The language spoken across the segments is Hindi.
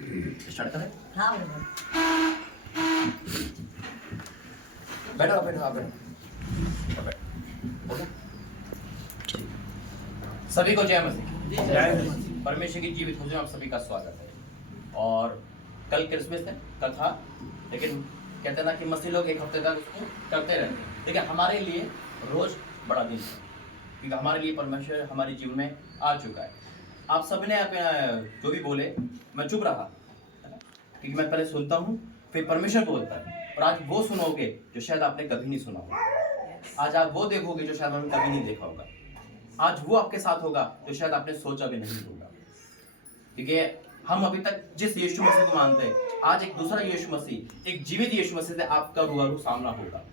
स्टार्ट करें? हाँ बिल्कुल। बैठो बैठो आप बैठो। बोलो। सभी को जय मसीह। जय मसीह। परमेश्वर की जीवित खुशी में आप सभी का स्वागत है। और कल क्रिसमस है, कल था, लेकिन कहते हैं ना कि मसीह लोग एक हफ्ते तक उसको करते रहते हैं। लेकिन हमारे लिए रोज बड़ा दिन है, क्योंकि हमारे लिए परमेश्वर हमारे जीवन में आ चुका है। आप सबने जो भी बोले मैं चुप रहा, है ना, क्योंकि मैं पहले सुनता हूँ फिर परमेश्वर बोलता है। और आज वो सुनोगे जो शायद आपने कभी नहीं सुना होगा। आज आप वो देखोगे जो शायद आपने कभी नहीं देखा होगा। आज वो आपके साथ होगा जो शायद आपने सोचा भी नहीं होगा। क्योंकि हम अभी तक जिस यीशु मसीह को मानते हैं, आज एक दूसरा यीशु मसीह, एक जीवित यीशु मसीह से आपका रूबरू सामना होगा।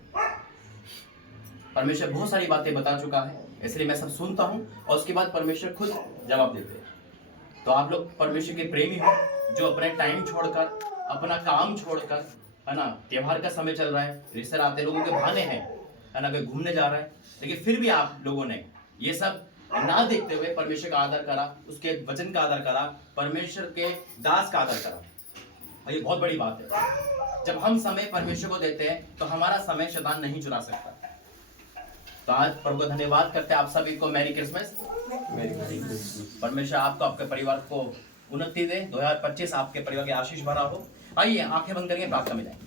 परमेश्वर बहुत सारी बातें बता चुका है, इसलिए मैं सब सुनता हूँ और उसके बाद परमेश्वर खुद जवाब देते हैं। तो आप लोग परमेश्वर के प्रेमी हो, जो अपने टाइम छोड़कर, अपना काम छोड़कर, है ना, त्योहार का समय चल रहा है, रिश्तेदार आते, लोगों के बहाने हैं, है ना, कोई घूमने जा रहा है, लेकिन फिर भी आप लोगों ने ये सब ना देखते हुए परमेश्वर का आदर करा, उसके वचन का आदर करा, परमेश्वर के दास का आदर करा। और ये बहुत बड़ी बात है। जब हम समय परमेश्वर को देते हैं तो हमारा समय शैतान नहीं चुरा सकता। तो आज प्रभु का धन्यवाद करते हैं। आप सभी को मैरी क्रिसमस। परमेश्वर आपको, आपके परिवार को उन्नति दे। 2025 आपके परिवार की आशीष भरा हो। आइए आंखें बंद करेंगे, प्रार्थना में जाएंगे।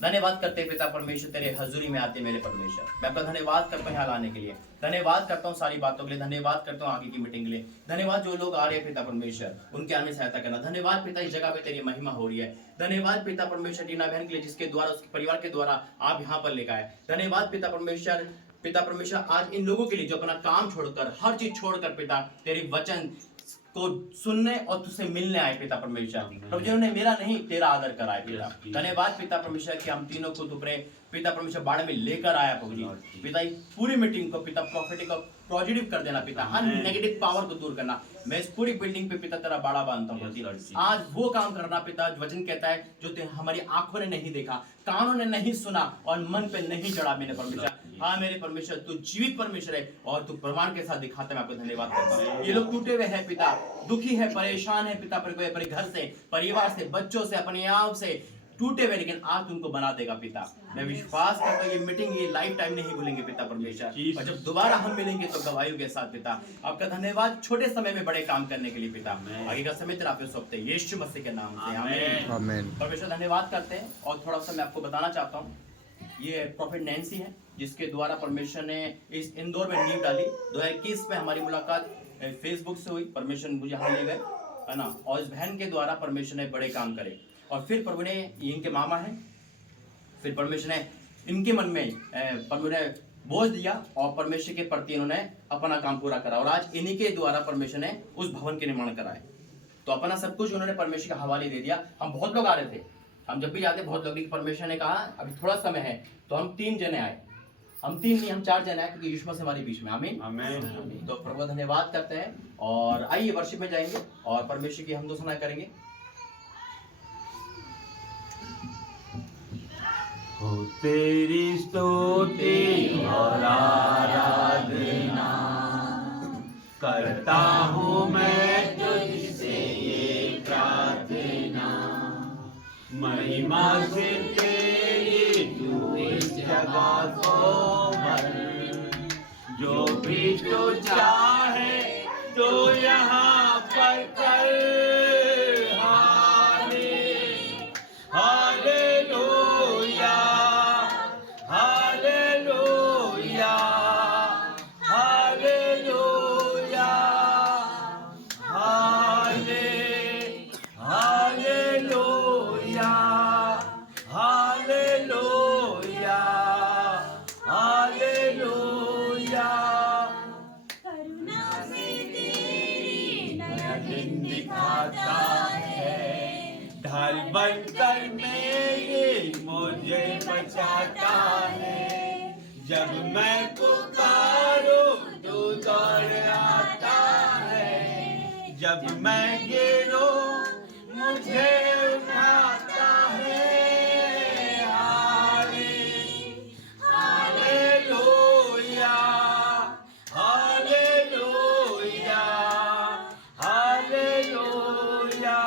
धन्यवाद करते पिता परमेश्वर, तेरे हजूरी में आते मेरे परमेश्वर। मैं आपका धन्यवाद करता हूँ यहाँ लाने के लिए। धन्यवाद करता हूँ सारी बातों के लिए। धन्यवाद करता हूँ आगे की मीटिंग के लिए। धन्यवाद जो लोग आ रहे हैं पिता परमेश्वर, उनके आने में सहायता करना। धन्यवाद पिता, इस जगह पे तेरी महिमा हो रही है। धन्यवाद पिता परमेश्वर टीना बहन के लिए, जिसके द्वारा, उसके परिवार के द्वारा आप यहाँ पर लेकर आए। धन्यवाद पिता परमेश्वर, आज इन लोगों के लिए जो अपना काम छोड़कर, हर चीज छोड़कर पिता तेरे वचन को सुनने और तुझसे मिलने आए पिता परमेश्वर। प्रभु, जिन्होंने मेरा नहीं तेरा आदर करा है पिता। धन्यवाद पिता परमेश्वर कि हम तीनों को तुमने पिता परमेश्वर बाड़े में लेकर आया प्रभु जी। पिता पूरी मीटिंग को पिता प्रॉफिटिक और पॉजिटिव कर देना पिता, हर नेगेटिव पावर को दूर करना। मैं इस पूरी बिल्डिंग पे पिता तेरा बाड़ा बांधता हूँ। आज वो काम करना पिता, वचन कहता है, जो हमारी आंखों ने नहीं देखा, कानों ने नहीं सुना और मन पे नहीं चढ़ा मेरे परमेश्वर। हाँ मेरे परमेश्वर, तू जीवित परमेश्वर है और तू प्रमाण के साथ दिखाते। मैं आपको धन्यवाद करता हूँ। ये लोग टूटे हुए हैं पिता, दुखी है, परेशान है पिता, अपने घर से, परिवार से, बच्चों से, अपने आप से टूटे हुए, लेकिन आज तुमको बना देगा पिता। मैं विश्वास करता हूँ ये मीटिंग, ये लाइफ टाइम नहीं भूलेंगे पिता परमेश्वर। और जब दोबारा हम मिलेंगे तो गवाहियों के साथ पिता। आपका धन्यवाद छोटे समय में बड़े काम करने के लिए पिता। आगे का समय तेरा सौंपते हैं यीशु मसीह के नाम से, आमीन। परमेश्वर धन्यवाद करते हैं। और थोड़ा सा मैं आपको बताना चाहता हूँ, ये प्रॉफिट नैन्सी है, जिसके द्वारा परमेश्वर ने इस इंदौर में नींव डाली। 2021 में हमारी मुलाकात फेसबुक से हुई, परमेश्वर मुझे यहाँ ले गए, है ना, और इस बहन के द्वारा परमेश्वर ने बड़े काम करे। और फिर प्रभु ने, इनके मामा हैं, फिर परमेश्वर ने इनके मन में प्रभु ने बोझ दिया और परमेश्वर के प्रति इन्होंने अपना काम पूरा करा। और आज इन्हीं के द्वारा परमेश्वर ने उस भवन के निर्माण कराए। तो अपना सब कुछ उन्होंने परमेश्वर के हवाले दे दिया। हम बहुत लोग आ रहे थे, हम जब भी जाते बहुत लोग, परमेश्वर ने कहा अभी थोड़ा समय है, तो हम 3 जने आए। हम 3 नहीं, हम 4 जने आए, क्योंकि यीशु मसीह हमारे बीच में। आमीन आमीन। तो प्रभु धन्यवाद करते हैं और आइए वर्शिप में जाएंगे और परमेश्वर की हम दोसना करेंगे। हो तेरी स्तुति और आराधना करता हूँ मैं तुझसे ये प्रार्थना, महिमा से तेरी तू इस जगह को भर, जो भी तू चाहे तो यहाँ पर कर। ढाल बनकर मेरी मुझे बचाता है, जब मैं पुकारूं तू दौड़ आता है, जब मैं गिरूं मुझे उठाता है। हालेलुया हालेलुया हालेलुया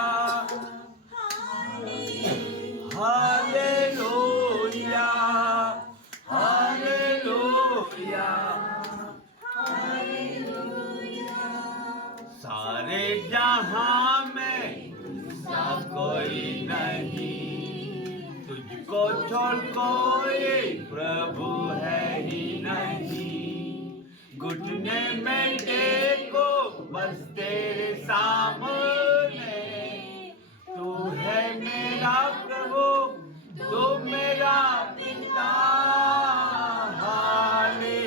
और कोई प्रभु है ही नहीं। घुटने में टेको बस तेरे सामने, तू है मेरा प्रभु, तू मेरा पिता। हाले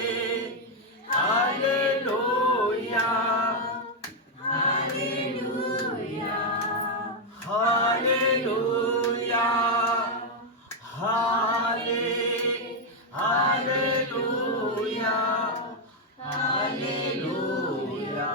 हालेलुया हालेलुया हालेलुया हाले हालेलुया हालेलुया।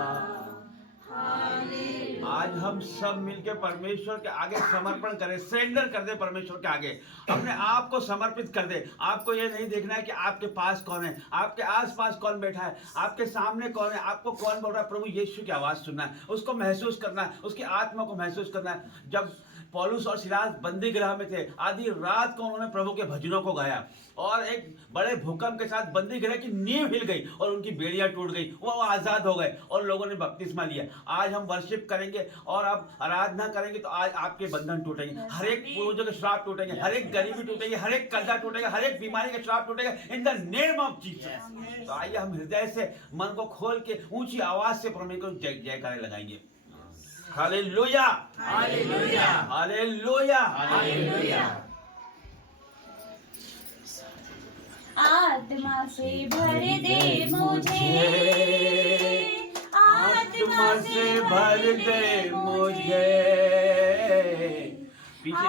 आज हम सब मिलके परमेश्वर के आगे समर्पण करें, सरेंडर कर दे परमेश्वर के आगे, अपने आप को समर्पित कर दे। आपको ये नहीं देखना है कि आपके पास कौन है, आपके आसपास कौन बैठा है, आपके सामने कौन है, आपको कौन बोल रहा है। प्रभु यीशु की आवाज सुनना है, उसको महसूस करना है, उसकी आत्मा को महसूस करना है। जब पौलुस और सिलास बंदी गृह में थे, आधी रात को उन्होंने प्रभु के भजनों को गाया और एक बड़े भूकंप के साथ बंदी गृह की नींव हिल गई और उनकी बेड़ियां टूट गई, वो आजाद हो गए और लोगों ने बपतिस्मा लिया। आज हम वर्शिप करेंगे और अब आराधना करेंगे तो आज आपके बंधन टूटेंगे, हर एक पूर्वजों के श्राप टूटेंगे, हर एक गरीबी टूटेगी, हर एक कर्जा टूटेगा, हर एक बीमारी का श्राप टूटेगा इन द नेम ऑफ जीसस। तो आइए हम हृदय से मन को खोल के ऊंची आवाज से परमेश्वर को जय जयकारे लगाएंगे। Hallelujah hallelujah hallelujah hallelujah. आत्मा से भर दे मुझे, आत्मा से भर दे मुझे। पीछे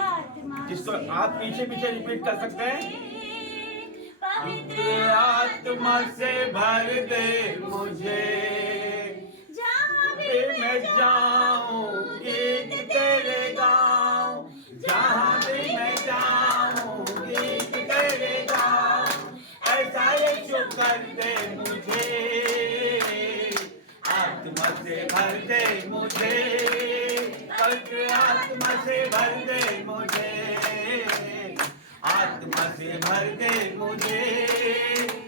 जिसको आप पीछे पीछे रिपीट कर सकते हैं। पवित्र आत्मा से भर दे मुझे, जहाँ भी मैं जाऊं गीत तेरे गाऊं, जहाँ भी मैं जाऊं गीत तेरे गाऊं। ऐसा यीशु कर दे मुझे, आत्मा से भर दे मुझे, पवित्र आत्मा से भर दे मुझे, आत्मा से भर दे मुझे,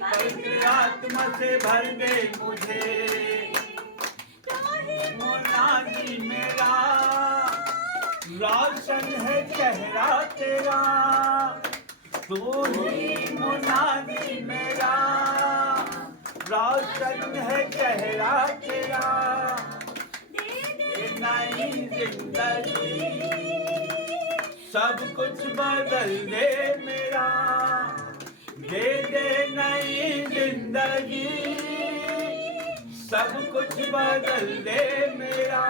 पवित्र आत्मा से भर दे मुझे। मुनादी मेरा रोशन है चेहरा तेरा, तू ही मुनादी मेरा रोशन है चेहरा तेरा। नई जिंदगी सब कुछ बदल दे मेरा, दे दे नई जिंदगी सब कुछ बदल दे मेरा।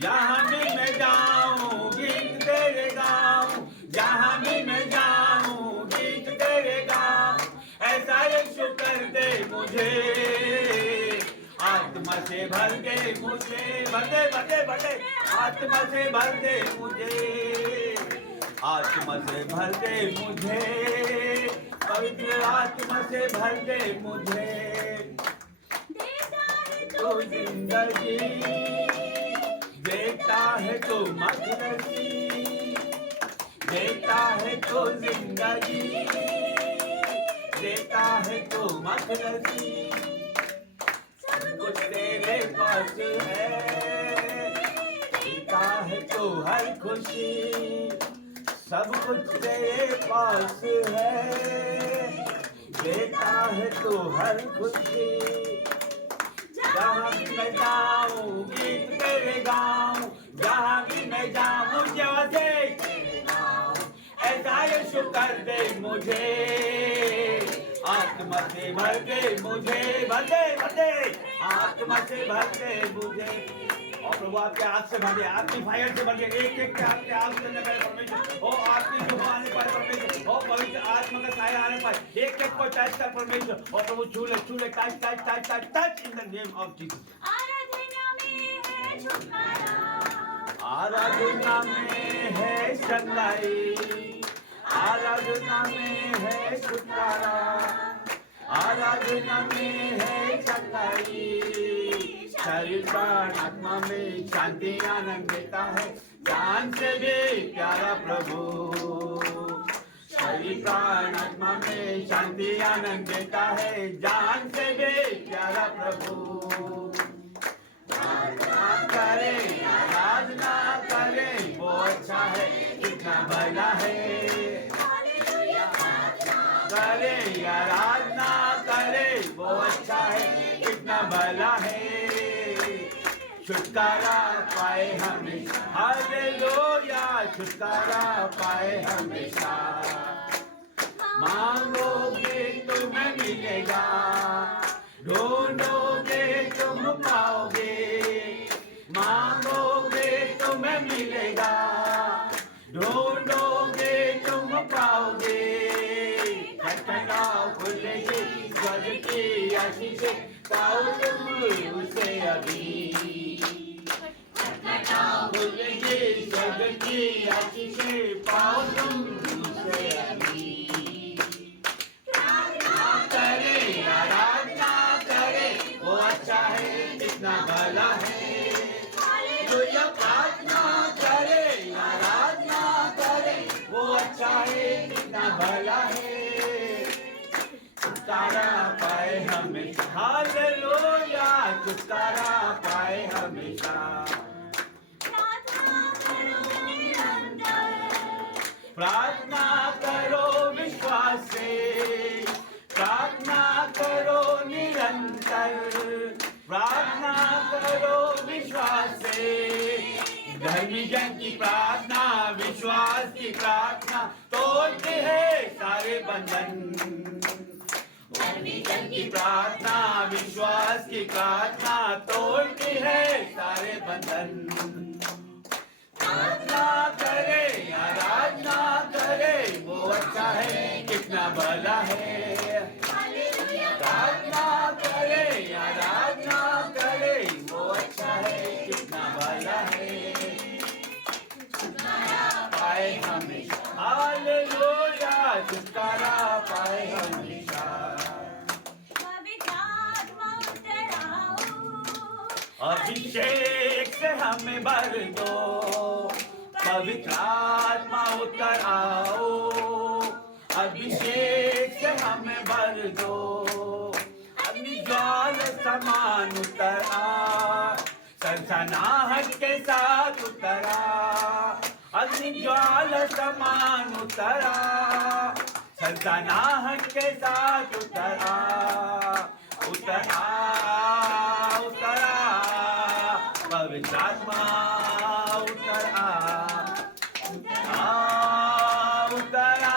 जहाँ भी मैं जाऊँ गीत तेरे गाऊँ, जहाँ भी मैं जाऊँ गीत तेरे गाऊँ। ऐसा यीशु कर दे मुझे, आत्मा से भर दे मुझे, भर दे भर दे भर दे, आत्मा से भर दे मुझे, आत्मा से भर दे मुझे, पवित्र आत्मा से भर दे मुझे। तो जिंदगी देता है तो मखदसी, देता है तो जिंदगी, देता है तो मखदसी। सब कुछ तेरे पास है, देता है तो हर खुशी, सब कुछ तेरे पास है, देता है तो हर खुशी। जहाँ भी मैं जाऊँ गीत तेरे गाऊँ, जहाँ भी मैं जाऊँ जैसे ऐसा यीशु कर दे मुझे, आत्मा से भर दे मुझे, भर दे आत्मा से भर दे मुझे। और प्रभु आपके आग से भर दे, आपकी फायर से भर दे, एक एक के आपके आग से आने पाए परमेश्वर, ओ आपकी धूप आने पाए परमेश्वर, ओ पवित्र आत्मा का साया आने पाए, एक एक को टच कर परमेश्वर। और प्रभु छू ले touch touch touch touch touch in the name of Jesus. आराधना में है छुटकारा, आराधना में है सच्चाई, आराधना में है छुटकारा, आराधना में है सच्चाई। शरीर प्राण आत्मा में शांति आनंद देता है, जान से भी प्यारा प्रभु। शरीर प्राण आत्मा में शांति आनंद देता है, जान से भी प्यारा प्रभु। आराधना करे वो अच्छा है, कितना भला है। छुटकारा पाए हमेशा, हालेलुया छुटकारा पाए हमेशा। मांगोगे तुम्हें मिलेगा, ढूंढोगे तुम पाओगे, मांगोगे तुम्हें मिलेगा, ढूंढोगे तुम पाओगे। खटखटाओ खुलेगी स्वर्ग की आशीषें, पाओ तुम उसे अभी। खटखटाओ खुलेगी स्वर्ग की आशीषें, पाओ तुम उसे अभी। आराधना करे वो अच्छा है, कितना भला है। हालेलुया प्रार्थना करे, आराधना करे वो अच्छा है, कितना भला है। छुटकारा पाए हमेशा, हालेलुया छुटकारा पाए हमेशा। प्रार्थना करो विश्वास से, प्रार्थना करो निरंतर, प्रार्थना करो विश्वास से। धर्मी जन की प्रार्थना, विश्वास की प्रार्थना तोड़ती है सारे बंधन। धर्मी जन की प्रार्थना, विश्वास की प्रार्थना तोड़ती है सारे बंधन। प्रार्थना करे, आराधना करे वो अच्छा है, कितना भला है। प्रार्थना करे, आराधना करे वो अच्छा है, कितना भला है। छुटकारा पाए हमेशा, हालेलुया छुटकारा पाए हमेशा। अभिषेक से हमें भर दो, पवित्र आत्मा उतर आओ। अभिषेक से हमें भर दो, अपनी ज्वाल समान उतर आ। सनसनाहट के साथ उतरा, अपनी ज्वाल समान उतरा। सनसनाहट के साथ उतरा, उतरा उतरा। पवित्र आत्मा उतरा, उतरा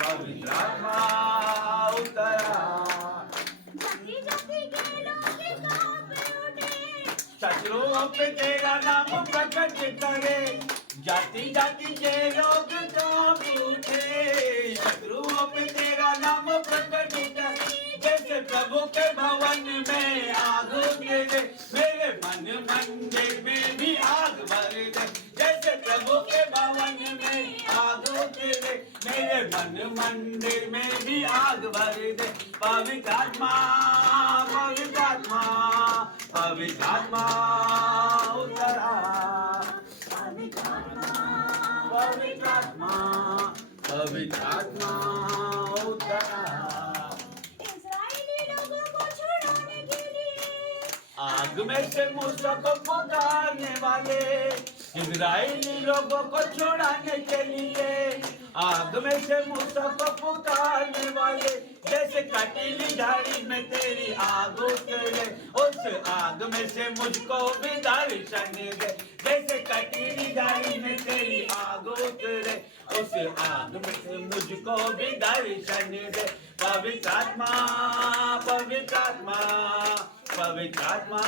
पवित्र आत्मा उतरा। शत्रुओं पे तेरा नाम प्रकट करे, जाति जाति के लोग कांप उठे। शत्रुओं पे तेरा नाम प्रकट करे, जैसे प्रभु के भवन में आग उतरे। मेरे मन मंदिर में भी आग भर दे, जैसे प्रभु के भवन में आग उतरे। मेरे मन मंदिर में भी आग भर दे। पवित्र आत्मा, पवित्र आत्मा, पवित्र आत्मा उतरा। पवित्र आत्मा, पवित्र आत्मा, पवित्र आत्मा उतरा। आग में से मूसा को पुकारने वाले, इस्राएली लोगों को छुड़ाने के लिए। आग में से मूसा को पुकारने वाले, जैसे कटीली झाड़ी में तेरी आग उतरे। उस आग में से मुझको भी दर्शन दे, जैसे कटीली झाड़ी में तेरी आग उतरे। उस आग में से मुझको भी दर्शन दे। पवित्र आत्मा, पवित्र आत्मा, पवित्र आत्मा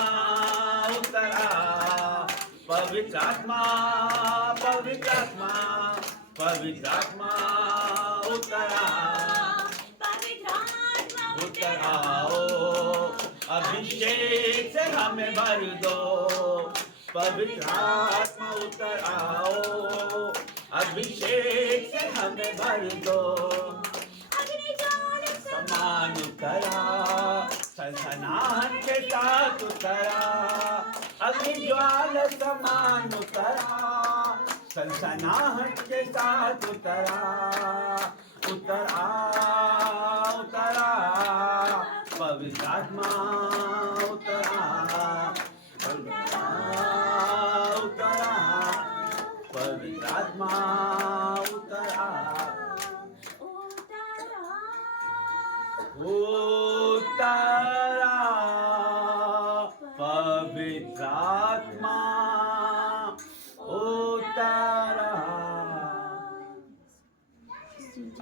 उतरा। पवित्र आत्मा, पवित्र आत्मा, पवित्र आत्मा उतरा। उतर आओ, अभिषेक से हमें भर दो। पवित्र आत्मा उतर आओ, अभिषेक से हमें भर दो। समान उतरा, सनसनाहट के साथ उतरा। अग्नि ज्वाल समान उतरा, सनसनाहट के साथ उतरा। उतरा, उतरा पवित्र आत्मा उतरा। उतरा, उतरा पवित्र आत्मा उतरा। उतरा पवित्र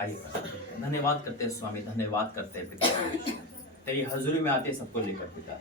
आइए धन्यवाद करते हैं स्वामी, धन्यवाद करते हैं पिता परमेश्वर, तेरी हजूरी में आते हैं सबको लेकर पिता।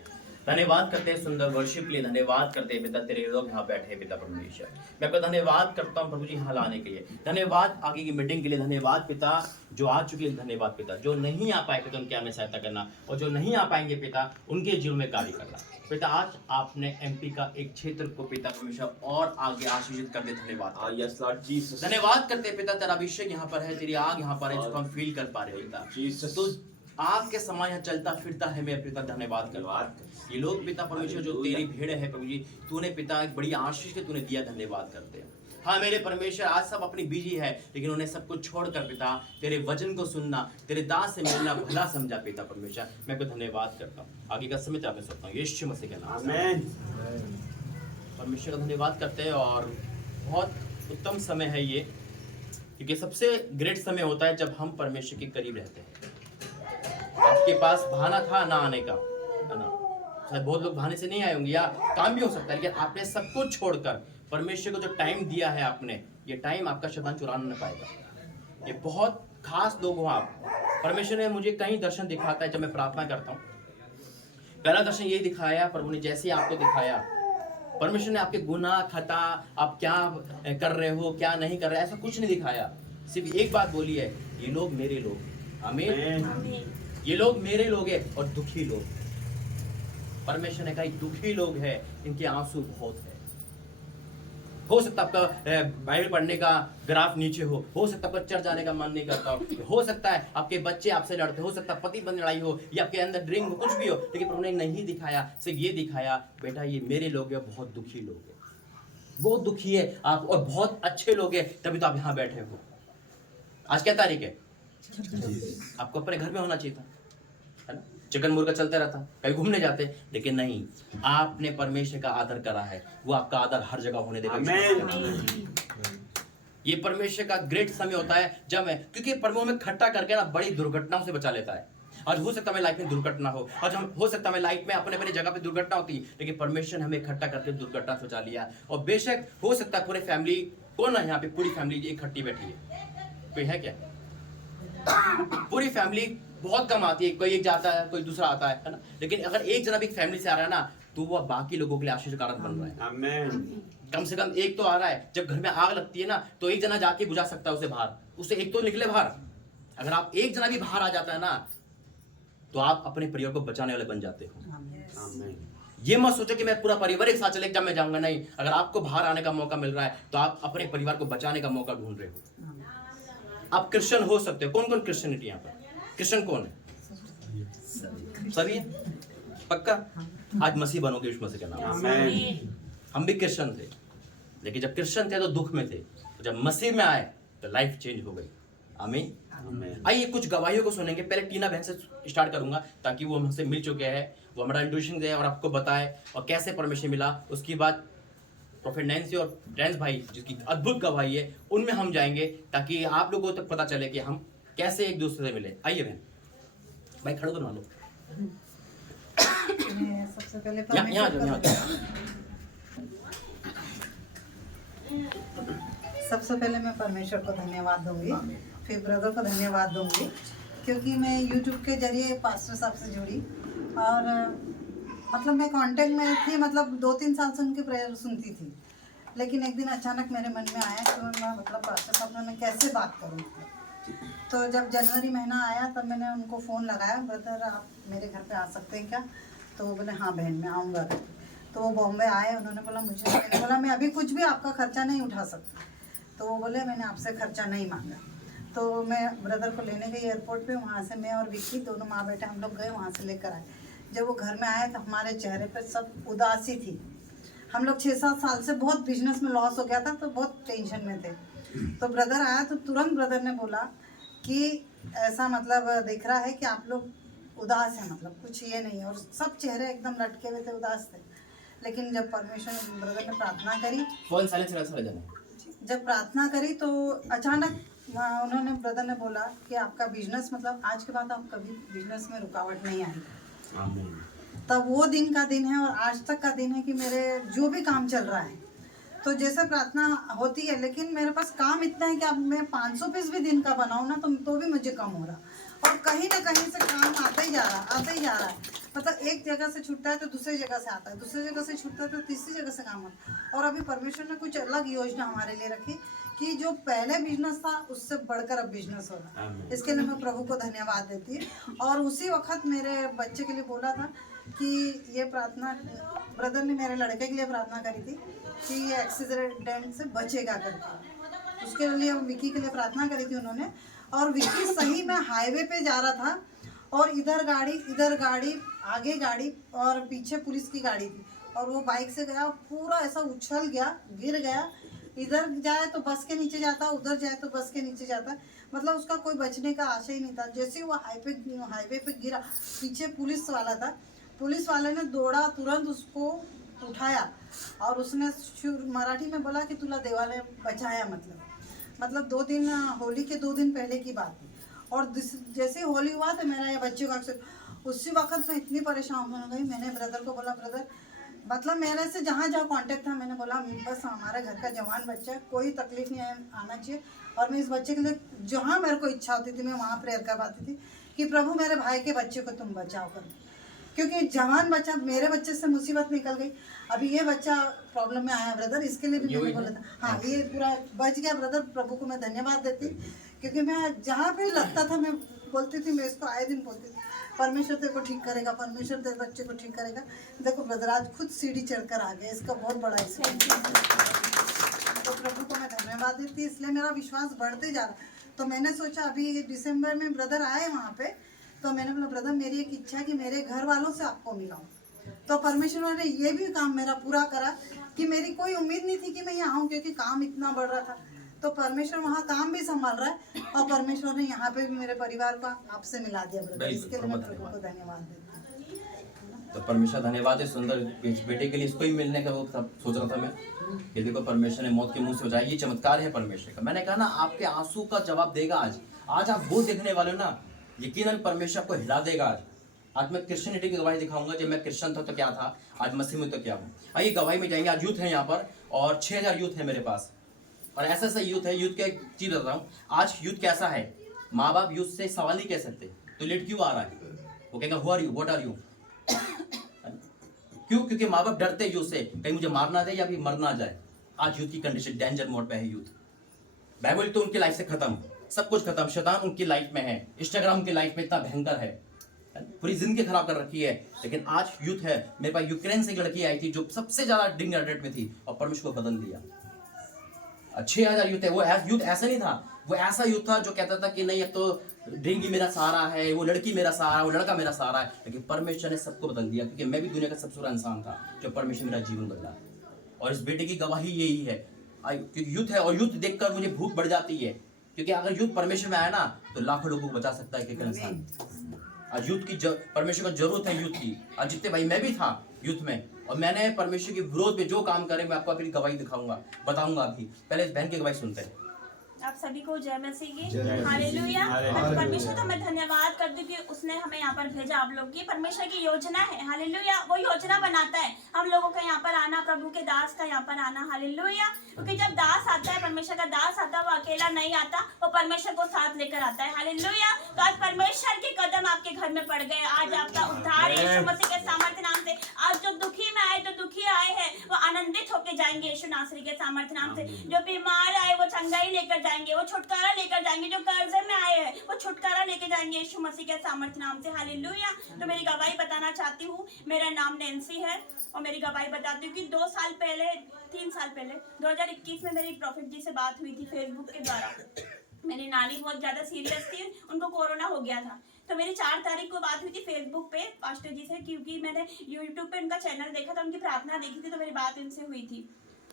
धन्यवाद करते हैं सुंदर वर्शिप के लिए, धन्यवाद करते हैं पिता तेरे लोग यहाँ बैठे हैं पिता परमेश्वर। मैं आपका धन्यवाद करता हूँ प्रभु जी यहाँ लाने के लिए, धन्यवाद आगे की मीटिंग के लिए, धन्यवाद पिता जो आ चुके हैं, धन्यवाद पिता जो नहीं आ पाए पिता उनके हमें सहायता करना, और जो नहीं आ पाएंगे पिता उनके जीवन में कार्य करना पिता। आज आपने एमपी का एक क्षेत्र को पिता परमेश्वर और आगे आशीषित कर दे, धन्यवाद। यस लॉर्ड जीसस, धन्यवाद करते हैं पिता तेरा अभिषेक यहाँ पर है, तेरी आग यहाँ पर है जो हम फील कर पा रहे हैं पिता। जीसस, तो आपके समय यहाँ चलता फिरता है मेरे पिता, धन्यवाद कर। ये लोग पिता परमेश्वर जो तेरी भीड़ है प्रभु जी, तूने पिता एक बड़ी आशीष के तूने दिया, धन्यवाद करते हैं। हाँ मेरे परमेश्वर आज सब अपनी बिजी है, लेकिन उन्हें सब कुछ छोड़कर पिता तेरे वचन को सुनना, तेरे दास से मिलना भला समझा पिता परमेश्वर। मैं को धन्यवाद करता हूँ, आगे का समय चाहते सकता हूँ यीशु मसीह के नाम से आमीन। परमेश्वर का धन्यवाद करते हैं। और बहुत उत्तम समय है ये, क्योंकि सबसे ग्रेट समय होता है जब हम परमेश्वर के करीब रहते हैं। आपके पास बहाना था ना आने का, है ना, शायद बहुत लोग बहाने से नहीं आए होंगे या काम भी हो सकता है, लेकिन आपने सब कुछ छोड़कर परमेश्वर को जो टाइम दिया है आपने, ये टाइम आपका शैतान चुरा नहीं पाएगा। ये बहुत खास लोग हो आप। परमेश्वर ने मुझे कहीं दर्शन दिखाता है जब मैं प्रार्थना करता हूँ। पहला दर्शन यही दिखाया, प्रभु ने जैसे आपको दिखाया, परमेश्वर ने आपके गुनाह खता, आप क्या कर रहे हो क्या नहीं कर रहे, ऐसा कुछ नहीं दिखाया। सिर्फ एक बात बोली है, ये लोग मेरे लोग। आमीन। ये लोग मेरे लोग हैं और दुखी लोग। परमेश्वर ने कहा दुखी लोग हैं, इनके आंसू बहुत है। हो सकता आपका बाइबल पढ़ने का ग्राफ नीचे हो सकता आपका चर्च जाने का मन नहीं करता हो सकता है आपके बच्चे आपसे लड़ते, हो सकता है पति पत्नी लड़ाई हो, या आपके अंदर ड्रिंक हो, कुछ भी हो, लेकिन प्रभु ने नहीं दिखाया, सिर्फ ये दिखाया बेटा ये मेरे लोग हैं, बहुत दुखी लोग हैं, बहुत दुखी है आप और बहुत अच्छे लोग हैं, तभी तो आप यहाँ बैठे हो। आज क्या तारीख है? आपको अपने घर में होना चाहिए था, है ना? चिकन मुर्गा चलते रहता, कहीं घूमने जाते, लेकिन नहीं, आपने परमेश्वर का आदर करा है, वो आपका आदर हर जगह होने देगा। ये परमेश्वर का ग्रेट समय होता है जब मैं, क्योंकि प्रभु हमें खट्टा करके ना बड़ी दुर्घटनाओं से बचा लेता है। आज हो सकता है लाइफ में दुर्घटना हो, आज हम हो सकता है लाइफ में अपने अपने जगह पे दुर्घटना होती है, लेकिन परमेश्वर ने हमें इकट्ठा करके दुर्घटना से बचा लिया। और बेशक हो सकता है पूरे फैमिली कौन है यहाँ पे, पूरी फैमिली इकट्ठी बैठी है, कोई है क्या? पूरी फैमिली बहुत कम आती है, कोई एक जाता है कोई दूसरा आता है ना, लेकिन अगर एक जना भी फैमिली से आ रहा है ना, तो वो बाकी लोगों के लिए आशीष का कारण बन रहा है। आमीन। कम से कम एक तो आ रहा है। जब घर में आग लगती है ना, तो एक जना जाके बुझा सकता है उसे बाहर, उससे एक तो निकले बाहर। अगर आप एक जना भी बाहर आ जाता है ना, तो आप अपने परिवार को बचाने वाले बन जाते हो। आमीन। ये मत सोचो कि मैं पूरा परिवार एक साथ चले जब मैं जाऊंगा, नहीं। अगर आपको बाहर आने का मौका मिल रहा है, तो आप अपने परिवार को बचाने का मौका ढूंढ रहे हो। आप क्रिश्चियन हो सकते हो। कौन कौन क्रिश्चियनिटी यहाँ पर? क्रिश्चियन कौन है? सभी है? पक्का? आज मसीह बनोगे यीशु मसीह के नाम। आमीन। हम भी क्रिश्चियन थे, लेकिन जब क्रिश्चियन थे तो दुख में थे, तो जब मसीह में आए तो लाइफ चेंज हो गई। आमीन। आइए कुछ गवाहियों को सुनेंगे। पहले टीना बहन से स्टार्ट करूंगा, ताकि वो हमसे मिल चुके हैं, वो हमारा इंट्रोडक्शन दे और आपको बताए और कैसे परमेश्वर मिला। उसके बाद प्रोफेट नैन्सी और ड्रेंस भाई जिसकी अद्भुत गवाही है, उनमें हम जाएंगे, ताकि आप लोगों तक पता चले कि हम कैसे एक दूसरे से मिले। आइए बहन, भाई खड़ो तो मान लो। सबसे पहले सबसे पहले मैं परमेश्वर को धन्यवाद दूंगी, फिर ब्रदर को धन्यवाद दूंगी, क्योंकि मैं यूट्यूब के जरिए पास्टर साहब से जुड़ी और मतलब मैं कांटेक्ट में थी, मतलब 2-3 साल से उनकी प्रेयर सुनती थी, लेकिन एक दिन अचानक मेरे मन में आया कि मैं मतलब पास्टर साहब से मैं कैसे बात करूँ। तो जब जनवरी महीना आया तब मैंने उनको फ़ोन लगाया, ब्रदर आप मेरे घर पे आ सकते हैं क्या? तो वो बोले हाँ बहन मैं आऊँगा। तो वो बॉम्बे आए, उन्होंने बोला मैंने बोला मैं अभी कुछ भी आपका खर्चा नहीं उठा सकता। तो वो बोले मैंने आपसे खर्चा नहीं मांगा। तो मैं ब्रदर को लेने गई एयरपोर्ट पे, वहाँ से मैं और विक्की दोनों माँ बेटे हम लोग गए, वहाँ से लेकर आए। जब वो घर में आए तो हमारे चेहरे पर सब उदासी थी। हम लोग 6-7 साल से बहुत बिजनेस में लॉस हो गया था, तो बहुत टेंशन में थे। तो ब्रदर आया तो तुरंत ब्रदर ने बोला कि ऐसा मतलब दिख रहा है कि आप लोग उदास हैं, मतलब कुछ ये नहीं है, और सब चेहरे एकदम लटके हुए थे, उदास थे। लेकिन जब परमेश्वर ब्रदर ने प्रार्थना करी, फोन साइलेंस रह जाना। जब प्रार्थना करी तो अचानक उन्होंने ब्रदर ने बोला कि आपका बिजनेस मतलब आज के बाद आप कभी बिजनेस में रुकावट नहीं आएगी। तब वो दिन का दिन है और आज तक का दिन है कि मेरे जो भी काम चल रहा है तो जैसे प्रार्थना होती है, लेकिन मेरे पास काम इतना है कि अब मैं 500 पीस भी दिन का बनाऊँ ना तो भी मुझे कम हो रहा, और कहीं ना कहीं से काम आता ही जा रहा है। मतलब एक जगह से छूटता है तो दूसरी जगह से आता है, दूसरी जगह से छूटता है तो तीसरी जगह से काम आता है। और अभी परमेश्वर ने कुछ अलग योजना हमारे लिए रखी कि जो पहले बिजनेस था उससे बढ़कर अब बिजनेस होगा। इसके लिए मैं प्रभु को धन्यवाद देती हूँ। और उसी वक्त मेरे बच्चे के लिए बोला था कि ये प्रार्थना, ब्रदर ने मेरे लड़के के लिए प्रार्थना करी थी कि ये एक्सीडेंट से बचेगा करके। उसके लिए विकी के लिए प्रार्थना करी थी उन्होंने। और विकी सही में हाईवे पे जा रहा था और इधर गाड़ी, आगे गाड़ी और पीछे पुलिस की गाड़ी थी, और वो बाइक से गया, पूरा ऐसा उछल गया, गिर गया। इधर जाए तो बस के नीचे जाता, उधर जाए तो बस के नीचे जाता, मतलब उसका कोई बचने का आशा ही नहीं था। जैसे ही वो हाईवे पे गिरा, पीछे पुलिस वाला था, पुलिस वाले ने दौड़ा, तुरंत उसको उठाया और उसने मराठी में बोला कि तुला देवाने बचाया। मतलब 2 दिन, होली के 2 दिन पहले की बात थी। और जैसे होली हुआ तो मेरा ये बच्चे का उसी वक्त मैं इतनी परेशान होने गई। मैंने ब्रदर को बोला, ब्रदर मतलब मेरे से जहाँ कांटेक्ट था, मैंने बोला बस हमारे घर का जवान बच्चा है, कोई तकलीफ नहीं आना चाहिए। और मैं इस बच्चे के लिए जहाँ मेरे को इच्छा होती थी मैं वहाँ प्रेयर करवाती थी कि प्रभु मेरे भाई के बच्चे को तुम बचाओ कर, क्योंकि जवान बच्चा, मेरे बच्चे से मुसीबत निकल गई, अभी ये बच्चा प्रॉब्लम में आया ब्रदर, इसके लिए भी मैंने बोला था। हाँ, ये पूरा बच गया ब्रदर, प्रभु को मैं धन्यवाद देती, क्योंकि मैं जहाँ पे लगता था मैं बोलती थी, मैं इसको आए दिन बोलती थी, परमेश्वर तेरे को ठीक करेगा, परमेश्वर तेरे बच्चे को ठीक करेगा। देखो ब्रदर आज खुद सीढ़ी चढ़कर आ गया, इसका बहुत बड़ा तो प्रभु को मैं धन्यवाद देती, इसलिए मेरा विश्वास बढ़ते जा रहा। तो मैंने सोचा अभी दिसंबर में ब्रदर आए वहाँ पे, तो मैंने बोला ब्रदर मेरी एक इच्छा है कि मेरे घर वालों से आपको मिलाऊं। तो परमेश्वर ने ये भी काम मेरा पूरा करा कि मेरी कोई उम्मीद नहीं थी कि मैं यहाँ आऊँ, क्योंकि काम इतना बढ़ रहा था। तो परमेश्वर वहाँ काम भी संभाल रहा है और परमेश्वर ने यहाँ पे भी मेरे परिवार को आपसे मिला दिया ब्रदर, इसके लिए मैं प्रभु को धन्यवाद देती हूँ। तो परमेश्वर धन्यवाद है, सुंदर बेटे के लिए इसको ही मिलने का वो सब सोच रहा था मैं कि देखो परमेश्वर ने मौत के मुंह से बचाया, ये चमत्कार है परमेश्वर का। मैंने कहा ना आपके आंसू का जवाब देगा आज आप वो देखने वाले हो ना, यकीनन परमेश्वर को हिला देगा आज मैं क्रिश्चियनिटी की गवाही दिखाऊंगा। जब मैं क्रिश्चियन था तो क्या था, आज मसीह में तो क्या हूँ। आइए गवाही में जाएंगे। आज यूथ है यहाँ पर और 6000 यूथ है मेरे पास, और ऐसा यूथ है। यूथ का एक चीज बताता हूँ, आज यूथ कैसा है, माँ बाप यूथ से सवाल नहीं कह सकते तो लेट क्यों आ रहा है, वो कहेगा who are you, what are you. क्यों? क्योंकि माँ बाप डरते यूथ से, कहीं मुझे मारना दे या भी मर ना जाए। आज यूथ की कंडीशन डेंजर मोड पे है यूथ। बाइबल तो उनकी लाइफ से खत्म, सब कुछ खत्म, शैतान उनकी लाइफ में है, इंस्टाग्राम की लाइफ में इतना भयंकर है, पूरी जिंदगी खराब कर रखी है। लेकिन आज यूथ है। मेरे पास यूक्रेन से एक लड़की आई थी जो सबसे ज्यादा ड्रिंक एडिक्ट में थी और परमेश्वर को बदल दिया। 6000 यूथ है। वो यूथ ऐसा नहीं था, वो ऐसा यूथ था जो कहता था कि नहीं अब तो ड्रिंक ही मेरा सहारा है, वो लड़की मेरा सहारा, वो लड़का मेरा सहारा है। लेकिन परमेश्वर ने सबको बदल दिया, क्योंकि मैं भी दुनिया का सबसे बड़ा इंसान था जो परमेश्वर मेरा जीवन बदला। और इस बेटे की गवाही यही है, क्योंकि यूथ है और यूथ देखकर मुझे भूख बढ़ जाती है, क्योंकि अगर यूथ परमेश्वर में आया ना तो लाखों लोगों को बचा सकता है एक इंसान। आज यूथ की परमेश्वर को जरूरत है यूथ की। आज जितने भाई मैं भी था यूथ में, और मैंने परमेश्वर के विरोध में जो काम करे मैं आपको अपनी गवाही दिखाऊंगा, बताऊंगा। अभी पहले इस बहन की गवाही सुनते हैं। आप सभी को जय मसीह की हालेलुया। परमेश्वर का मैं धन्यवाद करती हूँ कि उसने हमें यहाँ पर भेजा। आप लोग की परमेश्वर की योजना है, हालेलुया। वो योजना बनाता है हम लोगों का यहाँ पर आना, प्रभु के दास का यहाँ पर आना, हालेलुया। क्योंकि जब दास आता है, परमेश्वर का दास आता है, वो अकेला नहीं आता, वो परमेश्वर को साथ लेकर आता है, हालेलुया। तो आज परमेश्वर के कदम आपके घर में पड़ गए। आज आपका उद्धार है यीशु मसीह के सामर्थ्य नाम से। आज जो दुखी में आए, जो दुखी आए हैं, वो आनंदित होकर जाएंगे यीशु नासरी के सामर्थ्य नाम से। जो बीमार आए वो चंगाई लेकर जाएंगे, वो छुटकारा लेकर जाएंगे। जो कर्जे में आए हैं वो छुटकारा लेकर जाएंगे यीशु मसीह के सामर्थ्य नाम से, हालेलुया। तो मेरी गवाही बताना चाहती हूँ। मेरा नाम नैन्सी है और मेरी गवाही बताती हूँ कि 3 साल पहले 2021 में मेरी प्रॉफिट जी से बात हुई थी फेसबुक के द्वारा। मेरी नानी बहुत ज्यादा सीरियस थी, उनको कोरोना हो गया था। तो मेरी 4 तारीख को बात हुई थी फेसबुक पे पास्टर जी से, क्योंकि मैंने यूट्यूब पे उनका चैनल देखा था, उनकी प्रार्थना देखी थी, तो मेरी बात इनसे हुई थी।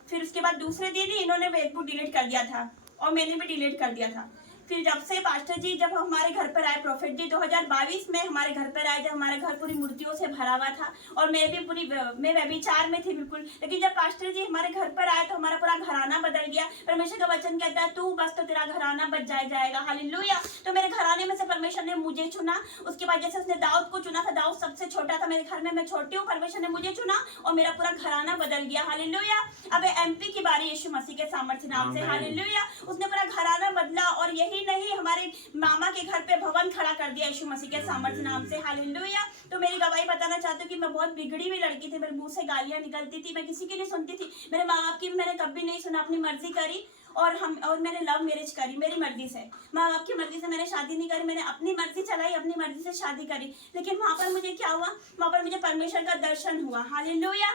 फिर उसके बाद दूसरे दिन ही इन्होंने फेसबुक डिलीट कर दिया था और मैंने भी डिलीट कर दिया था। फिर जब से पास्टर जी जब हमारे घर पर आए, प्रोफेट जी 2022 में हमारे घर पर आए, जब हमारा घर पूरी मूर्तियों से भरा हुआ था और मैं व्यभिचार में थी बिल्कुल, लेकिन जब पास्टर जी हमारे घर पर आए तो हमारा पूरा घराना बदल गया। परमेश्वर का वचन कहता है तू बस तो तेरा घराना बच जाएगा। हालेलुया। तो मेरे घराने में से परमेश्वर ने मुझे चुना। उसके बाद जैसे उसने दाऊद को चुना था, दाऊद सबसे छोटा था मेरे घर में, मैं छोटी हूँ, परमेश्वर ने मुझे चुना और मेरा पूरा घराना बदल गया। हालेलुया। अब एमपी की बारी यीशु मसीह के सामर्थ्य नाम से। हालेलुया। उसने पूरा घराना बदला और यही नहीं, हमारे मामा के घर पे भवन खड़ा कर दिया यीशु मसीह के सामर्थ्य नाम से। हालेलुया। तो मेरी गवाही बताना चाहती हूँ कि मैं बहुत बिगड़ी हुई लड़की थी, मेरे मुंह से गालियां निकलती थी, मैं किसी की नहीं सुनती थी, मेरे माँ बाप की भी मैंने कभी नहीं सुना, अपनी मर्जी करी और मैंने लव मैरिज करी मेरी मर्जी से। माँ बाप की मर्जी से मैंने शादी नहीं करी, मैंने अपनी मर्जी चलाई, अपनी मर्जी से शादी करी। लेकिन वहां पर मुझे क्या हुआ, वहां पर मुझे परमेश्वर का दर्शन हुआ। हालेलुया।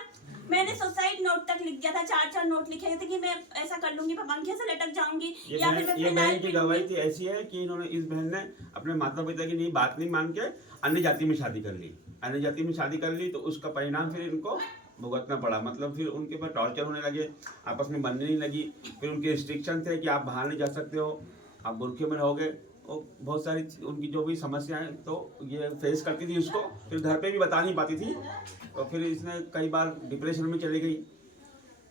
मैंने सुसाइड नोट तक लिख दिया था, 4 नोट लिखे थे कि मैं ऐसा कर लूंगी, पंखे से लटक जाऊंगी या फिर मैं ये बहन की गवाही थी ऐसी है कि इस बहन ने अपने माता पिता की नहीं बात नहीं मान के अन्य जाति में शादी कर ली। अन्य जाति में शादी कर ली तो उसका परिणाम फिर इनको भुगतना पड़ा। मतलब फिर उनके ऊपर टॉर्चर होने लगे, आपस में बनने नहीं लगी। फिर उनके रिस्ट्रिक्शन थे कि आप बाहर नहीं जा सकते हो, आप बुरखे में रहोगे, और बहुत सारी उनकी जो भी समस्याएं तो ये फेस करती थी उसको। फिर घर पे भी बता नहीं पाती थी, और फिर इसने कई बार डिप्रेशन में चली गई,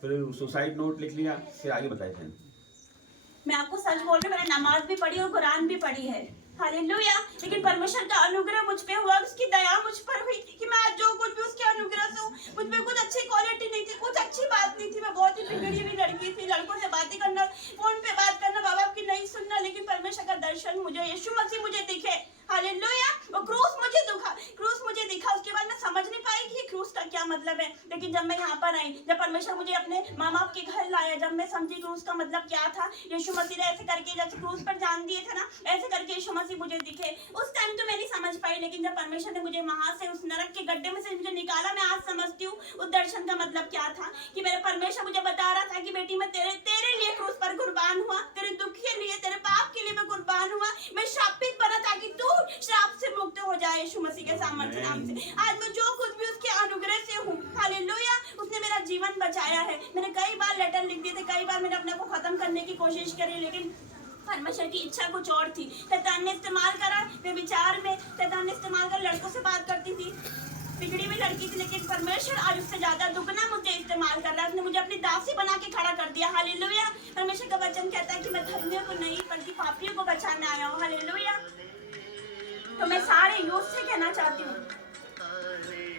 फिर सुसाइड नोट लिख लिया। फिर आगे बताए थे। मैं आपको सच बोल रही हूँ, मैंने नमाज भी पढ़ी और कुरान भी पढ़ी है। हालेलुया। लेकिन परमेश्वर का अनुग्रह मुझ पे हुआ, उसकी दया मुझ पर हुई कि मैं आज जो कुछ भी उसके अनुग्रह से हूँ। मुझ में कुछ अच्छी क्वालिटी नहीं थी, कुछ अच्छी बात नहीं थी, मैं बहुत ही बिगड़ी हुई लड़की थी। लड़कों से बातें करना, फोन पे बात करना, माँ बाप की नहीं सुनना। लेकिन परमेश्वर का दर्शन मुझे, यीशु मसीह मुझे दिखे। हालेलुया। वो क्रूस मुझे दिखा। उसके बाद मैं समझ नहीं पाई कि क्रूस का क्या मतलब है। लेकिन जब मैं यहाँ पर आई, जब परमेश्वर मुझे अपने माँ बाप के घर लाया, जब मैं समझी क्रूस का मतलब क्या था, यीशु मसीह ने ऐसे करके जैसे क्रूस पर जान दिए थे ना, ऐसे करके यीशु मसीह मुझे दिखे। उस टाइम तो मैं नहीं समझ पाई, लेकिन जब परमेश्वर ने मुझे वहां से उस नरक के गड्ढे में से मुझे निकाला, मैं आज समझती हूँ उस दर्शन का मतलब क्या था। कि मेरे परमेश्वर मुझे बता रहा था कि बेटी मैं तेरे लिए क्रूस पर कुर्बान हुआ, तेरे दुख के लिए, तेरे पाप के लिए मैं कुर्बान हुआ। मैं शापित बना ताकि तू श्राप से मुक्त हो जाए यीशु मसीह के सामर्थ्य नाम से। आज मैं जो कुछ भी उसके अनुग्रह से हूँ, हालेलुया, उसने मेरा जीवन बचाया है। मैंने कई बार लेटर लिख दिए थे, कई बार मैंने अपने को खत्म करने की कोशिश करी, लेकिन परमेश्वर की इच्छा कुछ और थी। शैतान ने इस्तेमाल करा, व्यभिचार में शैतान ने इस्तेमाल कर लड़कों से बात करती थी, बिगड़ी हुई लड़की थी। लेकिन परमेश्वर आज उससे ज्यादा दुगना मुझे इस्तेमाल कर रहा है। उसने मुझे अपनी दासी बना के खड़ा कर दिया। हालेलुया। परमेश्वर का वचन कहता है कि मैं धर्मियों को नहीं बल्कि पापियों को बचाने आया हूँ। हालेलुया। तो मैं सारे यूथ से कहना चाहती हूँ,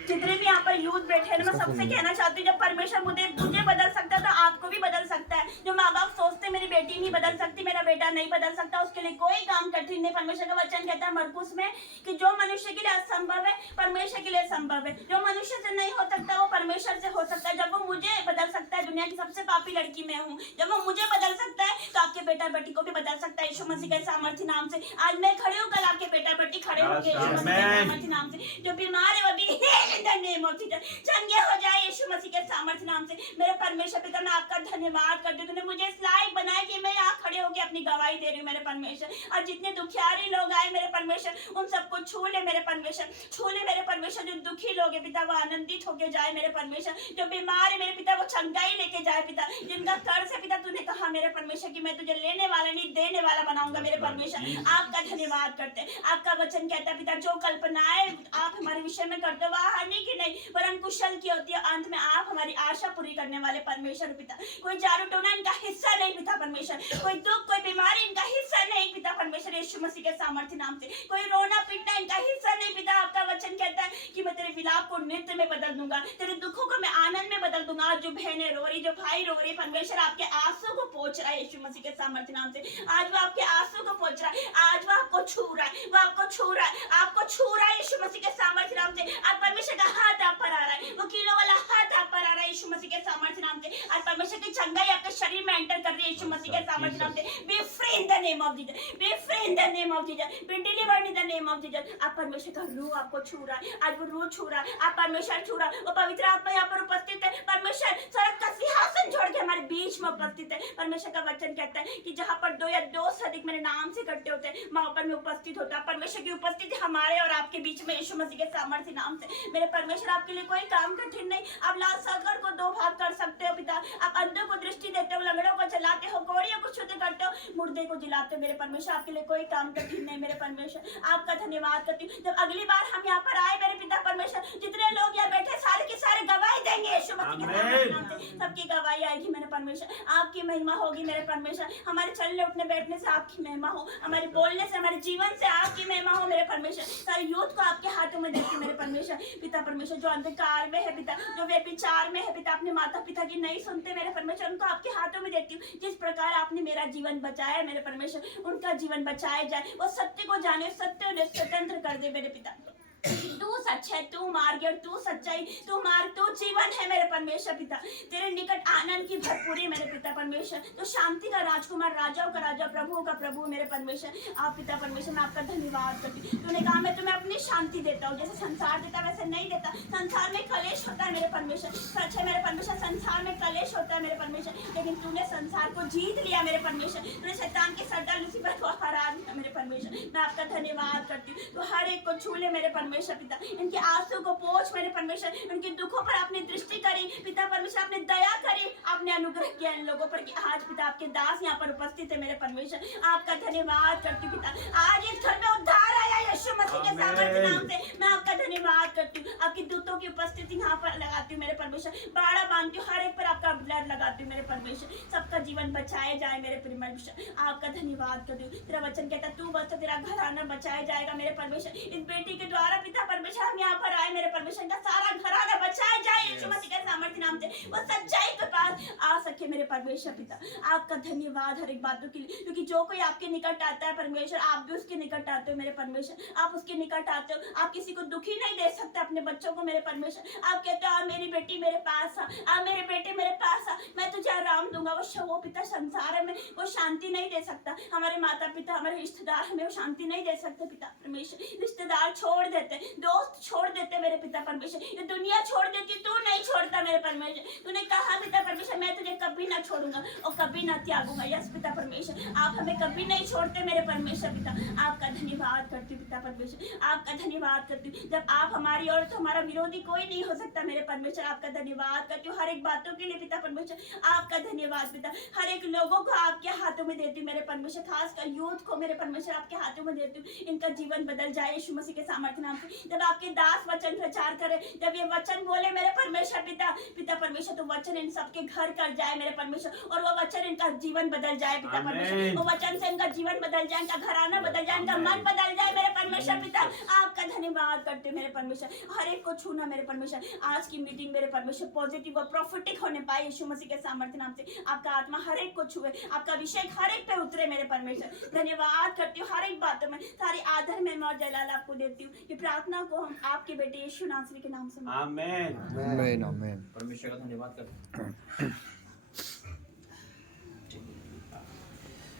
जितने भी यहाँ पर यूथ बैठे हैं, मैं सबसे कहना चाहती हूँ, जब परमेश्वर मुझे बदल सकता है तो आपको भी बदल सकता है। जो माँ बाप सोचते मेरी बेटी नहीं बदल सकती, मेरा बेटा नहीं बदल सकता, उसके लिए कोई काम कठिन नहीं। परमेश्वर का वचन कहता है मरकुस में कि जो मनुष्य के लिए असंभव है परमेश्वर के लिए संभव है। जो मनुष्य से नहीं हो सकता वो परमेश्वर से हो सकता है। जब वो मुझे बदल सकता है, दुनिया की सबसे पापी लड़की मैं हूँ, जब वो मुझे बदल सकता है तो आपके बेटा बेटी को भी बदल सकता है यीशु मसीह के सामर्थ्य नाम से। आज मैं खड़े हूँ, कल आपके बेटा बेटी खड़े होंगे यीशु मसीह के सामर्थ्य नाम से। जो बीमार है वो भी in the name of Jesus चंगे हो जाए यीशु मसीह के सामर्थ्य नाम से। मेरे परमेश्वर पिता, मैं आपका धन्यवाद करती हूँ, तूने मुझे इस लायक बनाया कि मैं यहाँ खड़े होकर अपनी गवाही दे रही हूँ मेरे परमेश्वर। और जितने दुखियारी लोग आए मेरे परमेश्वर, उन सबको छू ले मेरे परमेश्वर, छू ले मेरे परमेश्वर। जो दुखी लोग हैं पिता वो आनंदित होके जाए मेरे परमेश्वर। जो बीमार है मेरे पिता वो चंगाई लेके जाए पिता। जिनका कर्ज है पिता तूने कहा मेरे परमेश्वर कि मैं तुझे लेने वाला नहीं देने वाला बनाऊंगा मेरे परमेश्वर। आपका धन्यवाद करते हैं। आपका वचन कहता है पिता जो कल्पनाएं आप हमारे विषय में करते हो वह हानि की नहीं वरन कुशल की होती है। अंत में आप हमारी आशा पूरी करने वाले परमेश्वर पिता। कोई जारू टोना इनका हिस्सा नहीं पिता परमेश्वर, कोई दुख कोई बीमारी इनका हिस्सा नहीं पिता परमेश्वर यीशु मसीह के सामर्थ्य नाम से। कोई रोना पीटना इनका हिस्सा नहीं पिता। आपका वचन कहता है कि मैं तेरे विलाप को नृत्य में बदल दूंगा, तेरे दुखों को मैं आनंद में बदल दूंगा। आज जो बहनें रो रही, जो भाई रो रही, परमेश्वर आपके आंसू को पोंछ रहा है यीशु मसीह के सामर्थ्य नाम से। आज वो आपके आंसू को पोंछ रहा है, आज वो आपको छू रहा है, वो आपको छू रहा है, आपको छू रहा है यीशु मसीह के सामर्थ्य नाम से। आज परमेश्वर का हाथ आप पर आ रहा है, वकीलों वाला हाथ आप पर आ रहा है यीशु मसीह के सामर्थ्य नाम से। आज परमेश्वर की चंगाई आपके शरीर में एंटर कर रही है यीशु मसीह के सामर्थ्य नाम से। B free in the name of Jesus, B free in the name of Jesus, be delivered in the name of Jesus. आप परमेश्वर का रूह आपको छू रहा है, आज वो रूह छू रहा है, आप परमेश्वर छू रहा है। वो पवित्र आत्मा यहाँ पर उपस्थित है। परमेश्वर स्वर्ग का सिंहासन छोड़ के हमारे बीच में उपस्थित है। परमेश्वर का वचन कहता है कि जहाँ पर 2 या 2 से अधिक मेरे नाम से इकट्ठे होते हैं वहां पर मैं उपस्थित होता है। परमेश्वर की उपस्थिति हमारे और आपके बीच में यीशु मसीह के सामर्थ्य नाम से। मेरे परमेश्वर आपके लिए कोई काम कठिन नहीं। आप लाल सागर को 2 भाग कर सकते हो पिता। आप अंधों को दृष्टि देते हो, लंगड़ों को चलाते हो, कोड़ियों को शुद्ध करते हो, मुर्दे को जिलाते हो मेरे परमेश्वर। आपके लिए कोई काम कठिन नहीं मेरे परमेश्वर। आपका धन्यवाद करती हूँ। जब अगली बार हम यहाँ पर आए मेरे पिता परमेश्वर, जितने लोग यहाँ बैठे सारे के सारे गवाही देंगे यीशु मसीह के नाम से। सबकी गवाही आएगी मेरे परमेश्वर। आपकी महिमा होगी मेरे परमेश्वर। हमारे चलने उठने बैठने से आपकी महिमा हो, हमारे बोलने से हमारे जीवन से आपकी महिमा हो मेरे परमेश्वर। सारे यूथ को आपके हाथों में देती मेरे परमेश्वर। पिता परमेश्वर, जो अंधकार में है पिता, जो व्यभिचार में है पिता, अपने माता पिता की नहीं सुनते मेरे परमेश्वर, उनको आपके हाथों में देती हूँ। जिस प्रकार आपने मेरा जीवन बचाया मेरे परमेश्वर, उनका जीवन बचाया जाए। वो सत्य को जाने, सत्य और स्वतंत्र कर दे मेरे पिता। तू सच है, तू मार्ग और तू सच्चाई, तू मार्ग, तू जीवन है मेरे परमेश्वर पिता। तेरे निकट आनंद की भरपूरी मेरे पिता परमेश्वर। तो शांति का राजकुमार, राजाओं का राजा, प्रभुओं का प्रभु मेरे परमेश्वर। आप पिता परमेश्वर, मैं आपका धन्यवाद करती हूँ। तूने कहा मैं तुम्हें अपनी शांति देता हूँ, जैसे संसार देता वैसे नहीं देता। संसार में कलेश होता है मेरे परमेश्वर, सच है मेरे परमेश्वर, संसार में कलेश होता है मेरे परमेश्वर, लेकिन तूने संसार को जीत लिया मेरे परमेश्वर। तूने शैतान के सरदार लूसीफर को हरा दिया मेरे परमेश्वर। मैं आपका धन्यवाद करती हूँ। तो हर एक को छू ले मेरे परमेश्वर पिता, इनके आंसू को पोंछ मेरे परमेश्वर। उनके दुखों पर आपने दृष्टि करी पिता परमेश्वर, आपने दया करी, आपने अनुग्रह किया इन लोगों पर कि आज पिता आपके दास यहाँ पर उपस्थित है मेरे परमेश्वर। आपका धन्यवाद करती हूँ पिता। आज इस घर में उद्धार आया यीशु मसीह के सामर्थ्य नाम से। मैं आपका धन्यवाद करती हूँ। आपकी दूतों की उपस्थिति यहाँ पर लगाती हूँ मेरे परमेश्वर। बाड़ा बांधती हूँ, हर एक पर आपका ब्लड लगाती हूँ मेरे परमेश्वर। सबका जीवन बचाया जाए मेरे परमेश्वर। आपका धन्यवाद करती हूँ। तेरा वचन कहता तू बस तो तेरा घराना बचाया जाएगा मेरे परमेश्वर। इस बेटी के द्वारा पिता परमेश्वर हम यहाँ पर आए मेरे परमेश्वर, का सारा घराना बचाया जाए यीशु मसीह के सामर्थ्य नाम से। वो सच्चाई के पास आ सके मेरे परमेश्वर पिता। आपका धन्यवाद हर एक बातों के लिए, क्योंकि जो कोई आपके निकट आता है परमेश्वर, आप भी उसके निकट आते हो मेरे परमेश्वर। आप उसके निकट आते हो। आप किसी को दुखी नहीं दे सकते अपने बच्चों को मेरे परमेश्वर। आप कहते हो मेरी बेटी मेरे पास आ, मेरे बेटे मेरे पास आ, मैं तुझे आराम दूंगा। वो पिता संसार में वो शांति नहीं दे सकता। हमारे माता पिता, हमारे रिश्तेदार हमें वो शांति नहीं दे सकते पिता परमेश्वर। रिश्तेदार छोड़ देते, दोस्त छोड़ देते मेरे पिता परमेश्वर, ये दुनिया छोड़ देती, तू नहीं छोड़ता मेरे परमेश्वर। तूने कहा पिता परमेश्वर मैं तुझे कभी ना छोड़ूंगा और कभी ना त्यागूंगा। यस पिता परमेश्वर, आप हमें कभी नहीं छोड़ते मेरे परमेश्वर पिता। आपका धन्यवाद करती हूँ पिता परमेश्वर। आपका धन्यवाद करती हूँ। जब आप हमारी और तो हमारा विरोधी कोई नहीं हो सकता मेरे परमेश्वर। आपका धन्यवाद करती हूँ हर एक बातों के लिए पिता परमेश्वर। आपका धन्यवाद पिता। हर एक लोगों को आपके हाथों में देती हूँ मेरे परमेश्वर, खासकर यूथ को मेरे परमेश्वर आपके हाथों में देती हूँ। इनका जीवन बदल जाए यीशु मसीह के सामर्थ्य नाम से। जब आपके दास वचन प्रचार करे, जब ये वचन बोले मेरे परमेश्वर पिता परमेश्वर, तो वचन इन सबके घर कर जाए मेरे परमेश्वर, और वो वचन इनका जीवन बदल जाए पिता परमेश्वर। वो वचन से इनका जीवन बदल जाए, इनका घराना बदल जाए, इनका मन बदल जाए मेरे परमेश्वर पिता। आपका धन्यवाद करते मेरे परमेश्वर। हर एक को छूना मेरे परमेश्वर। आज की मीटिंग मेरे परमेश्वर पॉजिटिव और प्रॉफिटिक होने पाए यीशु मसीह के सामर्थ्य नाम से। आपका आत्मा हर एक को छुए, आपका अभिषेक हर एक पे उतरे मेरे परमेश्वर। धन्यवाद करती हूँ हर एक बातों में। सारी आदर महिमा और जलाल आपको देती हूँ। ये प्रार्थना को हम आपके बेटे यीशु नासरी के नाम से आमीन आमीन आमीन। परमेश्वर का धन्यवाद करते हैं।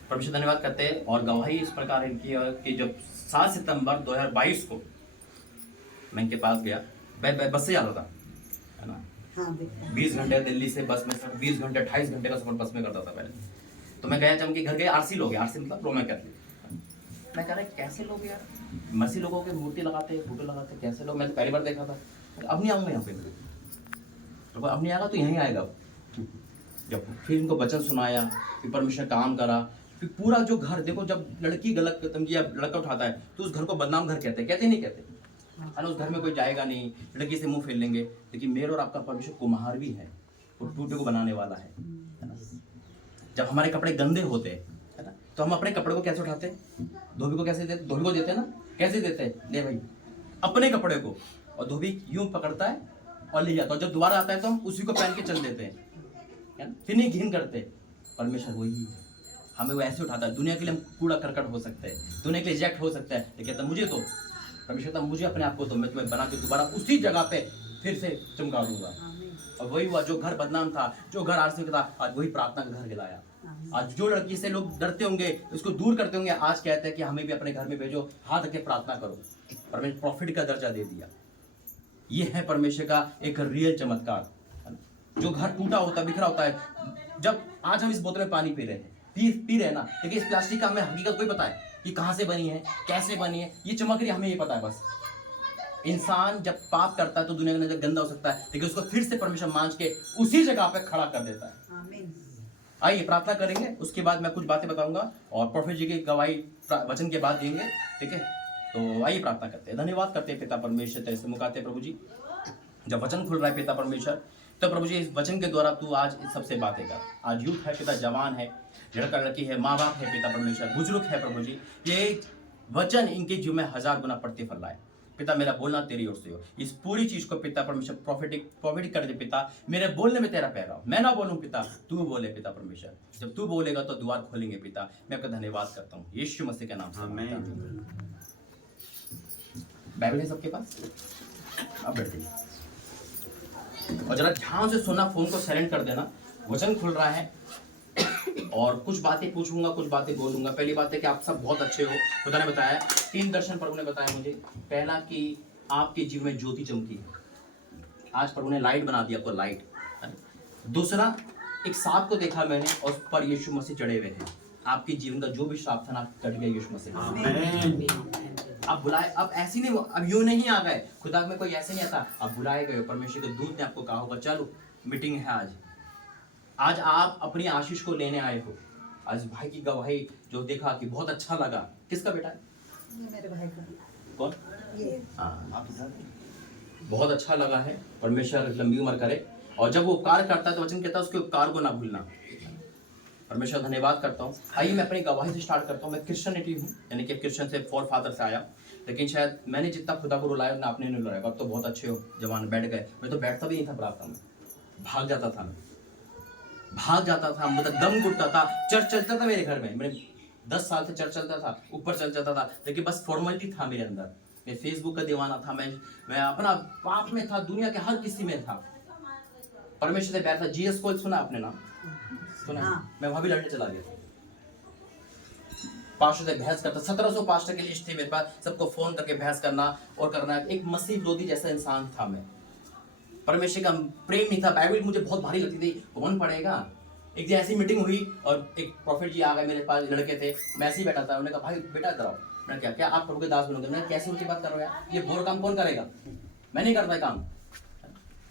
परमेश्वर धन्यवाद करते हैं। और गवाही इस प्रकार इनकी है कि जब 7 सितंबर 2022 को मैं इनके पास गया, बस से जा रहा था, है ना, 20 घंटे दिल्ली से बस में, 20 घंटे 28 घंटे का सफर बस में करता था पहले। तो मैं गया, जब उनके घर गए, आरसी लोग, आरसी मतलब रोमन कैथोलिक। मैं कह रहा कैसे लोग यार, मसीह लोगों के मूर्ति लगाते, फोटो लगाते, कैसे लोग, मैं तो पहली बार देखा था। अब नहीं आऊँगा यहाँ पे, तो अब नहीं आएगा तो यहीं आएगा। जब फिर इनको वचन सुनाया, फिर परमेश्वर काम करा, फिर पूरा जो घर देखो, जब लड़की गलत कदम किया, लड़का उठाता है तो उस घर को बदनाम घर कहते नहीं कहते, है ना। उस घर में कोई जाएगा नहीं, लड़की से मुंह फेर लेंगे। लेकिन मेरे और आपका परमेश्वर कुम्हार भी है, वो टूटे को बनाने वाला है ना। जब हमारे कपड़े गंदे होते है ना, तो हम अपने कपड़े को कैसे उठाते, धोबी को कैसे देते, धोबी को देते ना, कैसे देते हैं, ले भाई अपने कपड़े को, और धोबी यूं पकड़ता है और ले जाता है। जब दोबारा आता है तो हम उसी को पहन के चल देते हैं, फिर नहीं घिन करते। परमेश्वर वही है, हमें वो ऐसे उठाता है। दुनिया के लिए हम कूड़ा करकट हो सकते हैं, दुनिया के लिए रिजेक्ट हो सकता है, लेकिन कहता मुझे तो परमेश्वर, मुझे अपने आप को तो मैं तुम्हें बना के दोबारा उसी जगह पे फिर से चमका दूंगा। और वही हुआ, जो घर बदनाम था, जो घर आरसी का था, आज वही प्रार्थना का घर गिलाया। आज जो लड़की से लोग डरते होंगे, उसको दूर करते होंगे, आज कहते हैं कि हमें भी अपने घर में भेजो, हाथ रख के प्रार्थना करो। परमेश्वर प्रॉफिट का दर्जा दे दिया। ये है परमेश्वर का एक रियल चमत्कार। जो घर टूटा होता, बिखरा होता है, जब आज हम इस बोतल में पानी पी रहे हैं, पी रहे हैं ना, लेकिन इस प्लास्टिक का हमें हकीकत कोई पता है कि कहाँ से बनी है, कैसे बनी है, ये चमक रही है, हमें ये पता है बस। इंसान जब पाप करता है तो दुनिया का नजर गंदा हो सकता है, लेकिन उसको फिर से परमेश्वर मांझ के उसी जगह पे खड़ा कर देता है। आइए प्रार्थना करेंगे, उसके बाद मैं कुछ बातें बताऊंगा और प्रोफेट जी की गवाही वचन के बाद देंगे, ठीक है। तो आइए प्रार्थना करते हैं। धन्यवाद करते हैं पिता परमेश्वर, तेरे से मुकाते हैं प्रभु जी, जब वचन खुल रहा है पिता परमेश्वर, तो प्रभु जी इस वचन के द्वारा तू आज इस सबसे बातें कर। आज यूथ है पिता, जवान है, लड़का लड़की है, माँ बाप है पिता परमेश्वर, बुजुर्ग है प्रभु जी, ये वचन इनके जीव में 1000 गुना प्रतिफल लाए पिता। मेरा बोलना तेरी ओर से हो, इस पूरी चीज को पिता परमेश्वर प्रॉफिटिक कर दे पिता। मेरे बोलने में तेरा पैर हो, मैं ना बोलूं पिता, तू बोले पिता परमेश्वर। जब तू बोलेगा तो द्वार खोलेंगे पिता। मैं आपका धन्यवाद करता हूँ यीशु मसीह के नाम से। आमीन। बाइबल है सबके पास? अब बैठ जाइए और जरा ध्यान से सुनना, फोन को साइलेंट कर देना। वचन खुल रहा है और कुछ बातें पूछूंगा, कुछ बातें बोलूंगा। पहली बात है कि आप सब बहुत अच्छे हो। खुदा ने बताया 3 दर्शन प्रभु ने बताया मुझे। पहला कि आपके जीवन में ज्योति चमकी, आज प्रभु ने लाइट बना दिया आपको, लाइट। दूसरा, एक सांप को देखा मैंने और उस पर यीशु मसीह चढ़े हुए थे। आपके जीवन का जो भी श्राप था ना, कट गया यीशु मसीह। आप बुलाए, अब ऐसे नहीं, अब यूं नहीं आ गए, खुदा में कोई ऐसे नहीं आता, आप बुलाए गए। परमेश्वर के दूत ने आपको कहा होगा चलो मीटिंग है आज आप अपनी आशीष को लेने आए हो। आज भाई की गवाही जो देखा कि बहुत अच्छा लगा। किसका बेटा है? ये मेरे भाई का। कौन? ये आप बहुत अच्छा लगा है। परमेश्वर लंबी उम्र करे, और जब वो उपकार करता है तो वचन कहता है उसके उपकार को ना भूलना। परमेश्वर धन्यवाद करता हूँ। आइए मैं अपनी गवाही से स्टार्ट करता हूँ। मैं क्रिश्चियनिटी हूँ, यानी कि क्रिश्चियन से फॉर फादर से आया, लेकिन शायद मैंने जितना खुदा को रुलाया उतना आपने नहीं रुलाया। अब तो बहुत अच्छे हो, जवान बैठ गए। मैं तो बैठता भी नहीं था प्रार्थना में, भाग जाता था, मतलब दम घुटता था। चर्च चलता था मेरे घर में, मैंने 10 साल से चर्च चलता था, ऊपर चल जाता था, लेकिन बस फॉर्मेलिटी था मेरे अंदर। मैं फेसबुक का दीवाना था, मैं अपना पाप में था, दुनिया के हर किसी में था। परमेश्वर से बैठा। जीएस को सुना आपने ना? सुना? मैं वहां भी लड़ने चला गया। पास्टर से बहस करता, 1700 पास्टर की लिस्ट थी मेरे पास, सबको फोन करके बहस करना और करना। एक मसीह विरोधी जैसा इंसान था मैं। परमेश्वर का प्रेम नहीं था। बाइबल मुझे बहुत भारी लगती थी, कौन पढ़ेगा। एक दिन ऐसी मीटिंग हुई और एक प्रोफेट जी आ गए मेरे पास, लड़के थे, मैं ऐसे ही बैठा था। उन्होंने कहा भाई बेटा कराओ। मैंने क्या आप प्रभु के दास बनोगे? मैंने कैसे उनकी बात कर रहे हो यार, ये बोर काम कौन करेगा? मैं नहीं करता काम,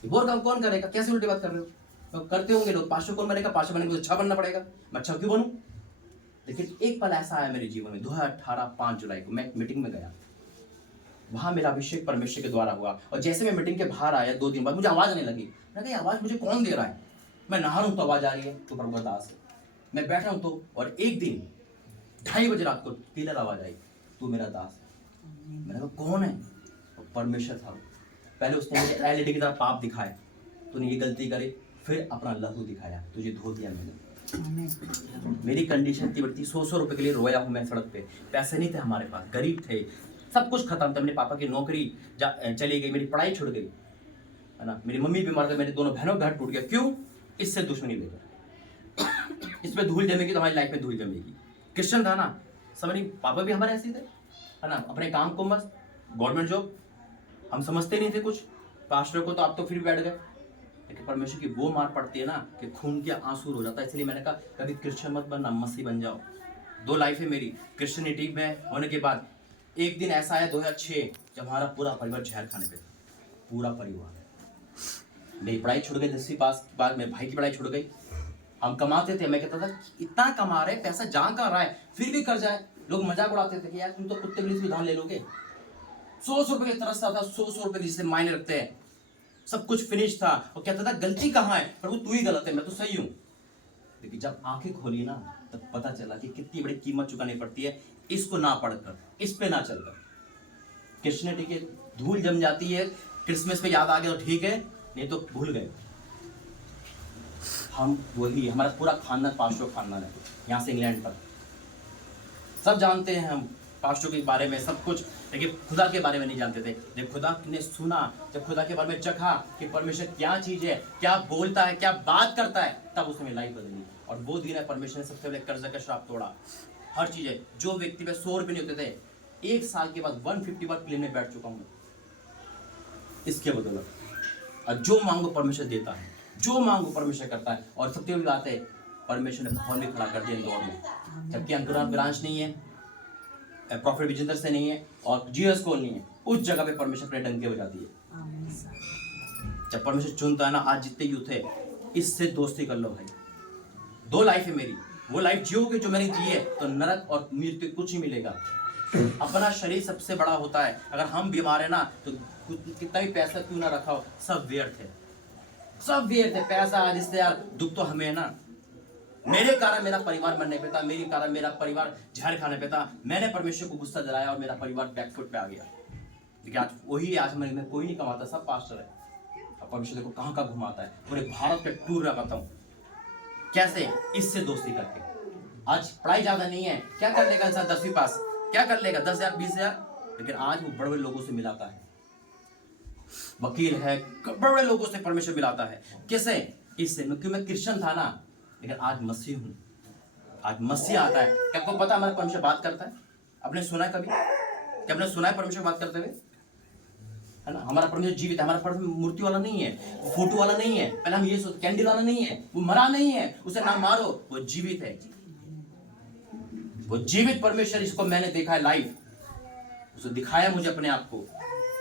बोर काम कौन करेगा? कैसे उल्टी बात कर रहे हो? तो करते होंगे लोग। पास्टर कौन बनेगा? पास्टर बनने को अच्छा बनना पड़ेगा, मैं अच्छा क्यों बनूं? लेकिन एक पल ऐसा आया मेरे जीवन में, 2018 5 जुलाई को मैं एक मीटिंग में गया। वहां मेरा अभिषेक परमेश्वर के द्वारा हुआ, और जैसे मैं मीटिंग के बाहर आया 2 दिन बाद मुझे आवाज आने लगी। मैं कहा आवाज मुझे कौन दे रहा है? मैं नहा रहा हूं तो आवाज आ रही है, तो प्रभु दास है। मैं बैठा हूं तो, और एक दिन 2:30 बजे रात को क्लियर आवाज आई, तू मेरा दास है। मैंने कहा कौन है? परमेश्वर था। पहले उसने मुझे एलईडी की तरह पाप दिखाए, तूने ये गलती करी, फिर अपना लहू दिखाया, तुझे धो दिया मैंने। मेरी कंडीशन थी बढ़ती, 100 रुपए के लिए रोया हूं मैं सड़क पे। पैसे नहीं थे हमारे पास, गरीब थे, सब कुछ खत्म था। मेरे पापा की नौकरी चली गई, मेरी पढ़ाई छूट गई, है ना। मेरी मम्मी बीमार थे, मेरे दोनों बहनों का घर टूट गया। क्यों? इससे दुश्मनी लेकर, इस पे धूल जमेगी तो हमारी लाइफ में धूल जमेगी। क्रिश्चियन था ना, समझ नहीं, पापा भी हमारे ऐसे थे, है ना। अपने काम को मस्त, गवर्नमेंट जॉब, हम समझते नहीं थे कुछ। पास्टर को तो आप तो फिर बैठ गए, लेकिन परमेश्वर की वो मार पड़ती है ना कि खून के आंसू हो जाता है। इसलिए मैंने कहा कभी क्रिश्चियन मत बनना, मसीह बन जाओ। 2 लाइफ है मेरी। क्रिश्चियनिटी में होने के बाद एक दिन ऐसा आया 2006, जब हमारा पूरा परिवार जहर खाने पे था, पूरा परिवार। मेरी पढ़ाई छूट गई, 10वीं पास के बाद मेरे भाई की पढ़ाई छूट गई। हम कमाते थे, मैं कहता था इतना कमा रहे, पैसा जहाँ का रहा है, फिर भी कर जाए। लोग मजाक उड़ाते थे कि यार तुम तो कुत्ते बिल्ली से विधान ले लोगे। 100 रुपए तरसता था, 100 रुपए जिससे मायने रखते हैं। सब कुछ फिनिश था, और कहता था गलती कहाँ है प्रभु, तू ही गलत है, मैं तो सही हूँ। लेकिन जब आंखें खोली ना, तब पता चला कि कितनी बड़ी कीमत चुकानी पड़ती है इसको ना पढ़कर, इस पे ना चलकर। क्रिश्चियनिटी के धूल जम जाती है। क्रिसमस पे याद आ गया तो ठीक है, नहीं तो भूल गए। हम वही, हमारा पूरा खानदान पास्टर खानदान है, यहाँ से इंग्लैंड तक सब जानते हैं हम पास्टर के बारे में सब कुछ, लेकिन खुदा के बारे में नहीं जानते थे। जब खुदा ने सुना, जब खुदा के बारे में चखा कि परमेश्वर क्या चीज है, क्या बोलता है, क्या बात करता है, तब उसने मेरी लाइफ बदली। और वो दिन है परमेश्वर ने सबसे पहले कर्जा का श्राप तोड़ा। हर चीज है, जो व्यक्ति पे 100 रुपये नहीं होते थे, 1 साल के बाद 150 बार प्लेन में बैठ चुका हूँ इसके बदौलत। और जो मांगो परमेश्वर देता है, जो मांगो परमेश्वर करता है। और सबसे बड़ी बात है, परमेश्वर ने भवन भी खड़ा कर दिया इंदौर में, जबकि अंकुरान ब्रांच नहीं है, प्रॉफिट विजेंद्र से नहीं है, और जीएस कॉल नहीं है, उस जगह पे परमेश्वर अपने डंके बजाती है। जब परमेश्वर चुनता है ना, आज जितने यूथ है, इससे दोस्ती कर लो भाई, दो लाइफ है मेरी, वो लाइफ जियोगे जो मैंने जी है तो नरक और मृत्यु कुछ नहीं मिलेगा। अपना शरीर सबसे बड़ा होता है। अगर हम बीमार है ना तो कितना भी पैसा क्यों ना रखा हो, सब व्यर्थ है, सब व्यर्थ है। पैसा रिश्तेदार, दुख तो हमें है ना। मेरे कारण मेरा परिवार मरने पे था, मेरे कारण मेरा परिवार जहर खाने पे था। मैंने परमेश्वर को गुस्सा दिलाया और मेरा परिवार बैकफुट पे आ गया। लेकिन आज वही, आज मैं कोई नहीं कमाता, सब पास्टर है। अब परमेश्वर देखो कहाँ कहाँ घुमाता है। पूरे भारत पे टूर लगाता हूँ। कैसे? इससे दोस्ती करके। आज पढ़ाई ज्यादा नहीं है, क्या कर लेगा इंसान 10वीं पास, क्या कर लेगा 10,000 20,000, लेकिन आज वो बड़े बड़े लोगों से मिलाता है, वकील है, बड़े बड़े लोगों से परमेश्वर मिलाता है। कैसे? इससे क्योंकि मैं क्रिश्चियन था ना, लेकिन आज मसीह हूं। आज मसीह आता है। क्या आपको पता हमारा परमेश्वर बात करता है? आपने सुना है कभी? क्या आपने सुना है परमेश्वर बात करते हुए? है ना, हमारा परमेश्वर जीवित है। हमारा परमेश्वर मूर्ति वाला नहीं है, फोटो वाला नहीं है। पहले हम ये सोचते कैंडल वाला नहीं है, वो मरा नहीं है, उसे ना मारो, वो जीवित है। वो जीवित परमेश्वर, जिसको मैंने देखा है लाइव, उसे दिखाया मुझे अपने आप को,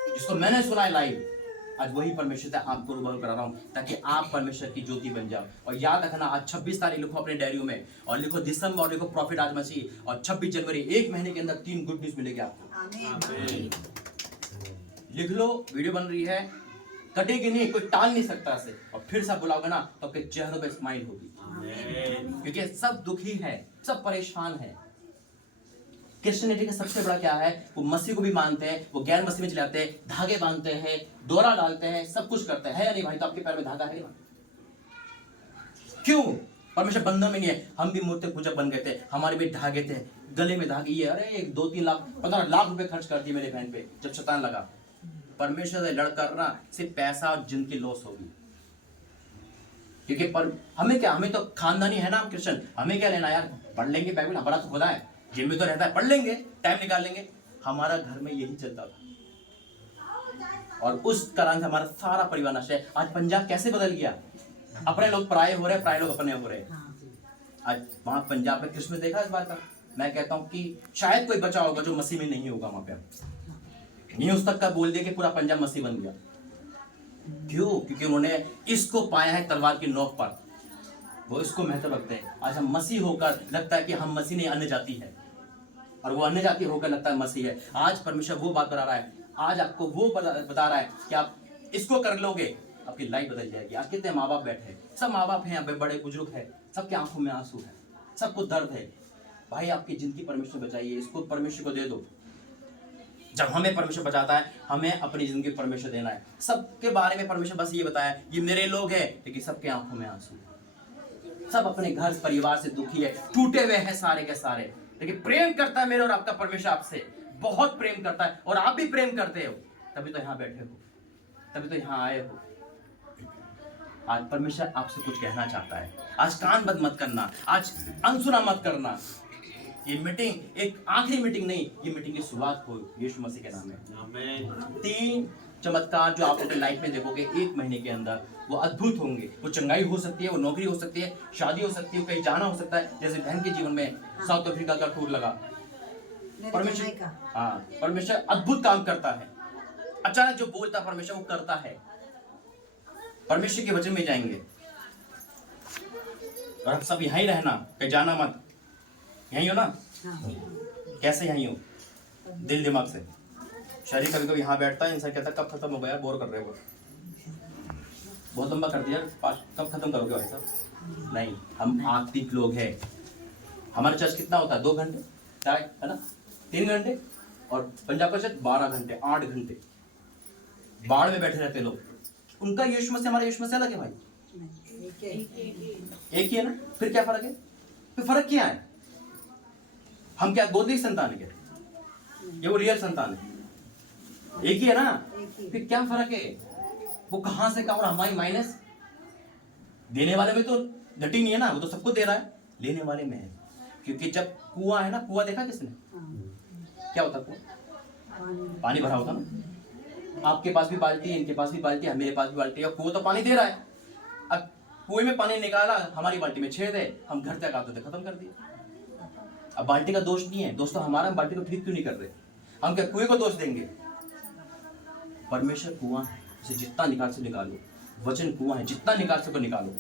जिसको मैंने सुना है लाइव, आज वही परमेश्वर से आपको रूबरू करा रहा हूं, ताकि आप परमेश्वर की ज्योति बन जाओ। और याद रखना, आज 26 तारीख लिखो अपने डायरियों में, और लिखो दिसंबर, और लिखो प्रॉफिट आज मसीह, और 26 जनवरी, एक महीने के अंदर 3 गुड न्यूज मिलेगी आपको। लिख लो, वीडियो बन रही है, कटेगी नहीं, कोई टाल नहीं सकता इसे। और फिर से बुलाओगे ना तो आपके चेहरों पे स्माइल होगी, क्योंकि सब दुखी है, सब परेशान है। क्रिश्चियनिटी का सबसे बड़ा क्या है? वो मसीह को भी मानते हैं, वो गैर मसीह में चलाते हैं, धागे बांधते हैं, डोरा डालते हैं, सब कुछ करते हैं। या नहीं भाई? तो आपके पैर में धागा है ना? क्यों? परमेश्वर बंधन में नहीं है। हम भी मूर्ति पूजक बन गए थे, हमारे भी धागे थे, गले में धागे। ये अरे 2-3 लाख 15 लाख रुपए खर्च कर दिए मेरे बहन पे जब शैतान लगा। परमेश्वर से लड़ कर ना सिर्फ पैसा और जिंदगी लॉस होगी। क्योंकि पर हमें क्या, हमें तो खानदानी है ना, हम क्रिश्चियन, हमें क्या लेना यार? पढ़ लेंगे बाइबल, हमारा तो खुदा है, जिम में तो रहता है, पढ़ लेंगे, टाइम निकाल लेंगे। हमारा घर में यही चलता था, और उस कारण से हमारा सारा परिवार नष्ट है। आज पंजाब कैसे बदल गया? अपने लोग पराये हो रहे हैं, पराये लोग अपने हो रहे हैं। आज वहां पंजाब में क्रिसमस देखा इस बार का? मैं कहता हूँ कि शायद कोई बचा होगा जो मसीह में नहीं होगा वहां पे। न्यूज तक का बोल दिया कि पूरा पंजाब मसीह बन गया। क्यों? क्योंकि उन्होंने इसको पाया है तलवार की नोक पर, वो इसको महत्व रखते हैं। आज हम मसीह होकर लगता है कि हम मसीह नहीं, अन्य जाति है, और वो अन्य जाति होकर लगता है मसीह है। आज परमेश्वर वो बात बता रहा है, आज आपको वो बता रहा है कि आप इसको कर लोगे, आपकी लाइफ बदल जाएगी। आज कितने माँ बाप बैठे हैं, सब माँ बाप हैं, बड़े बुजुर्ग हैं, सबके आंखों में आंसू है, सबको दर्द है। भाई आपकी जिंदगी परमेश्वर बचाइए, इसको परमेश्वर को दे दो। जब हमें परमेश्वर बचाता है, हमें अपनी जिंदगी परमेश्वर देना है। सबके बारे में परमेश्वर बस ये बताया, ये मेरे लोग हैं, लेकिन सबके आंखों में आंसू है, सब अपने घर परिवार से दुखी है, टूटे हुए हैं सारे के सारे। लेकिन प्रेम करता है मेरे और आपका परमेश्वर आपसे, बहुत प्रेम करता है, और आप भी प्रेम करते हो, तभी तो यहाँ बैठे हो, तभी तो यहाँ आए हो। आज परमेश्वर आपसे कुछ कहना चाहता है। आज कान बंद मत करना, आज अनसुना मत करना। ये मीटिंग एक आखिरी मीटिंग नहीं, ये मीटिंग की शुरुआत हो यीशु मसीह के नाम में। 3 चमत्कार जो आप अपने लाइफ में देखोगे 1 महीने के अंदर, वो अद्भुत होंगे। वो चंगाई हो सकती है, वो नौकरी हो सकती है, शादी हो सकती है, कहीं जाना हो सकता है। जैसे बहन के जीवन में साउथ अफ्रीका का टूर लगा। परमेश्वर, हाँ, परमेश्वर अद्भुत काम करता है। अचानक जो बोलता परमेश्वर वो करता है। परमेश्वर के वचन में जाएंगे, और आप सब यहीं रहना, कहीं जाना मत। यहीं हो ना? कैसे यहीं हो? दिल दिमाग से। शरीर कभी कभी यहाँ बैठता है, इंसान कहता है कब खत्म हो गया, बोर कर रहे हो, बहुत लंबा कर दिया, कब खत्म करोगे भाई साहब? नहीं, हम आत्मिक लोग हैं। हमारा चर्च कितना होता है? 2 घंटे शायद, है ना? 3 घंटे, और पंजाब का चर्च 12 घंटे 8 घंटे बाढ़ में बैठे रहते लोग। उनका यीशु मसीह हमारा यीशु मसीह अलग है भाई, एक ही है ना? फिर क्या फर्क है? फिर फर्क क्या है? हम क्या गोदी संतान है क्या? ये वो रियल संतान है, एक ही है ना? फिर क्या फर्क है? वो कहां से कहा, और हमारी माइनस। देने वाले में तो घटी नहीं है ना, वो तो सबको दे रहा है। लेने वाले में है, क्योंकि जब कुआं है ना, कुआं देखा किसने? क्या होता कुआं? पानी भरा होता ना। आपके पास भी बाल्टी है, इनके पास भी बाल्टी है, मेरे पास भी बाल्टी है, और कुआं तो पानी दे रहा है। अब कुएं में पानी निकाला, हमारी बाल्टी में छेद है, हम घर तक आते थे, खत्म कर दिया। अब बाल्टी का दोष नहीं है, दोस्त तो हमारा, हम बाल्टी को ठीक क्यों नहीं कर रहे? हम क्या कुएं को दोष देंगे? परमेश्वर कुआं है, उसे जितना निकाल से निकालो। वचन कुआं है, जितना निकाल सको निकालो।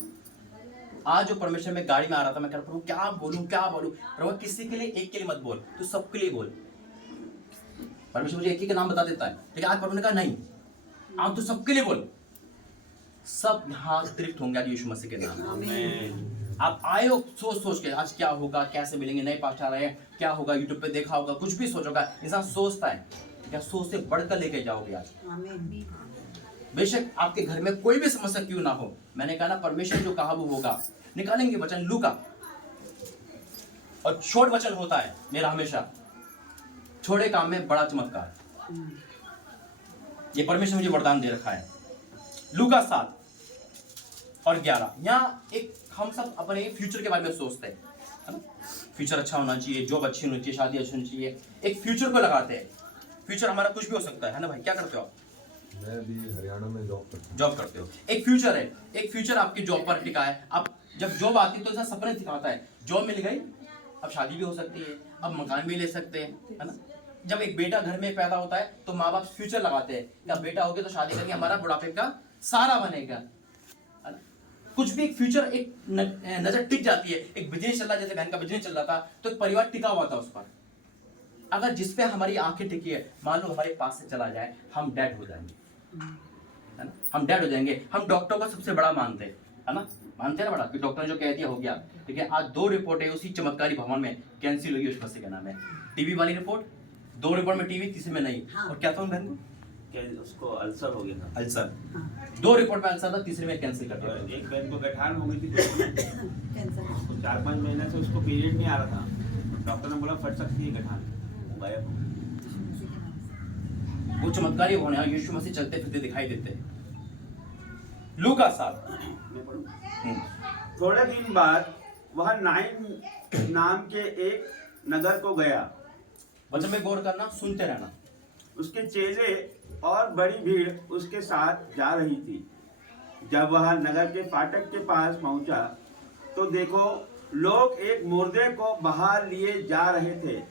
आज जो परमेश्वर में गाड़ी में आ रहा था, मैं कह रहा प्रभु क्या बोलूं क्या बोलूं। प्रभु किसी के लिए, एक के लिए मत बोल, तू सबके लिए बोल। परमेश्वर मुझे एक ही का नाम बता देता है, लेकिन आज प्रभु ने कहा नहीं, आज तू सबके लिए बोल। सब यहाँ तृप्त होंगे आज यीशु मसीह के नाम में। आप आए हो सोच सोच के आज क्या होगा, कैसे मिलेंगे, नए पास्टर आ रहे हैं, क्या होगा, यूट्यूब पे देखा होगा, कुछ भी सोचोगा, इंसान सोचता है, क्या सोच से बढ़कर लेके जाओगे आज। बेशक आपके घर में कोई भी समस्या क्यों ना हो, मैंने कहा ना परमेश्वर जो कहा वो होगा। निकालेंगे वचन लूका, और छोट वचन होता है मेरा हमेशा, छोटे काम में बड़ा चमत्कार। ये परमेश्वर मुझे वरदान दे रखा है। लूका 7:11। यहाँ एक हम सब अपने फ्यूचर के बारे में सोचते हैं, है ना, फ्यूचर अच्छा होना चाहिए, जॉब अच्छी होनी चाहिए, शादी अच्छी होनी चाहिए, एक फ्यूचर को लगाते हैं। फ्यूचर हमारा कुछ भी हो सकता है ना भाई। क्या करते हो आप? मैं भी हरियाणा में जॉब करते हो। एक फ्यूचर है, एक फ्यूचर आपकी जॉब पर टिका है। अब जब जॉब आती है तो ऐसा सपने दिखाता है, जॉब मिल गई, अब शादी भी हो सकती है, अब मकान भी ले सकते हैं, है ना। जब एक बेटा घर में पैदा होता है तो माँ बाप फ्यूचर लगाते हैं, क्या बेटा हो गया तो शादी करके हमारा बुढ़ापे का सहारा बनेगा, है ना। कुछ भी एक फ्यूचर, एक नजर टिक जाती है। एक बिजनेस चल रहा है, जैसे बहन का बिजनेस चल रहा था तो एक परिवार टिका हुआ था उस पर। अगर जिसपे हमारी आंखें टिकी है, मान लो हमारे पास से चला जाए, हम डेड हो जाएंगे, है ना, हम डेड हो जाएंगे। हम डॉक्टर को सबसे बड़ा मानते हैं, है ना, मानते हैं ना बड़ा, कि डॉक्टर ने जो कह दिया हो गया। ठीक है, आज 2 रिपोर्ट है उसी चमत्कारी भवन में कैंसिल हुई, उस मसीह का नाम है। टीवी वाली रिपोर्ट, 2 रिपोर्ट में टीवी, तीसरे में नहीं। और क्या था उन बहन को? क्या उसको अल्सर हो गया था? अल्सर। 2 रिपोर्ट में अल्सर था, तीसरे में कैंसिल कर दिया। और एक बहन को गठान हो गई थी, उसको 4-5 महीने से उसको पीरियड नहीं आ रहा था। डॉक्टर ने बोला फट सकती है गठान, गायब हो गई। वो चमत्कारी भवन है, यीशु मसीह चलते फिरते दिखाई देते हैं। लूका 7। थोड़े दिन बाद वह नाइन नाम के एक नगर को गया। वचन में गौर करना, सुनते रहना। उसके चेले और बड़ी भीड़ उसके साथ जा रही थी। जब वह नगर के फाटक के पास पहुंचा तो देखो, लोग एक मुर्दे को बाहर लिए जा रहे थे,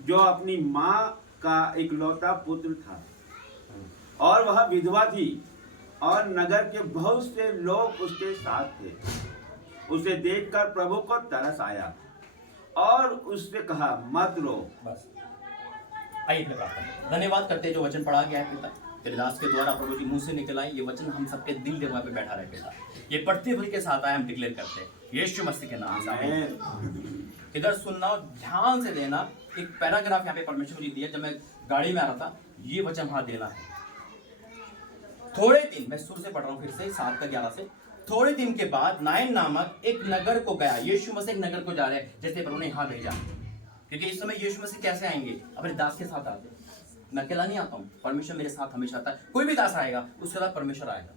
जो अपनी माँ का इकलौता पुत्र था, और वह विधवा थी, और नगर के बहुत से लोग उसके साथ थे। उसे देखकर प्रभु को तरस आया और उससे कहा, मत रो। बस आइए प्रार्थना। धन्यवाद करते हैं जो वचन पढ़ा गया है पिता, तेरे दास के द्वारा प्रभु जी मुंह से निकला है ये वचन, हम सबके दिल दिमाग पे बैठा रहे पिता। ये पढ़ते हुए के साथ आए हम डिक्लेयर करते हैं यीशु मसीह के नाम से। इधर सुनना, ध्यान से देना। एक पैराग्राफ यहाँ पे परमेश्वर जी दिया, जब मैं गाड़ी में आ रहा था, ये वचन वहां देना है। थोड़े दिन, मैं शुरू से पढ़ रहा हूँ फिर से 7:11 से। थोड़े दिन के बाद नाइन नामक एक नगर को गया। यीशु मसीह एक नगर को जा रहे हैं, जैसे प्रभु ने यहाँ भेजा, क्योंकि इस समय यीशु मसीह कैसे आएंगे? अपने दास के साथ आते। मैं अकेला नहीं आता हूँ, परमेश्वर मेरे साथ हमेशा आता है। कोई भी दास आएगा उसके साथ परमेश्वर आएगा,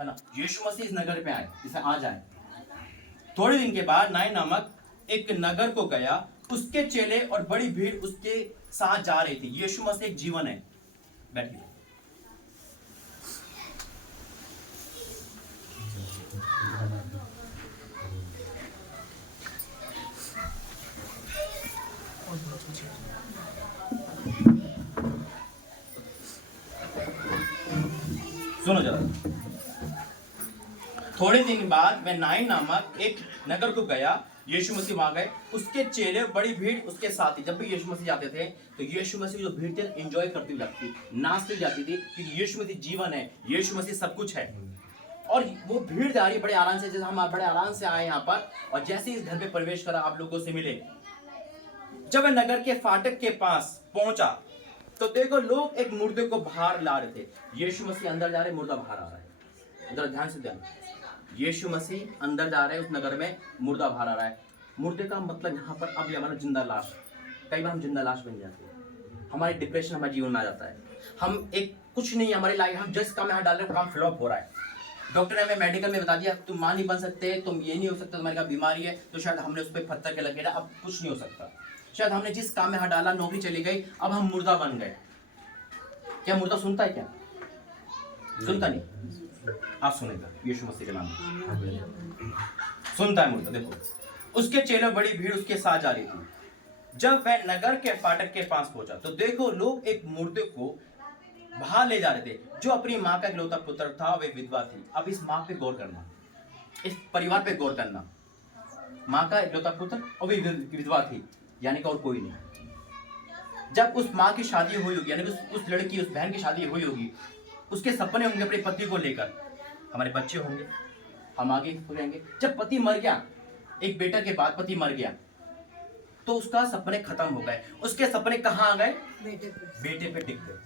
है ना। यीशु मसीह इस नगर पे आए, जिसे आज आए। थोड़े दिन के बाद नाइन नामक एक नगर को गया, उसके चेले और बड़ी भीड़ उसके साथ जा रही थी। यीशु मसीह एक जीवन है। बैठिए। सुनो जरा। थोड़े दिन बाद वह नाइन नामक एक नगर को गया। यीशु मसीह वहां गए, उसके चेले बड़ी भीड़ उसके साथ थी। जब भी यीशु मसीह जाते थे तो यीशु मसीह जो भीड़ थी एंजॉय करती हुई जाती, नाचती जाती थी, क्योंकि यीशु मसीह जीवन है, यीशु मसीह सब कुछ है। और वो भीड़ जा रही बड़े आराम से, जैसे हम बड़े आराम से आए यहाँ पर, और जैसे इस घर में प्रवेश करा आप लोगों से मिले। जब वह नगर के फाटक के पास पहुंचा तो देखो, लोग एक मुर्दे को बाहर ला रहे थे। यीशु मसीह अंदर जा रहे, मुर्दा बाहर आ रहा है। इधर ध्यान से ध्यान। यीशु मसीह अंदर जा रहे हैं, उस नगर में मुर्दा बाहर आ रहा है। मुर्दे का मतलब यहाँ पर अब हमारा जिंदा लाश। कई बार हम जिंदा लाश बन जाते हैं, हमारे डिप्रेशन हमारे जीवन में आ जाता है। हम एक कुछ नहीं, हमारी लाइफ, हम जिस काम में हाथ डाल रहे हैं वो काम फ्लॉप हो रहा है। डॉक्टर ने हमें मेडिकल में बता दिया तुम मां नहीं बन सकते, तुम ये नहीं हो सकता, तुम्हारी बीमारी है। तो शायद हमने उस पर पत्थर के लगे, अब कुछ नहीं हो सकता। शायद हमने जिस काम में हाथ डाला, नौकरी चली गई, अब हम मुर्दा बन गए। क्या मुर्दा सुनता है? क्या सुनता नहीं? आप सुनेगा यीशु मसीह के नाम में। सुनता है मुर्दा। देखो, उसके चेले बड़ी भीड़ उसके साथ जा रही थी। जब वह नगर के फाटक के पास पहुंचा तो देखो, लोग एक मुर्दे को बाहर ले जा रहे थे, जो अपनी माँ का इकलौता पुत्र था, वे विधवा थी। अब इस माँ पे गौर करना। इस परिवार पे गौर करना। माँ का इकलौता पुत्र और भी विधवा थी, यानी कि और कोई नहीं। जब उस माँ की शादी हुई होगी, यानी कि उस लड़की, उस बहन की शादी हुई होगी, उसके सपने होंगे अपने पति को लेकर, हमारे बच्चे होंगे, हम आगे रहेंगे। जब पति मर गया, एक बेटा के बाद पति मर गया, तो उसका सपने खत्म हो गए। उसके सपने कहाँ आ गए? बेटे पे टिक गए।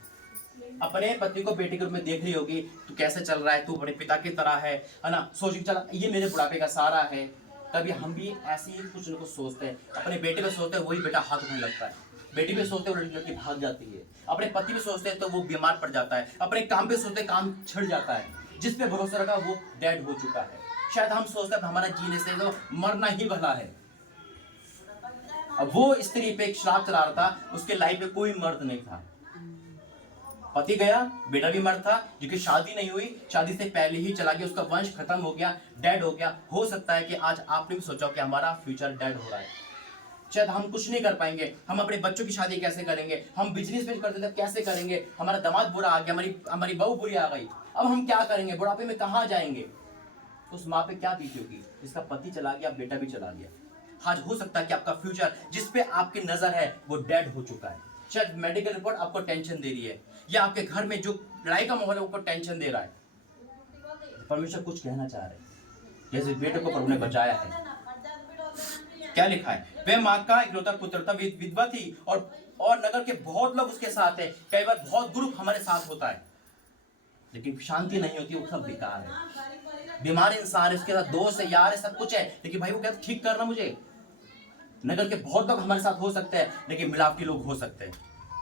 अपने पति को बेटे के रूप में देख रही होगी, तू कैसे चल रहा है, तू अपने पिता की तरह है ना, सोच के चला ये मेरे बुढ़ापे का सहारा है। कभी हम भी ऐसे ही कुछ न कुछ सोचते हैं। अपने बेटे पे सोचते हैं, वही बेटा हाथ उठाने लगता है। बेटी पे सोचते हैं, वो लड़की भाग जाती है। अपने पति पे सोचते हैं तो वो बीमार पड़ जाता है। अपने काम पे सोचते हैं, काम छिड़ जाता है। जिस पे भरोसा रखा वो डेड हो चुका है। शायद हम सोचते हैं हमारा जीने से तो मरना ही भला है। अब वो स्त्री पे एक श्राप चला रहा था, उसके लाइफ में कोई मर्द नहीं था। पति गया, बेटा भी मर था, जिसकी शादी नहीं हुई, शादी से पहले ही चला गया, उसका वंश खत्म हो गया, डेड हो गया। हो सकता है कि आज आपने भी सोचा कि हमारा फ्यूचर डेड हो रहा है। शायद हम कुछ नहीं कर पाएंगे। हम अपने बच्चों की शादी कैसे करेंगे? हम बिजनेस में करते थे कैसे करेंगे? हमारा दामाद बुरा आ गया, हमारी बहू बुरी आ गई, अब हम क्या करेंगे? बुढ़ापे में कहाँ जाएंगे? उस माँ पे क्या बीती होगी जिसका पति चला गया, बेटा भी चला गया। आज हो सकता है कि आपका फ्यूचर जिस पे आपकी नजर है वो डेड हो चुका है। शायद मेडिकल रिपोर्ट आपको टेंशन दे रही है, या आपके घर में जो लड़ाई का माहौल है वो टेंशन दे रहा है। परमेश्वर कुछ कहना चाह रहे हैं, जैसे बेटे को प्रभु ने बचाया है। क्या लिखा है? वह माँ का इकलौता पुत्र था, विधवा थी, और नगर के बहुत लोग उसके साथ है। कई बार बहुत ग्रुप हमारे साथ होता है, लेकिन शांति नहीं होती, वो सब बेकार है। बीमार इंसान है, उसके साथ दोस्त है, यार है, सब कुछ है, लेकिन भाई वो कहते ठीक करना मुझे। नगर के बहुत लोग हमारे साथ हो सकते हैं, लेकिन मिलावटी लोग हो सकते हैं।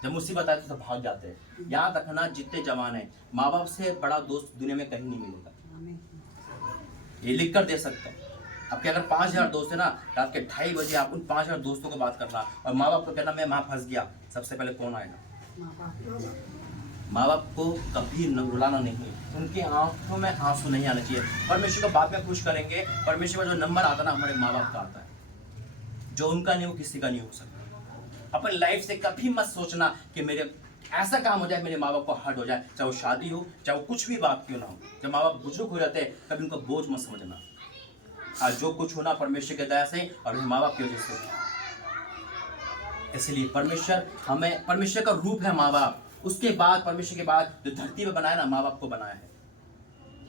जब मुसीबत आए तो सब भाग जाते हैं। याद रखना, जितने जवान है, माँ बाप से बड़ा दोस्त दुनिया में कहीं नहीं मिलेगा। ये लिख कर दे सकता हूँ। आपके अगर 5000 दोस्त है ना, रात के 2:30 बजे आप उन 5000 दोस्तों को बात करना और माँ बाप को कहना मैं वहां फंस गया, सबसे पहले कौन आएगा? माँ बाप को कभी रुलाना नहीं, उनकी आंखों में आंसू नहीं आना चाहिए। परमेश्वर को बात में खुश करेंगे। परमेश्वर का जो नंबर आता है ना, हमारे माँ बाप का आता है। जो उनका नहीं हो किसी का नहीं हो सकता। अपनी लाइफ से कभी मत सोचना कि मेरे ऐसा काम हो जाए, मेरे माँ बाप को हर्ट हो जाए, चाहे वो शादी हो, चाहे वो कुछ भी बात क्यों ना हो। जब माँ बाप बुजुर्ग हो जाते हैं, कभी उनको बोझ मत समझना। आज जो कुछ होना परमेश्वर के दया से और माँ बाप की वजह से। इसलिए परमेश्वर का रूप है माँ बाप। उसके बाद परमेश्वर के बाद जो धरती पे बनाया ना, माँ बाप को बनाया है।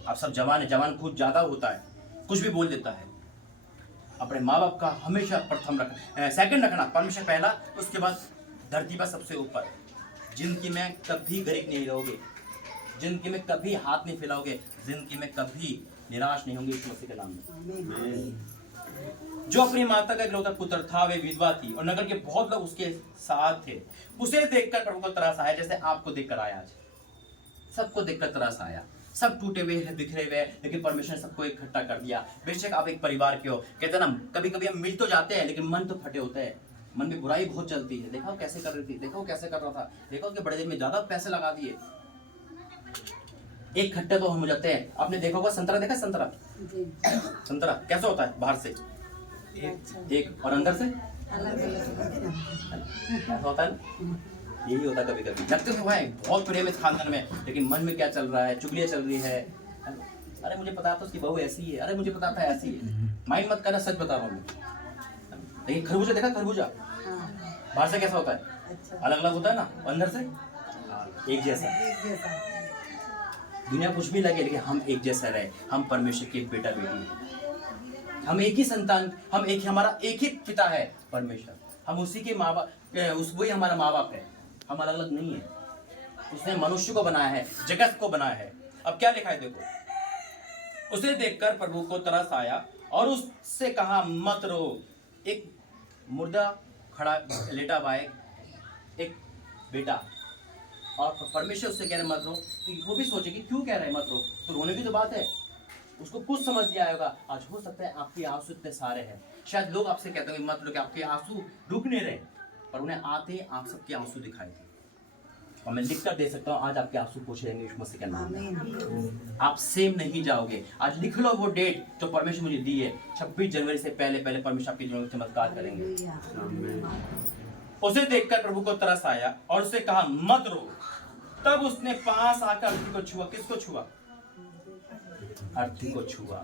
आप सब जवान है, जवान खुद ज्यादा होता है, कुछ भी बोल देता है। अपने माँ बाप का हमेशा प्रथम रखना, सेकंड रखना, परमेश्वर पहला, उसके बाद धरती पर सबसे ऊपर। जिंदगी में कभी गरीब नहीं रहोगे, जिंदगी में कभी हाथ नहीं फैलाओगे, जिंदगी में कभी निराश नहीं होंगे यीशु मसीह के नाम में। जो अपनी माता का इकलौता पुत्र था, वे विधवा थी और नगर के बहुत लोग उसके साथ थे। उसे देखकर प्रभु को तरस आया, जैसे आपको देखकर आया आज। सबको देखकर तरस आया। सब टूटे हुए हैं, बिखरे हुए, लेकिन परमेश्वर ने सबको इकट्ठा कर दिया। बेशक आप एक परिवार के हो। कहते हैं ना, कभी कभी हम मिल तो जाते हैं, लेकिन मन तो फटे होते हैं। मन में बुराई बहुत चलती है। देखा कैसे कर रही थी, देखो कैसे कर रहा था, देखो उसके बड़े दिन में ज्यादा पैसे लगा दिए। एक खट्टे तो हम हो जाते हैं। आपने देखा होगा संतरा, देखा संतरा? संतरा कैसा होता है? बाहर से एक और अंदर से ऐसा होता है। यही होता है कभी कभी। लगते तो भाई बहुत प्रेम है खानदान में, लेकिन मन में क्या चल रहा है? चुगलियां चल रही है। अरे मुझे पता था उसकी बहू ऐसी है, अरे मुझे पता था ऐसी है। माइंड मत करना, सच बता रहा हूँ। लेकिन खरबूजा देखा? खरबूजा बाहर से कैसा होता है? अलग अलग होता है ना, अंदर से एक जैसा। दुनिया कुछ भी लगे, लेकिन हम एक जैसा रहे। हम परमेश्वर के बेटा बेटी, हम एक ही संतान, हम एक, हमारा एक ही पिता है परमेश्वर। हम उसी के माँ बाप, वही हमारा माँ बाप है। हम अलग अलग नहीं है। उसने मनुष्य को बनाया है, जगत को बनाया है। अब क्या लिखा है देखो। उसे देखकर प्रभु को तरस आया और उससे कहा मत रो। एक मुर्दा खड़ा लेटा हुआ है, एक बेटा, और परमेश्वर उससे कह रहे मत रो। तो वो भी सोचेगी क्यों कह रहे हैं मत रो, तो रोने की तो बात है। उसको कुछ समझ नहीं आएगा। आज हो सकता है आपके आंसू इतने सारे हैं, शायद लोग आपसे कहते हैं मत लो, कि आपके आंसू रुक नहीं रहे, पर उन्हें आते आप सबके आंसू दिखाई थे। और मैं लिख कर दे सकता हूँ, आज आपके आंसू पूछ लेंगे यीशु मसीह के नाम में। आप सेम नहीं जाओगे। आज लिख लो वो डेट जो परमेश्वर मुझे दी है, 26 जनवरी से पहले पहले परमेश्वर आपके जीवन में चमत्कार करेंगे। उसे देखकर प्रभु को तरस आया और उसे कहा मत रो। तब उसने पास आकर अर्थी को छुआ। किसको छुआ? अर्थी को छुआ।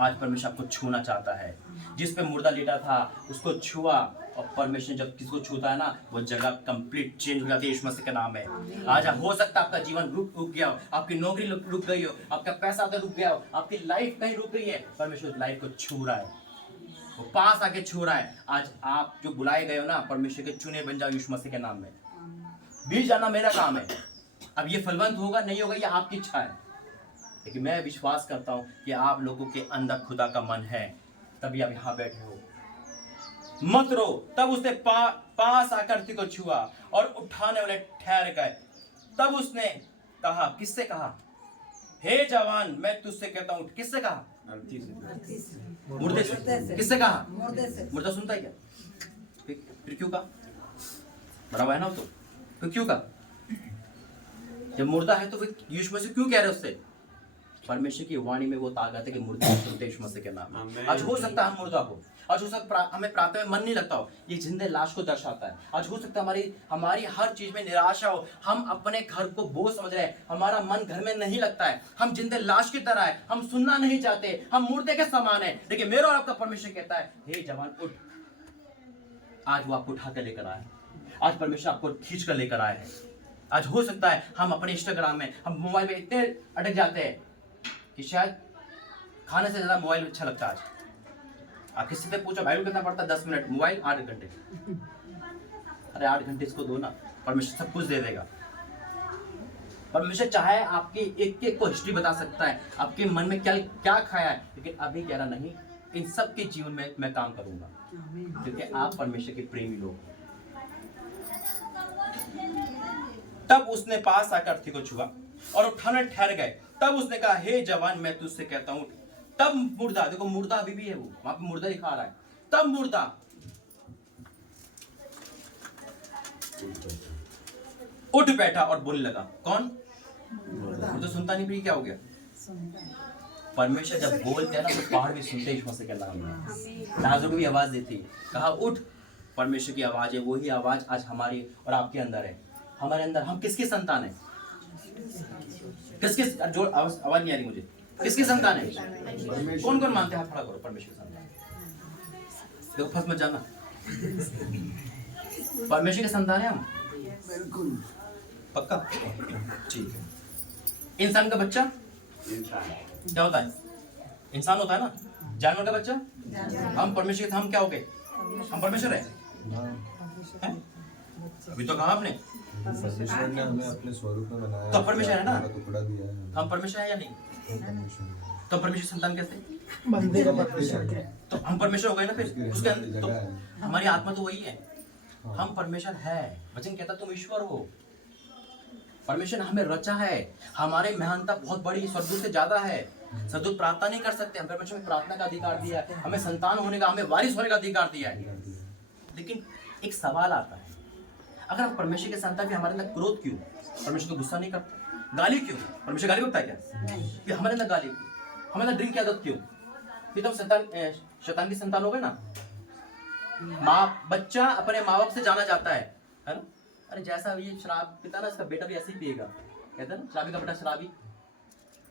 आज परमेश्वर आपको छूना चाहता है। जिस पे मुर्दा लेटा था उसको छुआ, और परमेश्वर जब किसको छूता है ना, वो जगह कंप्लीट चेंज हो जाती है। यीशु मसीह का नाम है। आज हो सकता है आपका जीवन रुक गया हो, आपकी नौकरी रुक गई हो, आपका पैसा तो रुक गया हो, आपकी लाइफ कहीं रुक गई है। परमेश्वर लाइफ को छू रहा है, वो पास आके छू रहा है। आज आप जो बुलाए गए हो ना, परमेश्वर के चुने बन जाओ यीशु मसीह के नाम में। बीज जाना मेरा काम है। अब ये फलवंत होगा नहीं होगा, ये आपकी इच्छा है, लेकिन मैं विश्वास करता हूं कि आप लोगों के अंदर खुदा का मन है, तभी आप यहाँ बैठे हो। मत रो। तब उसने पास आकर थी को छुआ और उठाने वाले ठहर गए। तब उसने कहा, किससे कहा? हे जवान, मैं तुझसे कहता हूं। किससे कहा? मुर्दे से। किससे कहा? मुर्दा सुनता है क्या? फिर क्यों कहा? बराबर है ना? तो फिर क्यों कहा? जब मुर्दा है तो फिर यीशु मसीह क्यों कह रहे उससे? परमेश्वर की वाणी में वो ताकत है कि मुर्दे सुनते यीशु मसीह के नाम में। आज हो सकता है हम मुर्दा हो, आज हो सकता है हमें प्रार्थना में मन नहीं लगता हो, ये जिंदे लाश को दर्शाता है। आज हो सकता है हमारी हर चीज में निराशा हो, हम अपने घर को बोझ समझ रहे हैं, हमारा मन घर में नहीं लगता है, हम जिंदे लाश की तरह है, हम सुनना नहीं चाहते, हम मुर्दे के समान है। लेकिन मेरा और आपका परमेश्वर कहता है, हे जवान उठ। आज वो आपको उठा कर लेकर आया, आज परमेश्वर आपको खींच कर लेकर आया है। आज हो सकता है हम अपने इंस्टाग्राम में, हम मोबाइल में इतने अटक जाते हैं कि शायद खाने से ज्यादा मोबाइल अच्छा लगता है। आज आप किसी से पूछो बाइबल कितना पढ़ता है? 10 मिनट, मोबाइल 8 घंटे। अरे 8 घंटे इसको दो ना, परमेश्वर सब कुछ दे देगा। परमेश्वर चाहे आपकी एक को हिस्ट्री बता सकता है, आपके मन में क्या खाया है, लेकिन अभी कह रहा नहीं, इन सब के जीवन में मैं काम करूंगा, क्योंकि आप परमेश्वर के प्रेमी लोग हो। तब उसने पास आकर थी को छुआ और उठाने ठहर गए। तब उसने कहा, हे जवान, मैं तुझसे कहता हूं। तब मुर्दा, देखो मुर्दा अभी भी है, वो वहां पे मुर्दा दिखा रहा है। तब मुर्दा उठ बैठा और बोलने लगा। कौन? मुर्दा सुनता नहीं, फिर क्या हो गया? परमेश्वर जब बोलते हैं ना तो पहाड़ भी सुनते यीशु मसीह के नाम में। लाजर को भी आवाज देती, कहा उठ। परमेश्वर की आवाज है, वही आवाज आज हमारी और आपके अंदर है। हमारे अंदर हम किसकी संतान है? किसके? जो आवाज नहीं आ रही मुझे। किसकी संतान है? कौन कौन मानते हैं? हाथ खड़ा करो। परमेश्वर की संतान। देखो फंस मत जाना। परमेश्वर के संतान है हम, बिल्कुल पक्का? ठीक है। इंसान का बच्चा क्या होता है? इंसान होता है ना। जानवर का बच्चा? हम परमेश्वर के, हम क्या हो गए? हम परमेश्वर है? अभी तो कहा आपने परमेश्वर ने हमें अपने स्वरूप में बनाया, तो परमेश्वर है ना? टुकड़ा दिया है। हम परमेश्वर है या नहीं? तो परमेश्वर संतान कैसे? तो हम परमेश्वर हो गए ना फिर। उसके अंदर तो हमारी आत्मा तो वही है, हम परमेश्वर है। वचन कहता तुम ईश्वर हो। परमेश्वर ने हमें रचा है, हमारे महानता बहुत बड़ी, स्वर्गदूत से ज्यादा है। स्वर्गदूत प्रार्थना नहीं कर सकते, हम परमेश्वर में प्रार्थना का अधिकार दिया है, हमें संतान होने का, हमें वारिस होने का अधिकार दिया है। लेकिन एक सवाल आता है, अगर हम परमेश्वर के संतान भी, हमारे अंदर क्रोध क्यों? परमेश्वर को गुस्सा नहीं करता? गाली क्यों? परमेश्वर गाली करता है क्या? फिर हमारे अंदर गाली, हमारे अंदर ड्रिंक की आदत क्यों? फिर तो हम शैतान की संतान हो गए ना। बच्चा अपने माँ बाप से जाना जाता है ना? अरे जैसा ये शराब पीता ना, इसका बेटा भी ऐसे ही पिएगा। कहते हैं ना, शराबी का बेटा शराबी।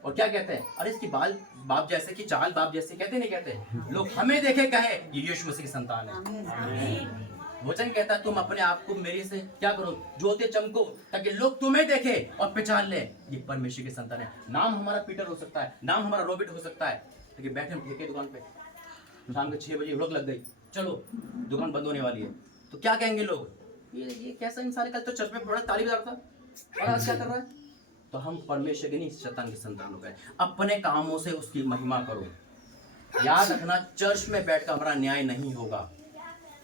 और क्या कहते हैं? अरे इसकी बाल बाप जैसे की चाल बाप जैसे, कहते नहीं कहते लोग? हमें देखे कहे ये यीशु मसीह की संतान है। वचन कहता है तुम अपने आप को मेरे से क्या करो? ज्योति चमको, ताकि लोग तुम्हें देखे और पहचान ले ये परमेश्वर की संतान है। नाम हमारा पीटर हो सकता है, नाम हमारा रॉबर्ट हो सकता है, लेकिन बैठे हम ठेके दुकान पे, शाम के 6 बजे हुड़क लग गई, चलो दुकान बंद होने वाली है, तो क्या कहेंगे लोग? ये कैसा इंसान है? कल तो चर्च में बड़ा ताली बजा रहा था और आज क्या कर रहा है? तो हम परमेश्वर के नहीं, शैतान की संतान हो गए। अपने कामों से उसकी महिमा करो। याद रखना, चर्च में बैठकर हमारा न्याय नहीं होगा।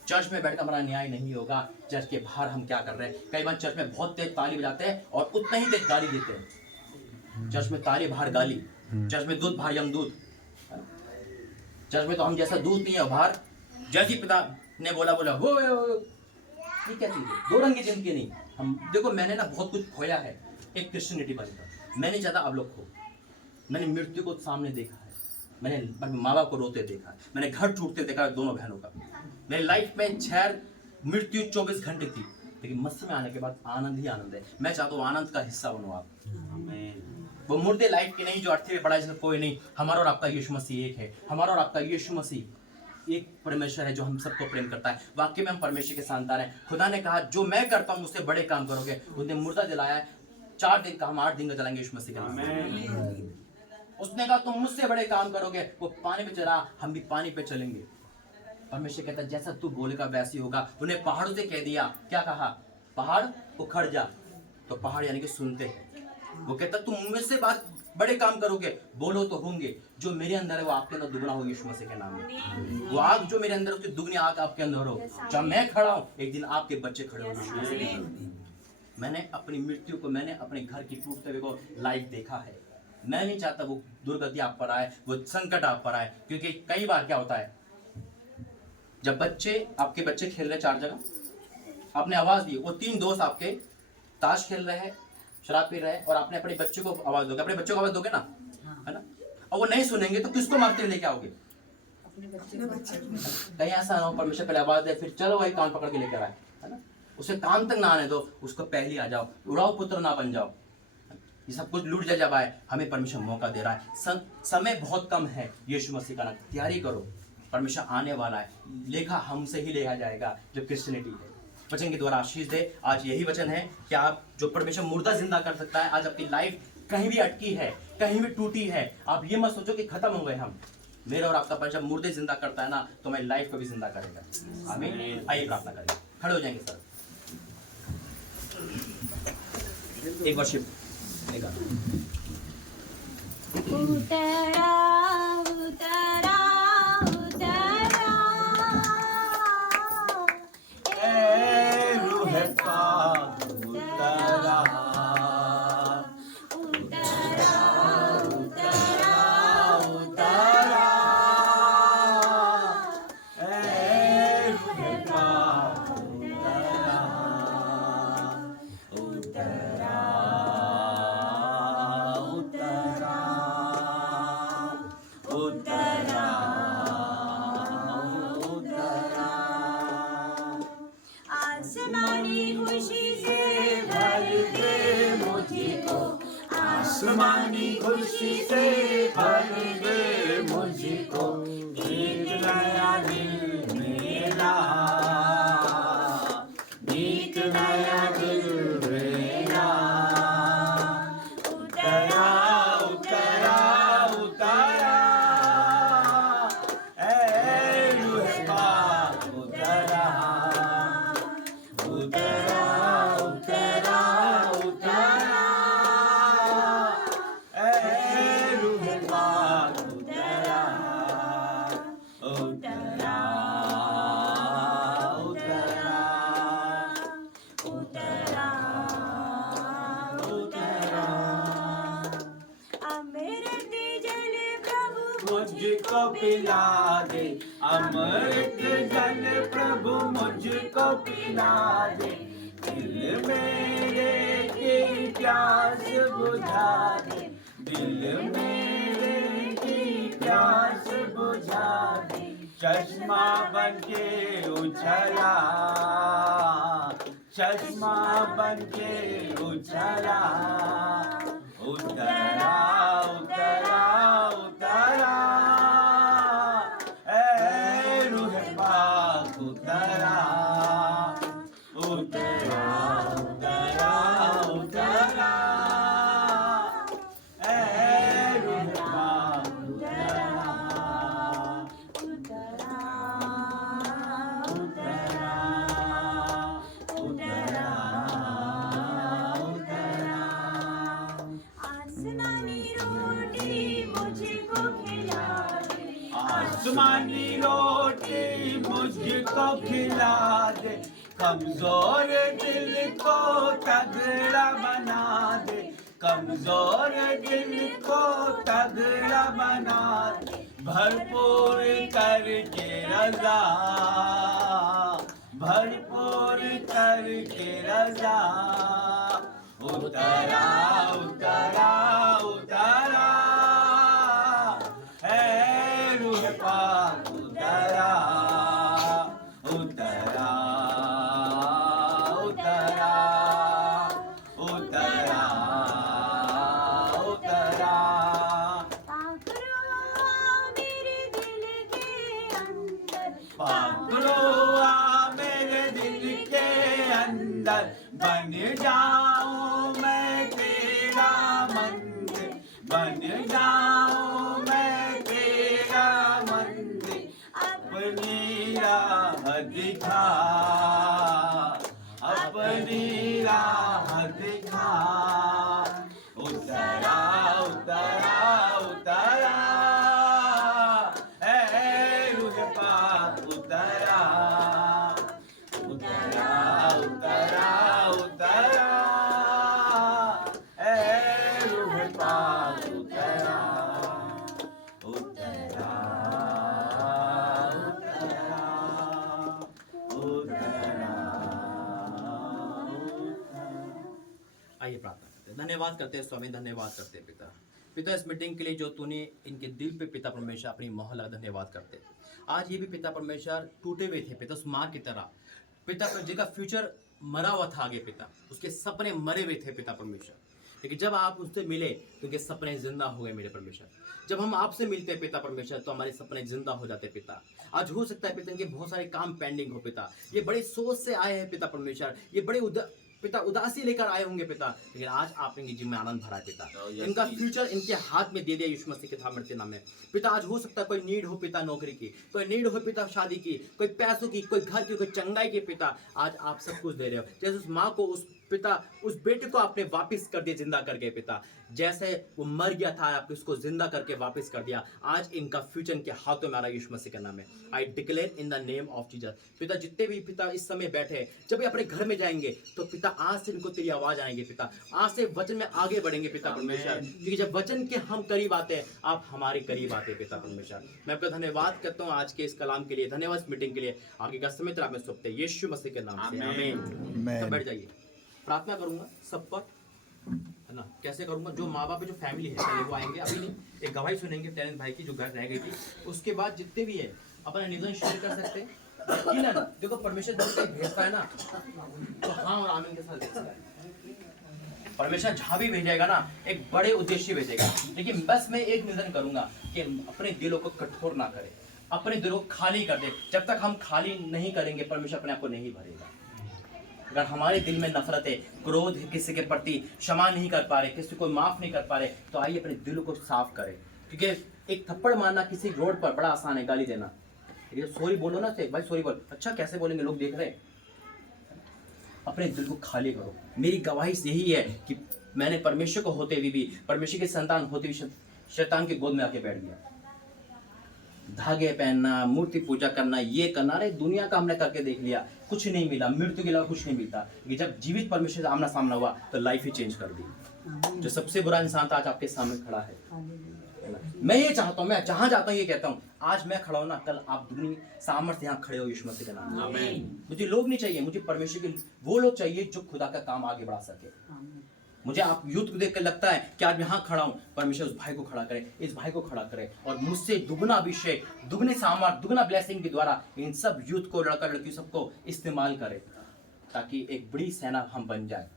चर्च में बैठकर हमारा न्याय नहीं होगा। चर्च के बाहर हम क्या कर रहे हैं? कई बार चर्च में बहुत तेज ताली बजाते हैं और उतना ही तेज गाली देते हैं। चर्च में ताली बाहर गाली, चर्च में दूध बाहर यमदूत। चर्च में तो हम जैसा दूध नहीं है, बाहर जैसी पिता ने बोला वो ये क्या चीज है? दो रंग की जिंदगी नहीं। हम देखो, मैंने ना बहुत कुछ खोया है एक क्रिश्चियनिटी बनकर। मैंने ज्यादा आप लोग खो, मैंने मृत्यु को सामने देखा है, मैंने माँ बाप को रोते देखा है, मैंने घर टूटते देखा है दोनों बहनों का। मेरी लाइफ में खैर मृत्यु 24 घंटे थी, लेकिन मसीह में आने के बाद आनंद ही आनंद है। मैं चाहता हूँ आनंद का हिस्सा बनो आप। वो मुर्दे लाइफ की नहीं जो अर्थी में बड़ा इसका कोई नहीं। हमारा और आपका यीशु मसीह एक है। हमारा और आपका यीशु मसीह एक परमेश्वर है जो हम सबको प्रेम करता है। वाकई में हम परमेश्वर के संतान हैं। खुदा ने कहा जो मैं करता हूँ उससे बड़े काम करोगे। उसने मुर्दा जलाया है 4 दिन का, हम 8 दिन का जलाएंगे यीशु मसीह का नाम। उसने कहा तुम मुझसे बड़े काम करोगे। वो पानी पे चला, हम भी पानी पे चलेंगे। परमेश्वर कहता है जैसा तू बोलेगा वैसे होगा। उन्हें पहाड़ों से कह दिया, क्या कहा? पहाड़ उखड़ जा। तो पहाड़ यानी कि सुनते हैं। वो कहता तुम मुझसे बात बड़े काम करोगे, बोलो तो होंगे। जो मेरे अंदर है वो आपके अंदर दुगना हो यीशु मसीह के नाम में। वो आग जो मेरे अंदर उसकी दुगनी आग आपके अंदर हो। जब मैं खड़ा हूँ एक दिन आपके बच्चे खड़े होंगे। मैंने अपनी मृत्यु को, मैंने अपने घर की टूटते हुए को लाइव देखा है। मैं नहीं चाहता वो दुर्गति आप पर आए, वो संकट आप पर आए। क्योंकि कई बार क्या होता है, जब आपके बच्चे खेल रहे 4 जगह, आपने आवाज दी, वो 3 दोस्त आपके ताश खेल रहे हैं, शराब पी रहे हैं, और आपने अपने बच्चे को आवाज दोगे, अपने बच्चों को आवाज दोगे ना, है ना? और वो नहीं सुनेंगे तो किसको मारते हुए लेके आओगे? कहीं ऐसा ना हो परमेश्वर पहले आवाज दे, फिर चलो वही कान पकड़ के लेकर आए, है ना? उसे कान तक ना आने दो, उसको पहले आ जाओ, उड़ाओ पुत्र ना बन जाओ। ये सब कुछ लूट जा जब आए, हमें परमेश्वर मौका दे रहा है। समय बहुत कम है। यीशु मसीह का नाम तैयारी करो, परमेश्वर आने वाला है। लेखा हमसे ही लिया जाएगा जो क्रिश्चियनिटी है। वचन के द्वारा आशीष दे। आज यही वचन है कि आप जो परमेश्वर मुर्दा जिंदा कर सकता है। आज आपकी लाइफ कहीं भी अटकी है, कहीं भी टूटी है, आप ये मत सोचो कि खत्म हो गए हम। मेरा और आपका परमेश्वर मुर्दे जिंदा करता है ना, तो मैं लाइफ को भी जिंदा करेगा। आमीन। आइए प्रार्थना करें, खड़े हो जाएंगे सर। एक वर्शिप उतरा उतरा उतरा ए रूह पाक उतरा, उतरा उतरा उतरा, ए रूह पाक उतरा, उतरा, उतरा, उतरा, उतरा। आसमानी खुशी से भर दे मुझको, आसमानी खुशी से भर दे मुझको, एक नया दिल मेरा, एक नया दिल मेरा। उतरा, उतरा, उतरा, ए रूह पाक उतरा, उतरा, उतरा, उतरा, ए रूह पाक उतरा, उतरा, उतरा, उतरा उतरा। अमृत जल प्रभु मुझको पिला दे, अमृत जल प्रभु मुझको पिला दे, दिल मेरे की प्यास बुझा दे, दिल मेरे की प्यास बुझा दे। चश्मा बन के उछला, चश्मा बन के उछला, उतरा, उतरा, उतरा, ए रूह पाक उतरा, उतरा, उतरा, उतरा, ए रूह पाक उतरा, उतरा उतरा, उतरा, उतरा। आसमानी रोटी मुझको खिला दे, आसमानी रोटी मुझको खिला दे, कमजोर दिल को तगड़ा बना दे, कमजोर दिल को तगड़ा बना दे। भरपूर करके रजा, भरपूर करके रजा। उतरा, उतरा, उतरा, है रूह पाक उतरा, उतरा, उतरा, उतरा, उतरा। सुंदर बन जाऊं मैं तेरा मंदिर, बन जाऊं मैं तेरा मंदिर, अपनी राह दिखा, अपनी राह दिखा। उतरा उतरा उतरा ऐ रूह पाक उतरा, उतरा उतरा उतरा ऐ रूह पाक उतरा, उतरा उतरा आइए प्रार्थना करते हैं। धन्यवाद करते हैं स्वामी, धन्यवाद करते हैं पिता। पिता इस मीटिंग के लिए जो तूने इनके दिल पे पिता परमेश्वर अपनी मोहर लगा, धन्यवाद करते हैं। आज ये भी पिता परमेश्वर टूटे हुए थे पिता, उस माँ की तरह पिता, जिसका फ्यूचर मरा हुआ था आगे पिता, उसके सपने मरे हुए थे पिता परमेश्वर, लेकिन जब आप उससे मिले तो उनके सपने जिंदा हो गए मेरे परमेश्वर। जब हम आपसे मिलते हैं पिता परमेश्वर तो हमारे सपने जिंदा हो जाते हैं पिता। आज हो सकता है पिता इनके बहुत सारे काम पेंडिंग हो पिता, ये बड़े सोच से आए हैं पिता परमेश्वर, ये बड़े पिता उदासी लेकर आए होंगे पिता, लेकिन आज आपने इनकी जिम्मे में आनंद भरा है पिता। इनका फ्यूचर इनके हाथ में दे दिया यीशु मसीह के धामर्ते नाम में पिता। आज हो सकता है कोई नीड हो पिता नौकरी की, कोई नीड हो पिता शादी की, कोई पैसों की, कोई घर की, कोई चंगाई की पिता। आज आप सब कुछ दे रहे हो। जैसे उस माँ को, उस पिता, उस बेटे को आपने वापस कर दिया जिंदा करके पिता, जैसे वो मर गया था आपने उसको जिंदा करके वापस कर दिया। आज इनका फ्यूचर इनके हाथों में आ रहा है यीशु मसीह के नाम में। I declare in the name of Jesus पिता, जितने भी पिता इस समय बैठे, जब भी अपने घर में जाएंगे तो पिता आज से इनको तेरी आवाज आएंगे पिता, आज से वचन में आगे बढ़ेंगे पिता परमेश्वर, क्योंकि जब वचन के हम करीब आते हैं आप हमारे करीब आते हैं पिता परमेश्वर। मैं आपका धन्यवाद करता हूँ आज के इस कलाम के लिए, धन्यवाद इस मीटिंग के लिए। आगे का समय आप में सौंपते हैं यीशु मसीह के नाम से, आमीन। तो बैठ जाइए, प्रार्थना करूंगा सब पर, है ना। कैसे करूंगा, जो माँ बाप जो फैमिली है पहले वो आएंगे, अभी नहीं, एक गवाही सुनेंगे टैलेंट भाई की जो घर रह गई थी, उसके बाद जितने भी है अपना निधन शेयर कर सकते हैं। यकीनन देखो परमेश्वर जब कहीं भेजता है ना तो हाँ और आमीन के साथ भेजता है। परमेश्वर जहाँ भी भेजेगा ना एक बड़े उद्देश्य भेजेगा, लेकिन बस मैं एक निधन करूंगा कि अपने दिलों को कठोर ना करे, अपने दिलों को खाली कर दे। जब तक हम खाली नहीं करेंगे परमेश्वर अपने आप को नहीं भरेगा। अगर हमारे दिल में नफरत है, क्रोध है, किसी के प्रति क्षमा नहीं कर पा रहे, किसी को माफ नहीं कर पा रहे, तो आइए अपने दिल को साफ करें। क्योंकि एक थप्पड़ मारना किसी रोड पर बड़ा आसान है, गाली देना, ये सॉरी बोलो ना से भाई सॉरी बोल, अच्छा कैसे बोलेंगे लोग देख रहे हैं। अपने दिल को खाली करो। मेरी गवाही यही है कि मैंने परमेश्वर को होते हुए भी, परमेश्वर के संतान होते हुए शैतान के गोद में आके बैठ गया। धागे पहनना, मूर्ति पूजा करना, ये करना, अरे दुनिया का हमने करके देख लिया, कुछ नहीं मिला, मृत्यु के अलावा कुछ नहीं मिलता। कि जब जीवित परमेश्वर से आमना सामना हुआ तो लाइफ ही चेंज कर दी। जो सबसे बुरा इंसान था आज आपके सामने खड़ा है। मैं ये चाहता हूँ, मैं जहाँ जाता हूँ ये कहता हूँ, आज मैं खड़ा हूँ ना, कल आप दुगनी सामर्थ्य यहाँ खड़े हो यीशु मसीह के नाम में। मुझे लोग नहीं चाहिए, मुझे परमेश्वर के वो लोग चाहिए जो खुदा का काम आगे बढ़ा सके। मुझे आप यूथ को देख कर लगता है कि आज मैं यहाँ खड़ा हूँ, परमेश्वर उस भाई को खड़ा करे, इस भाई को खड़ा करे, और मुझसे दुगना अभिषेक, दुगने सामर्थ, दुगना ब्लेसिंग के द्वारा इन सब यूथ को, लड़का लड़की सबको इस्तेमाल करे, ताकि एक बड़ी सेना हम बन जाए।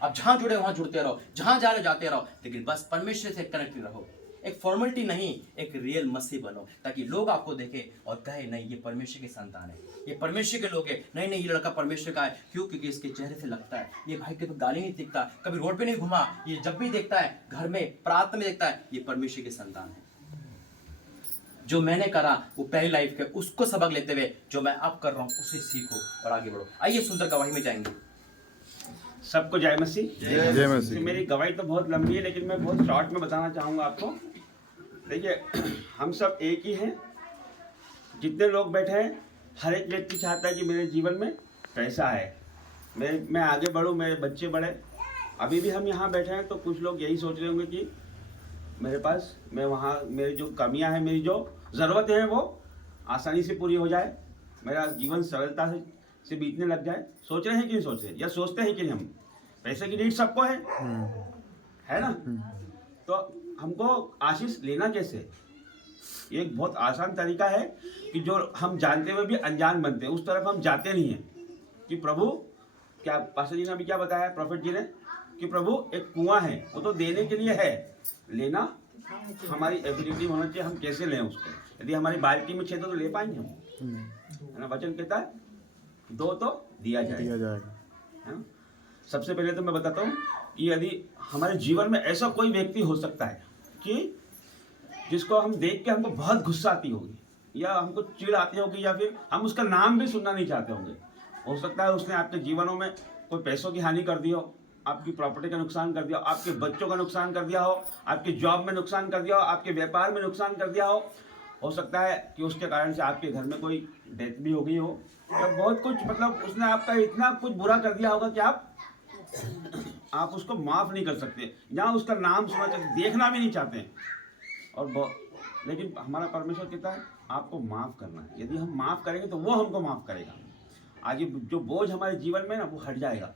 आप जहाँ जुड़े वहाँ जुड़ते रहो, जहाँ जा रहे जाते रहो, लेकिन बस परमेश्वर से कनेक्टेड रहो। एक फॉर्मेलिटी नहीं, एक रियल मसीह बनो, ताकि लोग आपको देखें और कहे नहीं ये परमेश्वर के संतान है, ये परमेश्वर के लोग हैं, नहीं नहीं ये लड़का परमेश्वर का है। क्यों? क्योंकि इसके चेहरे से लगता है, ये भाई के तो गाली नहीं दिखता, कभी रोड पे नहीं घुमा, ये जब भी देखता है घर में प्रार्थना में देखता है, ये परमेश्वर के संतान है। जो मैंने करा वो पहली लाइफ के, उसको सबक लेते हुए जो मैं अब कर रहा हूँ उसे सीखो और आगे बढ़ो। आइए सुंदर गवाही में जाएंगे। सबको जय मसीह। जय मसीह। मेरी गवाही तो बहुत लंबी है, लेकिन मैं बहुत शॉर्ट में बताना चाहूँगा आपको। देखिए, हम सब एक ही हैं, जितने लोग बैठे हैं, हर एक व्यक्ति चाहता है कि मेरे जीवन में पैसा है, मैं आगे बढ़ूं, मेरे बच्चे बढ़े। अभी भी हम यहाँ बैठे हैं तो कुछ लोग यही सोच रहे होंगे कि मेरे पास, मैं वहाँ, मेरी जो कमियाँ हैं, मेरी जो ज़रूरतें हैं वो आसानी से पूरी हो जाए, मेरा जीवन सरलता से बीतने लग जाए। सोच रहे हैं कि नहीं सोच रहे, या सोचते हैं कि नहीं? हम पैसे की नीड सबको है ना। तो हमको आशीष लेना कैसे? एक बहुत आसान तरीका है कि जो हम जानते हुए भी अनजान बनते हैं, उस तरफ हम जाते नहीं हैं। कि प्रभु, क्या पास्टर जी ने अभी क्या बताया, प्रॉफिट जी ने, कि प्रभु एक कुआं है, वो तो देने के लिए है, लेना हमारी एबिलिटी होना चाहिए, हम कैसे लें उसको। यदि हमारी बाल्टी में छेद तो ले पाएंगे हम, है ना। वचन कहता है दो तो दिया जाएगा। है ना। सबसे पहले तो मैं बताता हूँ कि यदि हमारे जीवन में ऐसा कोई व्यक्ति हो सकता है कि जिसको हम देख के हमको बहुत गुस्सा आती होगी या हमको चिढ़ आती होगी या फिर हम उसका नाम भी सुनना नहीं चाहते होंगे। हो सकता है उसने आपके जीवनों में कोई पैसों की हानि कर दी हो, आपकी प्रॉपर्टी का नुकसान कर दिया हो, आपके बच्चों का नुकसान कर दिया हो, आपके जॉब में नुकसान कर दिया हो, आपके व्यापार में नुकसान कर दिया हो सकता है कि उसके कारण से आपके घर में कोई डेथ भी हो गई हो या बहुत कुछ, मतलब उसने आपका इतना कुछ बुरा कर दिया होगा कि आप उसको माफ़ नहीं कर सकते या उसका नाम सुना चाहते, देखना भी नहीं चाहते हैं। और लेकिन हमारा परमेश्वर कहता है आपको माफ़ करना है। यदि हम माफ़ करेंगे तो वो हमको माफ़ करेगा। आज ये जो बोझ हमारे जीवन में ना वो हट जाएगा,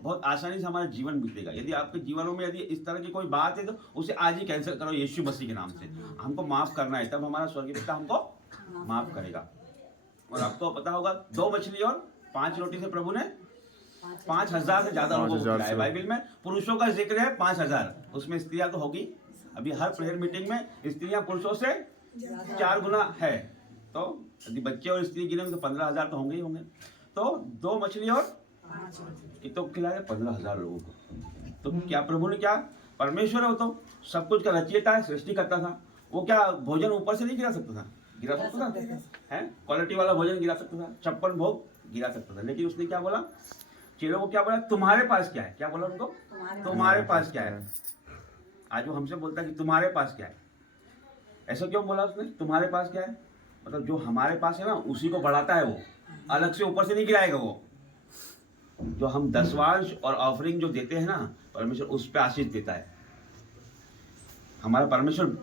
बहुत आसानी से हमारा जीवन बीतेगा। यदि आपके जीवनों में यदि इस तरह की कोई बात है तो उसे आज ही कैंसिल करो यीशु मसीह के नाम से। हमको माफ़ करना है, तब हमारा स्वर्गीय पिता हमको माफ़ करेगा। और आपको पता होगा 2 मछली और 5 रोटी से प्रभु ने 5,000 से ज़्यादा लोगों को खिलाया। बाइबल में पुरुषों का जिक्र है 5,000, उसमें स्त्रियाँ तो होगी। अभी हर प्रेयर मीटिंग में स्त्रियाँ पुरुषों से 4 गुना है, तो यदि बच्चे और स्त्री गिने तो 15,000 तो होंगे ही होंगे। तो 2 मछली और कितनों को खिलाया? 15,000 लोगों को। तो क्या प्रभु ने, क्या परमेश्वर है वो तो सब कुछ का रचयिता है, सृष्टि करता था। वो क्या भोजन ऊपर से नहीं गिरा सकता था? गिरा सकता था, है क्वालिटी वाला भोजन गिरा सकता था, 56 भोग गिरा सकता था। लेकिन उसने क्या बोला? चेलों को क्या बोला? तुम्हारे पास क्या है? क्या बोला उनको? तुम्हारे पास क्या है? आज वो हमसे बोलता है कि तुम्हारे पास क्या है। ऐसा क्यों बोला उसने? तुम्हारे पास क्या है मतलब जो हमारे पास है ना उसी को बढ़ाता है वो, अलग से ऊपर से नहीं गिराएगा वो। जो हम दशवांश और ऑफरिंग जो देते हैं ना, परमेश्वर उस पर आशीष देता है। हमारा परमेश्वर,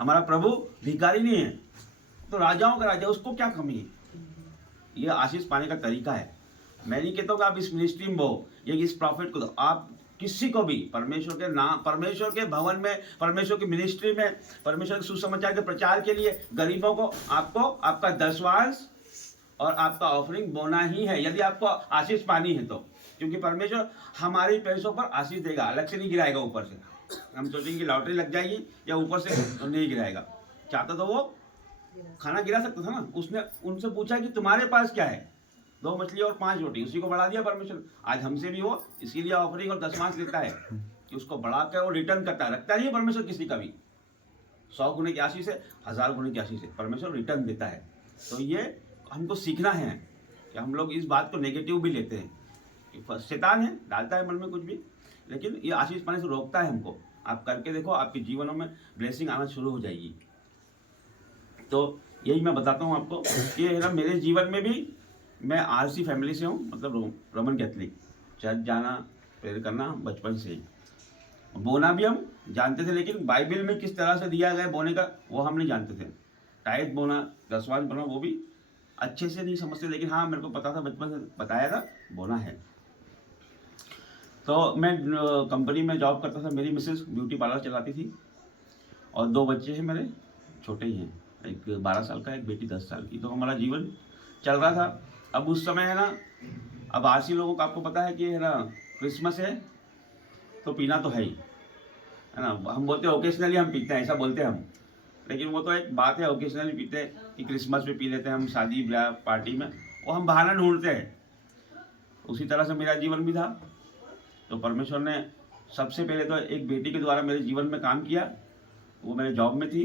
हमारा प्रभु भिखारी नहीं है, तो राजाओं का राजा, उसको क्या कमी है? ये आशीष पाने का तरीका है। मैं नहीं कहता हूँ कि आप इस मिनिस्ट्री में हो या इस प्रॉफिट को दो, आप किसी को भी परमेश्वर के नाम, परमेश्वर के भवन में, परमेश्वर की मिनिस्ट्री में, परमेश्वर के सुसमाचार के प्रचार के लिए गरीबों को आपको आपका दशवांश और आपका ऑफरिंग बोना ही है, यदि आपको आशीष पानी है तो। क्योंकि परमेश्वर हमारे पैसों पर आशीष देगा, अलग से नहीं गिराएगा ऊपर से। हम सोचेंगे कि लॉटरी लग जाएगी या ऊपर से नहीं गिराएगा। चाहता तो वो खाना गिरा सकता था ना। उसने उनसे पूछा कि तुम्हारे पास क्या है? 2 मछली और 5 रोटी, उसी को बढ़ा दिया परमेश्वर। आज हमसे भी वो इसीलिए ऑफरिंग और दशमांश लेता है कि उसको बढ़ा कर वो रिटर्न करता है। रखता नहीं है परमेश्वर किसी का भी। 100 गुने की आशीष है, 1000 गुने की आशीष है, परमेश्वर रिटर्न देता है। तो ये हमको सीखना है कि हम लोग इस बात को नेगेटिव भी लेते हैं कि शैतान है, डालता है मन में कुछ भी, लेकिन ये आशीष पाने से रोकता है हमको। आप करके देखो, आपके जीवनों में ब्लेसिंग आना शुरू हो जाएगी। तो यही मैं बताता हूँ आपको कि है ना, मेरे जीवन में भी मैं आरसी फैमिली से हूँ, मतलब रोमन कैथलिक। चर्च जाना, प्रेयर करना बचपन से ही। बोना भी हम जानते थे, लेकिन बाइबल में किस तरह से दिया गया बोने का वो हम नहीं जानते थे। टाइट बोना, दशवांश बोना वो भी अच्छे से नहीं समझते, लेकिन हाँ मेरे को पता था, बचपन से बताया था बोना है। तो मैं कंपनी में जॉब करता था। मेरी मिसेस ब्यूटी पार्लर चलाती थी और 2 बच्चे हैं मेरे, छोटे ही हैं, एक 12 साल का, एक बेटी 10 साल की। तो हमारा जीवन चल रहा था। अब उस समय है ना, अब आरसी लोगों को आपको पता है कि है ना क्रिसमस है तो पीना तो है ही, है ना। हम बोलते हैं ओकेजनली हम पीते हैं, ऐसा बोलते हैं हम, लेकिन वो तो एक बात है, ओकेजनली पीते हैं कि क्रिसमस पे पी लेते हैं हम, शादी ब्याह पार्टी में, वो हम बहाना ढूंढते हैं। उसी तरह से मेरा जीवन भी था। तो परमेश्वर ने सबसे पहले तो एक बेटी के द्वारा मेरे जीवन में काम किया। वो मेरे जॉब में थी,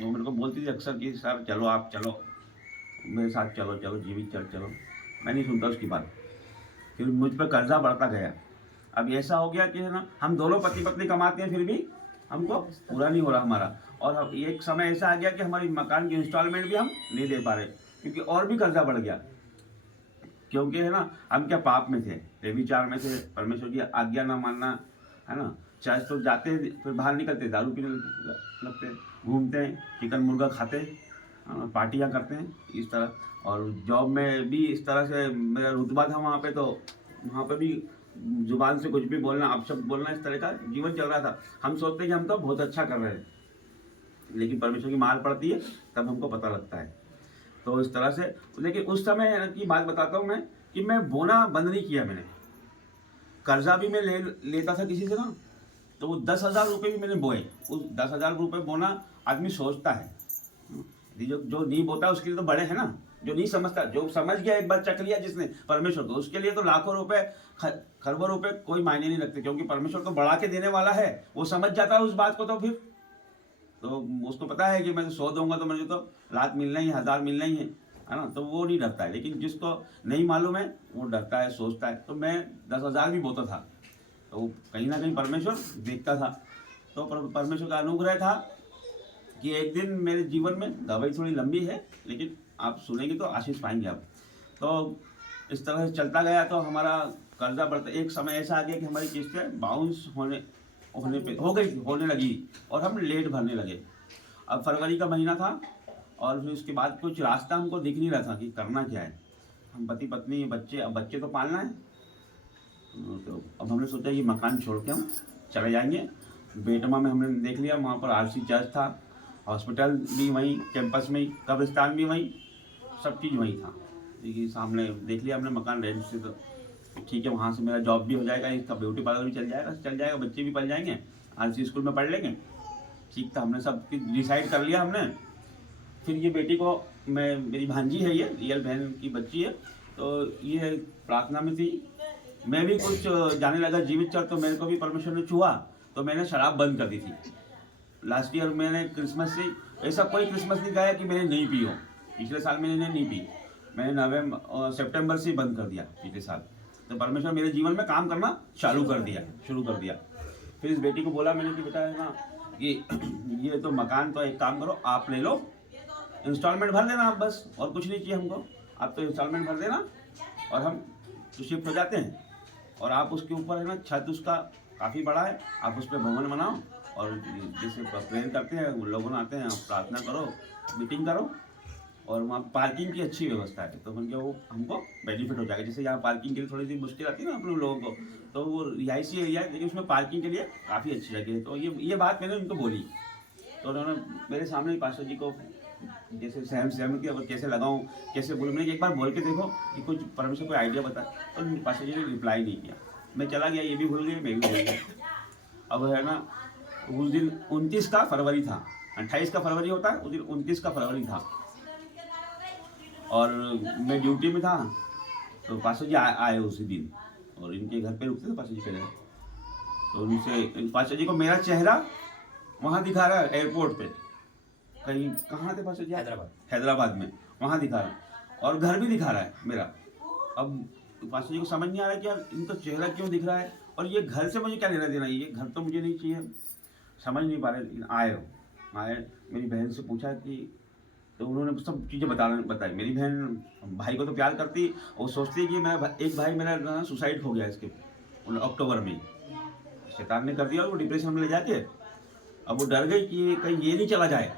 वो मेरे को बोलती थी अक्सर कि सर चलो, आप चलो मेरे साथ, चलो चलो जीवित चर्च चलो। मैं नहीं सुनता उसकी बात, क्योंकि मुझ पर कर्जा बढ़ता गया। अब ऐसा हो गया कि है ना, हम दोनों पति पत्नी कमाते हैं, फिर भी हमको पूरा नहीं हो रहा हमारा। और एक समय ऐसा आ गया कि हमारी मकान की इंस्टॉलमेंट भी हम नहीं दे पा रहे, क्योंकि और भी कर्जा बढ़ गया। क्योंकि है ना, हम क्या पाप में थे, व्यभिचार में थे, परमेश्वर की आज्ञा ना मानना, है ना। चर्च तो जाते फिर बाहर निकलते, दारू पीने लगते, घूमते हैं, चिकन मुर्गा खाते, पार्टियाँ करते हैं इस तरह। और जॉब में भी इस तरह से मेरा रुतबा था वहाँ पे, तो वहाँ पे भी जुबान से कुछ भी बोलना, अपशब्द बोलना, इस तरह का जीवन चल रहा था। हम सोचते हैं कि हम तो बहुत अच्छा कर रहे हैं, लेकिन परमेश्वर की मार पड़ती है तब हमको पता लगता है। तो इस तरह से, लेकिन उस समय की बात बताता हूँ मैं कि मैं बोना बंद नहीं किया मैंने। कर्जा भी मैं लेता था किसी से ना, तो वो 10,000 रुपये भी मैंने बोए। उस 10,000 रुपये बोना आदमी सोचता है, जो नहीं बोता उसके लिए तो बड़े हैं ना, जो नहीं समझता, जो समझ गया एक बार चख लिया जिसने परमेश्वर को, उसके लिए तो लाखों रुपए खरबों रुपए कोई मायने नहीं रखते, क्योंकि परमेश्वर तो बढ़ा के देने वाला है। वो समझ जाता है उस बात को, तो फिर तो उसको पता है कि मैं 100 दूंगा तो मुझे तो लाख मिलना ही, 1000 मिलना ही है ना, तो वो नहीं डरता है। लेकिन जिसको नहीं मालूम है वो डरता है, सोचता है। तो मैं 10,000 भी बोता था, तो कहीं ना कहीं परमेश्वर देखता था। तो परमेश्वर का अनुग्रह था कि एक दिन मेरे जीवन में, दवाई थोड़ी लंबी है लेकिन आप सुनेंगे तो आशीष पाएंगे आप। तो इस तरह से चलता गया, तो हमारा कर्जा बढ़ता, एक समय ऐसा आ गया कि हमारी किस्तें बाउंस होने लगी और हम लेट भरने लगे। अब फरवरी का महीना था और फिर उसके बाद कुछ रास्ता हमको दिख नहीं रहा था कि करना क्या है। हम पति पत्नी बच्चे, अब बच्चे तो पालना है, तो अब हमने सोचा कि मकान छोड़ के हम चले जाएंगे। बेटमा में हमने देख लिया, वहाँ पर आरसी चर्च था, हॉस्पिटल भी वहीं कैंपस में ही, कब्रिस्तान भी वहीं, सब चीज़ वहीं था। देखिए सामने देख लिया हमने मकान रेंट से, तो ठीक है, वहाँ से मेरा जॉब भी हो जाएगा, इसका ब्यूटी पार्लर भी चल जाएगा, बच्चे भी पल जाएंगे, आरसी स्कूल में पढ़ लेंगे। ठीक था, हमने सब डिसाइड कर लिया हमने। फिर ये बेटी को, मेरी भांजी है, ये रियल बहन की बच्ची है, तो ये प्रार्थना में थी, मैं भी कुछ जाने लगा जीवित चर, तो मेरे को भी परमेश्वर ने छुआ, तो मैंने शराब बंद कर दी थी। लास्ट ईयर मैंने क्रिसमस से, ऐसा कोई क्रिसमस नहीं गया कि मैंने नहीं पी हो। पिछले साल मैंने नहीं पी, मैंने सितंबर से बंद कर दिया पिछले साल। तो परमेश्वर मेरे जीवन में काम करना शुरू कर दिया। फिर इस बेटी को बोला मैंने कि बेटा है ना, कि ये तो मकान, तो एक काम करो, आप ले लो, इंस्टॉलमेंट भर देना आप, बस और कुछ नहीं चाहिए हमको, आप तो इंस्टॉलमेंट भर देना और हम तो शिफ्ट हो जाते हैं। और आप उसके ऊपर है ना, छत उसका काफ़ी बड़ा है, आप उस पर भवन बनाओ और जैसे प्रेयर करते हैं लोग आते हैं, प्रार्थना करो, मीटिंग करो, और वहाँ पार्किंग की अच्छी व्यवस्था है, तो मतलब वो हमको बेनिफिट हो जाएगा। जैसे यहाँ पार्किंग के लिए थोड़ी सी मुश्किल आती है ना अपने लोगों को, तो वो रिहायशी एरिया है, लेकिन उसमें पार्किंग के लिए काफ़ी अच्छी जगह है। तो ये बात मैंने उनको बोली, तो उन्होंने मेरे सामने पास्टर जी को जैसे सहम किया, और कैसे लगाऊं, कैसे बोलूं। मैंने एक बार बोल के देखो कि कुछ परमेश्वर कोई आइडिया बता, और पास्टर जी ने रिप्लाई नहीं किया। मैं चला गया, ये भी भूल गए, मैं भी भूल गया। अब है ना, उस दिन 29 का फरवरी था, 28 का फरवरी होता है, उस दिन 29 का फरवरी था, और मैं ड्यूटी में था। तो पास्टर जी आए उसी दिन, और इनके घर पे रुकते थे पास्टर जी पहले। तो उनसे पास्टर जी को मेरा चेहरा वहाँ दिखा रहा है एयरपोर्ट पे, कहीं कहाँ थे पास्टर जी? हैदराबाद में, वहाँ दिखा रहा है, और घर भी दिखा रहा है मेरा। अब पास्टर जी को समझ नहीं आ रहा है कि यार इनका चेहरा क्यों दिख रहा है, और ये घर से मुझे क्या लेना देना, ये घर तो मुझे नहीं चाहिए, समझ नहीं पा रहे। लेकिन आए, मेरी बहन से पूछा कि, तो उन्होंने सब चीज़ें बताई। मेरी बहन भाई को तो प्यार करती, और सोचती कि मेरा एक भाई मेरा सुसाइड हो गया इसके अक्टूबर में, शैतान ने कर दिया, और वो डिप्रेशन में ले जाके, अब वो डर गई कि कहीं ये नहीं चला जाए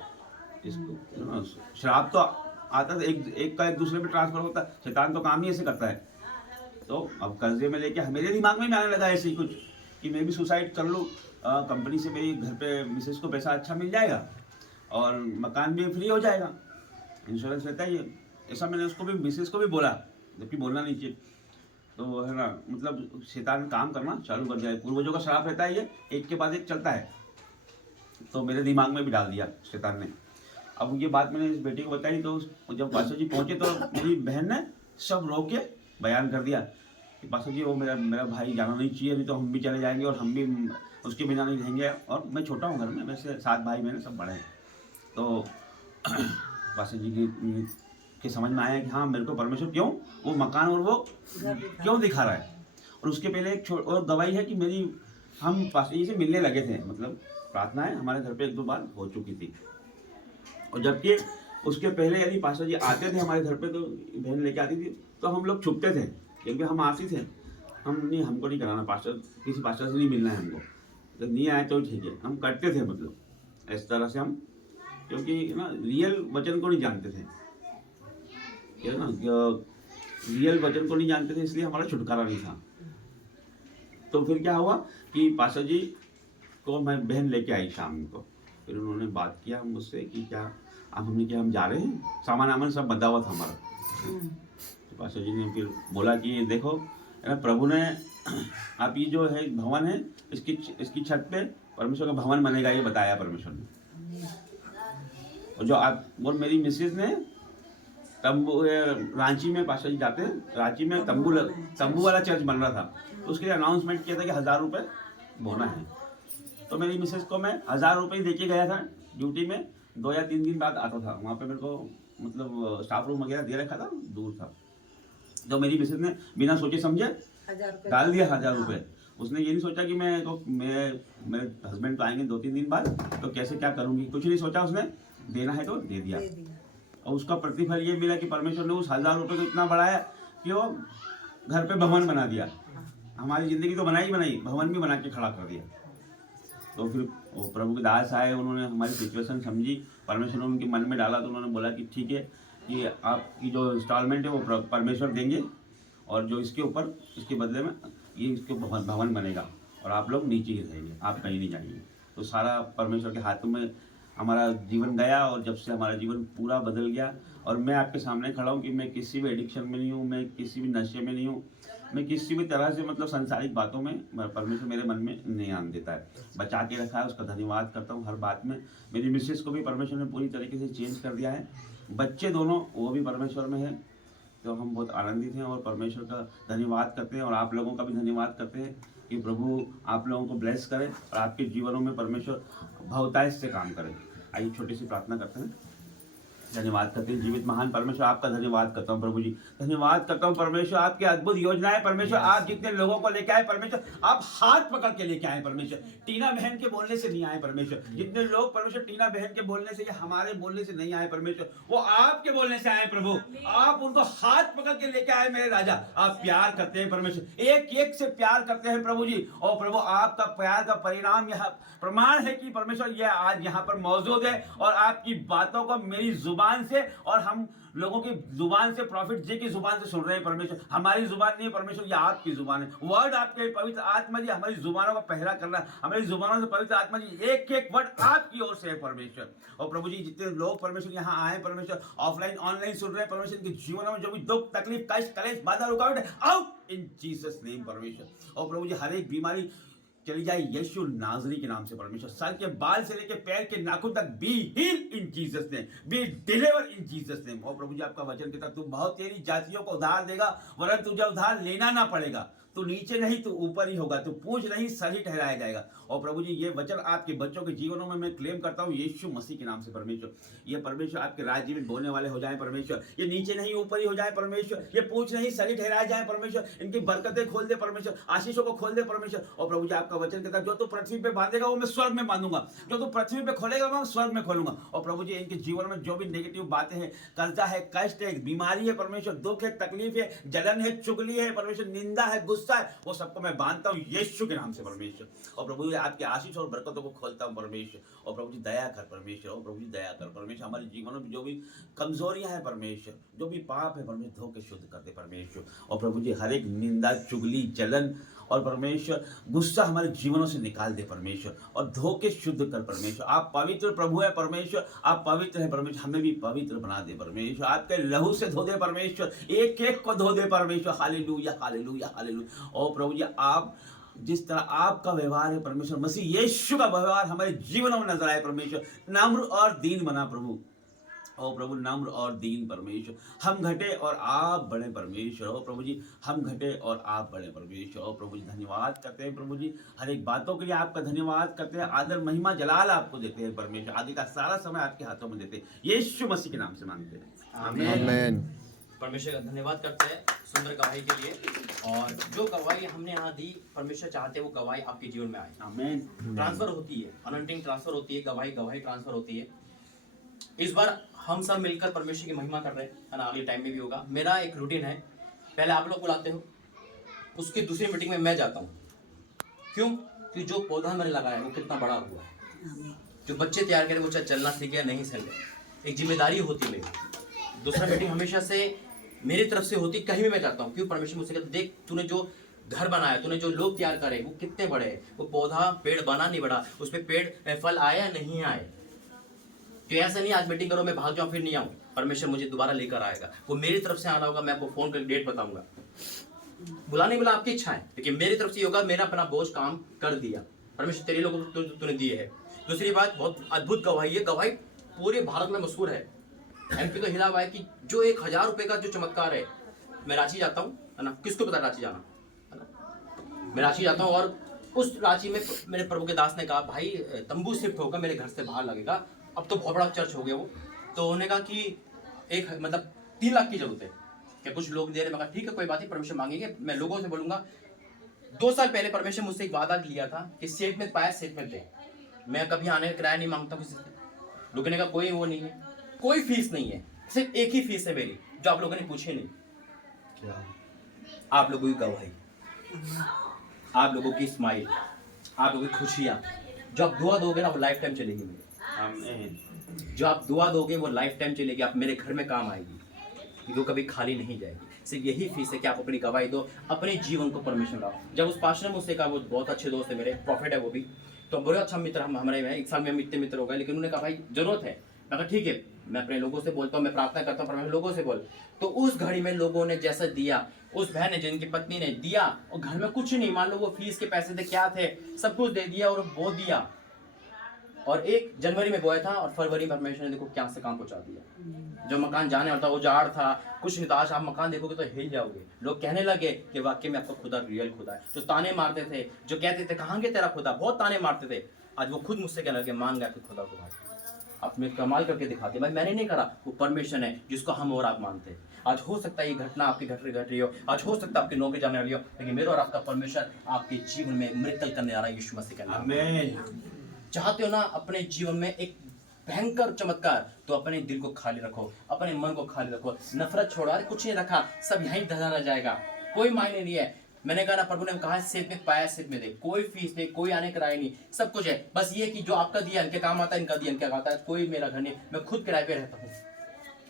इसको। शराब तो आता था, एक का एक दूसरे में ट्रांसफर होता, शैतान तो काम ही ऐसे करता है। तो अब कर्जे में लेके मेरे दिमाग में भी आने लगा ऐसे ही कुछ कि मैं भी सुसाइड कर लूँ, कंपनी से मेरी घर पे मिसेस को पैसा अच्छा मिल जाएगा और मकान भी फ्री हो जाएगा, इंश्योरेंस रहता ही है। ऐसा मैंने उसको भी, मिसेस को भी बोला, जबकि बोलना नहीं चाहिए। तो है ना, मतलब शैतान काम करना चालू कर जाए, पूर्वजों का श्राप रहता है, ये एक के बाद एक चलता है। तो मेरे दिमाग में भी डाल दिया शैतान ने। अब ये बात मैंने इस बेटी को बताई, तो जब पास्टर जी पहुंचे तो मेरी बहन ने सब रो के बयान कर दिया कि पास्टर जी वो मेरा भाई जाना नहीं चाहिए, नहीं तो हम भी चले जाएंगे और हम भी उसके बिना नहीं रहेंगे। और मैं छोटा हूँ घर में, वैसे 7 भाई मैंने सब बड़े हैं। तो पास्टर जी के समझ में आया कि हाँ, मेरे को परमेश्वर क्यों वो मकान और वो क्यों दिखा रहा है। और उसके पहले एक और गवाही है कि हम पास्टर जी से मिलने लगे थे, मतलब प्रार्थनाएं हमारे घर पे 1-2 बार हो चुकी थी। और जबकि उसके पहले यदि पास्टर जी आते थे हमारे घर पे, तो बहन लेके आती थी, तो हम लोग छुपते थे, क्योंकि हम आसी थे, हमको नहीं कराना पास्टर, किसी पास्टर से नहीं मिलना है हमको, जब नहीं आए तो ठीक है, हम करते थे। मतलब इस तरह से हम, क्योंकि ना रियल वचन को नहीं जानते थे, क्या ना, रियल वचन को नहीं जानते थे, इसलिए हमारा छुटकारा नहीं था। तो फिर क्या हुआ कि पास्टर जी को मैं बहन लेके आई शाम को, फिर उन्होंने बात किया मुझसे कि क्या हमने क्या हम जा रहे हैं, सामान वामान सब बंधा हुआ था हमारा। तो पास्टर जी ने फिर बोला कि देखो प्रभु ने, आप ये जो है भवन है, इसकी छत पे परमेश्वर का भवन बनेगा, ये बताया परमेश्वर ने। और जो आप और मेरी मिसेज ने तंबू रांची में पाशा जी जाते हैं, रांची में तंबू वाला चर्च बन रहा था, तो उसके लिए अनाउंसमेंट किया था कि 1000 रुपये बोना है। तो मेरी मिसेस को मैं 1000 रुपये दे के गया था ड्यूटी में, 2 या 3 दिन बाद आता था। वहाँ पे मेरे को मतलब स्टाफ रूम वगैरह दे रखा था, दूर था। तो मेरी मिसेस ने बिना सोचे समझे 1000 रुपये डाल दिया 1000 रुपये। उसने ये नहीं सोचा कि मेरे हस्बैंड तो आएंगे 2-3 दिन बाद, तो कैसे क्या करूँगी, कुछ नहीं सोचा उसने, देना है तो दे दिया। और उसका प्रतिफल ये मिला कि परमेश्वर ने उस 1000 रुपये को इतना बढ़ाया कि वो घर पे भवन बना दिया। हमारी ज़िंदगी तो बनाई बनाई, भवन भी बना के खड़ा कर दिया। तो फिर वो प्रभु के दास आए, उन्होंने हमारी सिचुएशन समझी, परमेश्वर ने उनके मन में डाला, तो उन्होंने बोला कि ठीक है कि आपकी जो इंस्टॉलमेंट है वो परमेश्वर देंगे, और जो इसके ऊपर इसके बदले में ये इसके भवन बनेगा, और आप लोग नीचे ही रहेंगे, आप कहीं नहीं जाएंगे। तो सारा परमेश्वर के हाथों में हमारा जीवन गया, और जब से हमारा जीवन पूरा बदल गया। और मैं आपके सामने खड़ा हूँ कि मैं किसी भी एडिक्शन में नहीं हूँ, मैं किसी भी नशे में नहीं हूँ, मैं किसी भी तरह से मतलब सांसारिक बातों में परमेश्वर मेरे मन में नहीं आने देता है, बचा के रखा है। उसका धन्यवाद करता हूँ हर बात में। मेरी मिसेस को भी परमेश्वर ने पूरी तरीके से चेंज कर दिया है, बच्चे दोनों वो भी परमेश्वर में है। तो हम बहुत आनंदित हैं और परमेश्वर का धन्यवाद करते हैं, और आप लोगों का भी धन्यवाद करते हैं कि प्रभु आप लोगों को ब्लेस करें और आपके जीवनों में परमेश्वर बहुतायत से काम करें। आइए छोटी सी प्रार्थना करते हैं, धन्यवाद करते हैं। जीवित महान परमेश्वर आपका धन्यवाद करता हूँ प्रभु जी, धन्यवाद करता हूँ परमेश्वर, आपकी अद्भुत योजनाएं परमेश्वर, आप जितने लोगों को लेके आए परमेश्वर, आप हाथ पकड़ के लेके आए परमेश्वर। टीना बहन के बोलने से नहीं आए परमेश्वर, जितने लोग परमेश्वर टीना बहन के बोलने से या हमारे बोलने से नहीं आए परमेश्वर, वो आपके बोलने से आए प्रभु। आप उनको हाथ पकड़ के लेके आए मेरे राजा। आप प्यार करते हैं परमेश्वर, एक एक से प्यार करते हैं प्रभु जी। और प्रभु आपका प्यार का परिणाम यह प्रमाण है कि परमेश्वर यह आज यहाँ पर मौजूद है, और आपकी बातों को मेरी जुबान से और हम लोगों की जुबान से, प्रॉफिट जी की जुबान से सुन रहे हैं परमेश्वर। हमारी जुबान नहीं है परमेश्वर, ये आपकी जुबान है। वर्ड आपके पवित्र आत्मा जी हमारी जुबानों का पहरा करना, हमारी जुबानों से पवित्र आत्मा जी एक एक वर्ड आपकी ओर से है परमेश्वर। और प्रभु जी जितने लोग परमेश्वर यहाँ आए परमेश्वर, ऑफलाइन ऑनलाइन सुन रहे हैं परमेश्वर, इनके जीवनों में जो भी दुख तकलीफ कष्ट कलेश बाधा रुकावट है, आउट इन जीसस नेम परमेश्वर। और प्रभु जी हर एक बीमारी चली जाए यीशु नाजरी के नाम से परमेश्वर। सर के बाल से लेकर पैर के नाखून तक be heal in Jesus name, be deliver in Jesus name. और प्रभु जी आपका वचन कहता तू बहुत तेरी जातियों को उधार देगा, वरन तुझे उधार लेना ना पड़ेगा। तू नीचे नहीं तू ऊपर ही होगा, तू पूंछ नहीं सर ही ठहराया जाएगा। और प्रभु जी ये वचन आपके बच्चों के जीवनों में मैं क्लेम करता हूँ यीशु मसीह के नाम से परमेश्वर। ये परमेश्वर आपके राज्य में बोलने वाले हो जाए परमेश्वर, ये नीचे नहीं ऊपर ही हो जाए परमेश्वर, ये पूंछ नहीं सर ही ठहराया जाए परमेश्वर। इनकी बरकतें खोल दे परमेश्वर, आशीषों को खोल दे परमेश्वर। और प्रभु जी आपका वचन कहता है जो तू पृथ्वी पे बांधेगा वो मैं स्वर्ग में बांधूंगा, जो तू पृथ्वी पे खोलेगा मैं स्वर्ग में खोलूंगा। और प्रभु जी इनके जीवन में जो भी नेगेटिव बातें हैं, कर्जा है, कष्ट है, बीमारी है परमेश्वर, दुख है, तकलीफ है, जलन है, चुगली है परमेश्वर, निंदा है, गुस्सा है, वो सबको मैं बांधता हूँ यीशु के नाम से परमेश्वर। और प्रभु जी आपके आशीष और बरकतों को खोलता हूँ परमेश्वर। और प्रभु जी दया कर परमेश्वर, और प्रभु जी दया कर परमेश्वर। हमारे जीवनों में जो भी कमजोरियां हैं परमेश्वर, जो भी पाप है परमेश्वर, धो के शुद्ध कर दे परमेश्वर। और प्रभु जी हर एक निंदा, चुगली, जलन और परमेश्वर गुस्सा हमारे जीवनों से निकाल दे परमेश्वर, और धो के शुद्ध कर परमेश्वर। आप पवित्र प्रभु है परमेश्वर, आप पवित्र है परमेश्वर, हमें भी पवित्र बना दे परमेश्वर। आपके लहू से धो दे परमेश्वर, एक एक को धो दे परमेश्वर। Hallelujah hallelujah hallelujah. और प्रभु जी आप जिस तरह आपका व्यवहार है परमेश्वर, मसीह यीशु का व्यवहार हमारे जीवनों में नजर आए परमेश्वर। नम्र और दीन बना प्रभु, ओ प्रभु नम्र और दीन परमेश्वर। हम घटे और आप बढ़े परमेश्वर। ओ प्रभु जी हम घटे और आप बढ़े परमेश्वर। ओ प्रभु जी धन्यवाद करते हैं प्रभु जी, हर एक बातों के लिए आपका धन्यवाद करते हैं। आदर महिमा जलाल आपको देते हैं परमेश्वर, आगे का सारा समय आपके हाथों में देते हैं, यीशु मसीह के नाम से मांगते हैं, आमीन। परमेश्वर का धन्यवाद करते हैं सुंदर गवाही के लिए। और जो गवाही हमने यहाँ दी परमेश्वर चाहते हैं वो गवाही आपके जीवन में आए। आमीन। ट्रांसफर होती है, अनंटिंग ट्रांसफर होती है, गवाही ट्रांसफर होती है। इस बार हम सब मिलकर परमेश्वर की महिमा कर रहे हैं, है ना, अगले टाइम में भी होगा। मेरा एक रूटीन है, पहले आप लोग बुलाते हो, उसकी दूसरी मीटिंग में मैं जाता हूँ। क्यों? कि जो पौधा मैंने लगाया है वो कितना बड़ा हुआ है, जो बच्चे तैयार करें वो चाहे चलना सीख गया नहीं सीख गया, एक जिम्मेदारी होती है मेरी। दूसरा मीटिंग हमेशा से मेरी तरफ से होती, कहीं भी मैं जाता हूँ। क्यों? परमेश्वर मुझसे कहते देख तूने जो घर बनाया, तूने जो लोग तैयार करे वो कितने बड़े हैं, वो पौधा पेड़ बना नहीं बड़ा, उस पर पेड़ फल आया नहीं आए। तो ऐसा नहीं आज मीटिंग करो मैं भाग जाऊँ फिर नहीं आऊँ, परमेश्वर मुझे दोबारा लेकर आएगा। वो मेरी तरफ से आना होगा, मैं आपको फोन करके डेट बताऊंगा। बुला नहीं बुला आपकी इच्छा है, लेकिन मेरी तरफ से होगा, मेरा अपना बोझ काम कर दिया परमेश्वर, तेरे लोगों को तूने दिए है। दूसरी बात बहुत अद्भुत गवाही है, गवाही पूरे भारत में मशहूर है। एमपी तो हिला हुआ है कि जो 1000 रुपए का जो चमत्कार है, मैं रांची जाता हूँ, है ना, किसको पता रांची जाना, है ना, मैं रांची जाता हूँ और उस रांची में मेरे प्रभु के दास ने कहा भाई तंबू शिफ्ट होगा मेरे घर से बाहर लगेगा, अब तो बहुत बड़ा चर्च हो गया वो, तो उन्होंने कहा कि एक मतलब 3 लाख की जरूरत है, क्या कुछ लोग दे रहे, मैं कहा ठीक है कोई बात नहीं, परमिशन मांगेंगे, मैं लोगों से बोलूंगा। 2 साल पहले परमेश्वर मुझसे एक वादा लिया था कि सेठ में पाया सेठ में दे, मैं कभी आने का किराया नहीं मांगता किसी से, रुकने का कोई वो नहीं है, कोई फीस नहीं है, सिर्फ एक ही फीस है मेरी जो आप लोगों ने पूछी नहीं, क्या? आप लोगों की गवाही, आप लोगों की स्माइल, आप लोगों की खुशियाँ, जो आप दुआ दोगे ना वो लाइफ टाइम चलेगी मेरी, आमीन। जो आप दुआ दोगे वो लाइफ टाइम चलेगी, आप मेरे घर में काम आएगी, वो कभी खाली नहीं जाएगी। सिर्फ यही फीस है कि आप अपनी गवाही दो, अपने जीवन को परमेश्वर लाओ। जब उस पास्टर ने मुझसे कहा, वो बहुत अच्छे दोस्त है मेरे, प्रॉफिट है वो भी, तो बड़े अच्छा मित्र हम हमारे में 1 साल में हम इतने मित्र हो गए, लेकिन उन्होंने कहा भाई जरूरत है, मैं कहा ठीक है, मैं अपने लोगों से बोलता हूँ, मैं प्रार्थना करता हूँ परमेश्वर लोगों से बोल। तो उस घड़ी में लोगों ने जैसा दिया, उस बहन ने जिनकी पत्नी ने दिया, और घर में कुछ नहीं, मान लो वो फीस के पैसे थे क्या थे, सब कुछ दे दिया और वो दिया, और 1 जनवरी में बोया था और फरवरी में परमेश्वर ने देखो क्या से काम पहुंचा दिया। जो मकान जाने वाला था वो जाड़ था, कुछ नहीं था, आज आप मकान देखोगे तो हिल जाओगे। लोग कहने लगे कि वाकई में आपका खुदा रियल खुदा है। जो ताने मारते थे, जो कहते थे कहाँ गया तेरा खुदा, बहुत ताने मारते थे, आज वो खुद मुझसे कहने लगे मान गया खुदा को भाई, अपने कमाल करके दिखाते, भाई मैंने नहीं करा, वो परमेश्वर है जिसको हम और आप मानते हैं। आज हो सकता है ये घटना आपकी घट रही हो, आज हो सकता है आपकी नौकरी जाने वाली हो, लेकिन मेरा और आपका परमेश्वर आपके जीवन में मिरेकल करने आ रहा है यीशु मसीह के नाम में। आमीन। चाहते हो ना अपने जीवन में एक भयंकर चमत्कार, तो अपने दिल को खाली रखो, अपने मन को खाली रखो, नफरत छोड़ो, अरे कुछ नहीं रखा, सब यहीं धरा जाएगा, कोई मायने नहीं है। मैंने कहा ना, प्रभु ने कहा सेठ में पाया सेठ में दे, कोई फीस नहीं, कोई आने किराया नहीं, सब कुछ है, बस ये कि जो आपका दिया इनके काम आता है, इनका दिया इनके काम आता है, कोई मेरा घर नहीं, मैं खुद किराए पे रहता हूँ।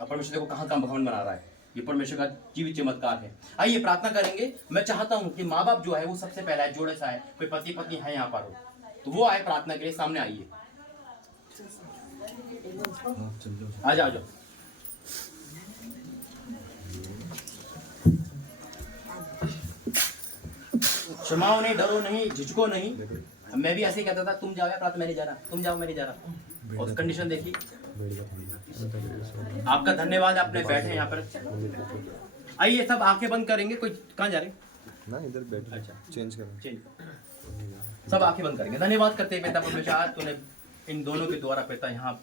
अब परमेश्वर देखो कहाँ भवन बना रहा है, ये परमेश्वर का जीवित चमत्कार है। आइए प्रार्थना करेंगे। मैं चाहता हूँ कि माँ बाप जो है वो सबसे पहला है, जोड़े सा है, कोई पति पत्नी है यहाँ पर हो तो वो आए प्रार्थना के लिए, सामने आइए, हाँ, चल जाओ। आ जाओ, आ जाओ। शर्माओ नहीं, डरो नहीं, झिझको नहीं। मैं भी ऐसे ही कहता था, तुम जाओ या प्रार्थना, मैं नहीं जा रहा, तुम जाओ मैं नहीं जा रहा, और कंडीशन देखिए। आपका धन्यवाद, आपने बैठे यहाँ पर। आइए सब आंखें बंद करेंगे। कोई कहाँ जा रहे हैं? ना इधर बैठ। अच्छा, चेंज करें। चेंज। सब आंखें बंद करेंगे। धन्यवाद करते हैं पिता परमेश्वर, आज तूने इन दोनों के द्वारा पिता यहाँ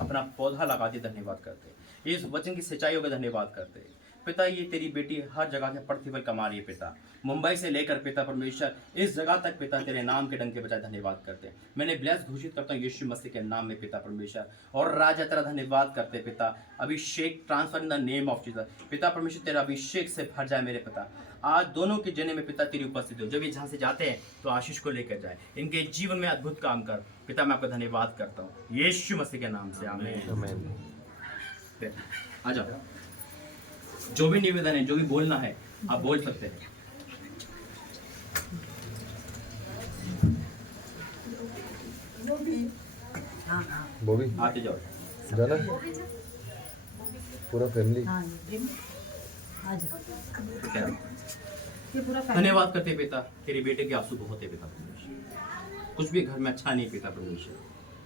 अपना पौधा लगा दिया, धन्यवाद करते हैं। इस वचन की सच्चाइयों का धन्यवाद करते हैं पिता। ये तेरी बेटी हर जगह से प्रतिफल कमा रही है पिता, मुंबई से लेकर पिता परमेश्वर इस जगह तक पिता तेरे नाम के डंके बजाय धन्यवाद करते हैं। मैंने ब्लेस घोषित करता हूँ यीशु मसीह के नाम में पिता परमेश्वर, और राजा तेरा धन्यवाद करते हैं पिता। अभिषेक transfer in the name of Jesus पिता परमेश्वर, तेरा अभिषेक से भर जाए मेरे पिता। आज दोनों के जने में पिता तेरी उपस्थित हो, जब ये जहाँ से जाते हैं तो आशीष को लेकर जाए, इनके जीवन में अद्भुत काम कर पिता। मैं आपका धन्यवाद करता हूँ यीशु मसीह के नाम से, आमीन। आ जाओ, जो भी निवेदन है, जो भी बोलना है आप बोल सकते हैं। बॉबी आते जाओ। जाना पूरा फैमिली। धन्यवाद करते हैं पिता, तेरे बेटे के आंसू बहुत है पिता। कुछ भी घर में अच्छा नहीं पिता परमेश्वर,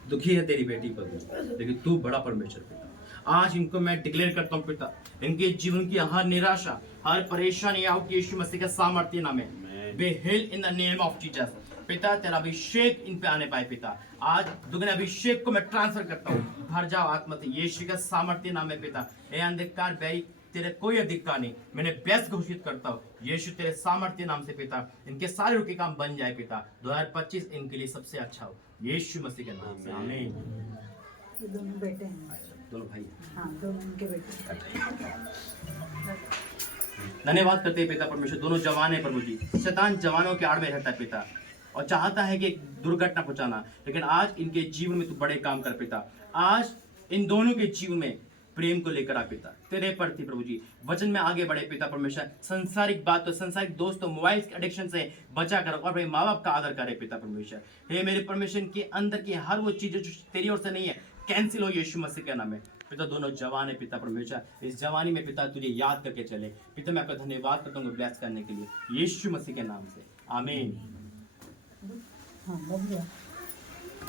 दुखी है तेरी बेटी पर, लेकिन तू बड़ा परमेश्वर पिता। आज इनको मैं डिक्लेयर करता हूँ पिता, इनके जीवन की हर निराशा, हर परेशानी आउट यीशु मसीह के सामर्थ्य नाम में be heal in the name of Jesus पिता। तेरा अभिषेक इन पे आने पाए पिता। आज दुगने अभिषेक को मैं ट्रांसफर करता हूँ, भर जाओ आत्मा से यीशु के सामर्थ्य नाम में पिता। ए अंधकार बैरी तेरे कोई अधिकार नहीं, मैंने बेस्ट घोषित करता हूँ यीशु तेरे सामर्थ्य नाम से पिता। इनके सारे रुके काम बन जाए पिता। 2025 इनके लिए सबसे अच्छा हो यीशु मसीह के नाम से, आमीन। ये दोनों बेटे हैं। दोनों भाई, हाँ, दोनों उनके बेटे। धन्यवाद करते हैं पिता परमेश्वर। दोनों जवान है प्रभु जी, शैतान जवानों के आड़ में रहता है पिता, और चाहता है कि एक दुर्घटना पहुंचाना, लेकिन आज इनके जीवन में तू बड़े काम कर पिता। आज इन दोनों के जीवन में प्रेम को लेकर आ पिता, तेरे प्रति प्रभु जी वचन में आगे बढ़े पिता परमेश्वर। संसारिक बात तो, संसारिक दोस्त तो, मोबाइल के एडिक्शन से बचा कर, और माँ बाप का आदर करे पिता परमेश्वर। हे मेरे परमेश्वर के अंदर की हर वो चीज जो तेरी ओर से नहीं है, कैंसिल हो यीशु मसीह के नाम में पिता। दोनों जवान है पिता परमेश्वर, इस जवानी में पिता तुझे याद करके चले पिता। मैं आपका धन्यवाद करता हूँ ब्लेस करने के लिए यीशु मसीह के नाम से, आमीन। हाँ, बन गया।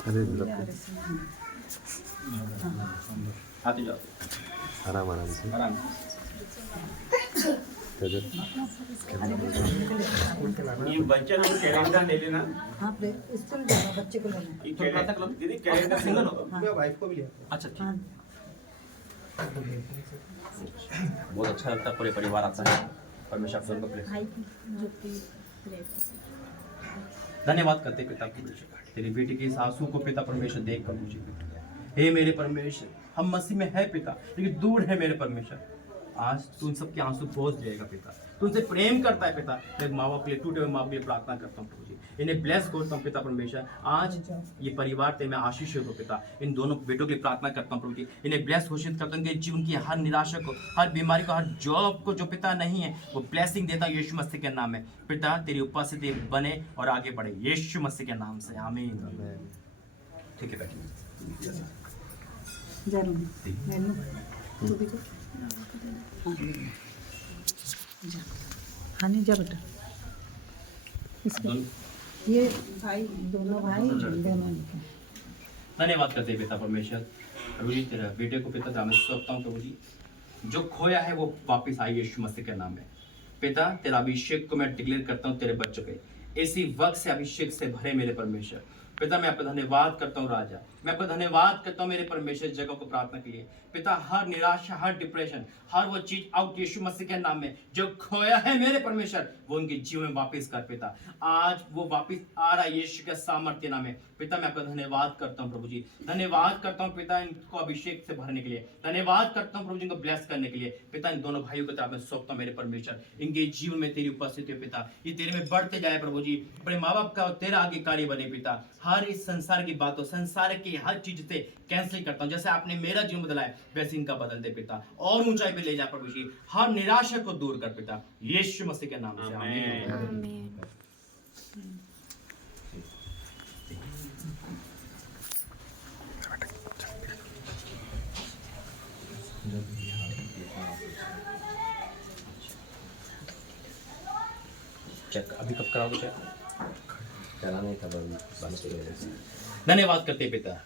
अरे हाँ। आते जाओ आराम आराम से आराम। इधर ये बच्चे लोग कैलेंडर ले लेना। हाँ स्कूल जाना बच्चे को लेना ये कैलेंडर दीदी कैलेंडर सिंगल होगा। वाइफ को भी लिया। अच्छा ठीक। हाँ बहुत अच्छा लगता है, पूरे परिवार आता है। परमेश्वर आपको ब्लेस। धन्यवाद करते पिता परमेश्वर, तेरी बेटी की इस आंसू को पिता परमेश्वर देख कर मुझे, हे मेरे परमेश्वर, हम मसीह में है पिता लेकिन दूर है मेरे परमेश्वर। आज तू इन सबके आंसू पोंछ देगा पिता, तू उनसे प्रेम करता है पिता। मैं माँ बाप के लिए, टूटे हुए माँ बाप के लिए प्रार्थना करता हूँ प्रभु जी, इन्हें ब्लेस करता हूँ पिता परमेश्वर। आज ये परिवार ते मैं आशीष हो पिता, इन दोनों बेटों के लिए प्रार्थना करता हूँ प्रभु जी, इन्हें ब्लेस घोषित करता हूँ कि जीवन की हर निराशा को, हर बीमारी को, हर जॉब को जो पिता नहीं है वो ब्लेसिंग देता है यीशु मसीह के नाम में। पिता तेरी उपस्थिति बने और आगे बढ़े यीशु मसीह के नाम से, आमीन। ठीक है बैठिए। जरूर मैनू तू भी हाँ नहीं जा बेटा इसको ये भाई दोनों दोनों धन्यवाद करते हैं पिता परमेश्वर। प्रभु जी तेरा बेटे को पिता मैं सौंपता हूँ प्रभु जी, जो खोया है वो वापस आए यीशु मसीह के नाम में। पिता तेरा अभिषेक को मैं डिक्लेयर करता हूँ तेरे बच्चों पे, इसी वक्त से अभिषेक से भरे मेरे परमेश्वर। पिता मैं आपका धन्यवाद करता हूँ राजा, मैं आपका धन्यवाद करता हूँ मेरे परमेश्वर जगह को प्रार्थना के लिए। पिता हर निराशा, हर डिप्रेशन, हर वो चीज आउट यीशु मसीह के नाम में जो खोया है मेरे परमेश्वर वो उनके जीवन में वापस कर पिता। आज वो वापस आ रहा है यीशु के सामर्थ्य नाम में। पिता मैं आपका धन्यवाद करता हूँ प्रभु जी, धन्यवाद करता हूँ पिता इनको अभिषेक से भरने के लिए, धन्यवाद करता हूँ प्रभु जी इनको ब्लेस करने के लिए। पिता इन दोनों भाइयों को मैं सौंपता हूँ मेरे परमेश्वर, इनके जीवन में तेरी उपस्थिति है पिता, ये तेरे में बढ़ते जाए प्रभु जी। अपने माँ बाप का तेरा आगे कार्य बने पिता, हर इस संसार की बातों, संसार की हर चीज से कैंसिल करता हूँ। जैसे आपने मेरा जीवन बदला है वैसे इनका बदल दे पिता, और ऊंचाई पे ले जा प्रभु जी, हर निराशा को दूर कर पिता यीशु मसीह के नाम से, आमीन। चेक अभी कब कराओगे चेक? चला नहीं था बंद की वजह से। धन्यवाद करते पिता,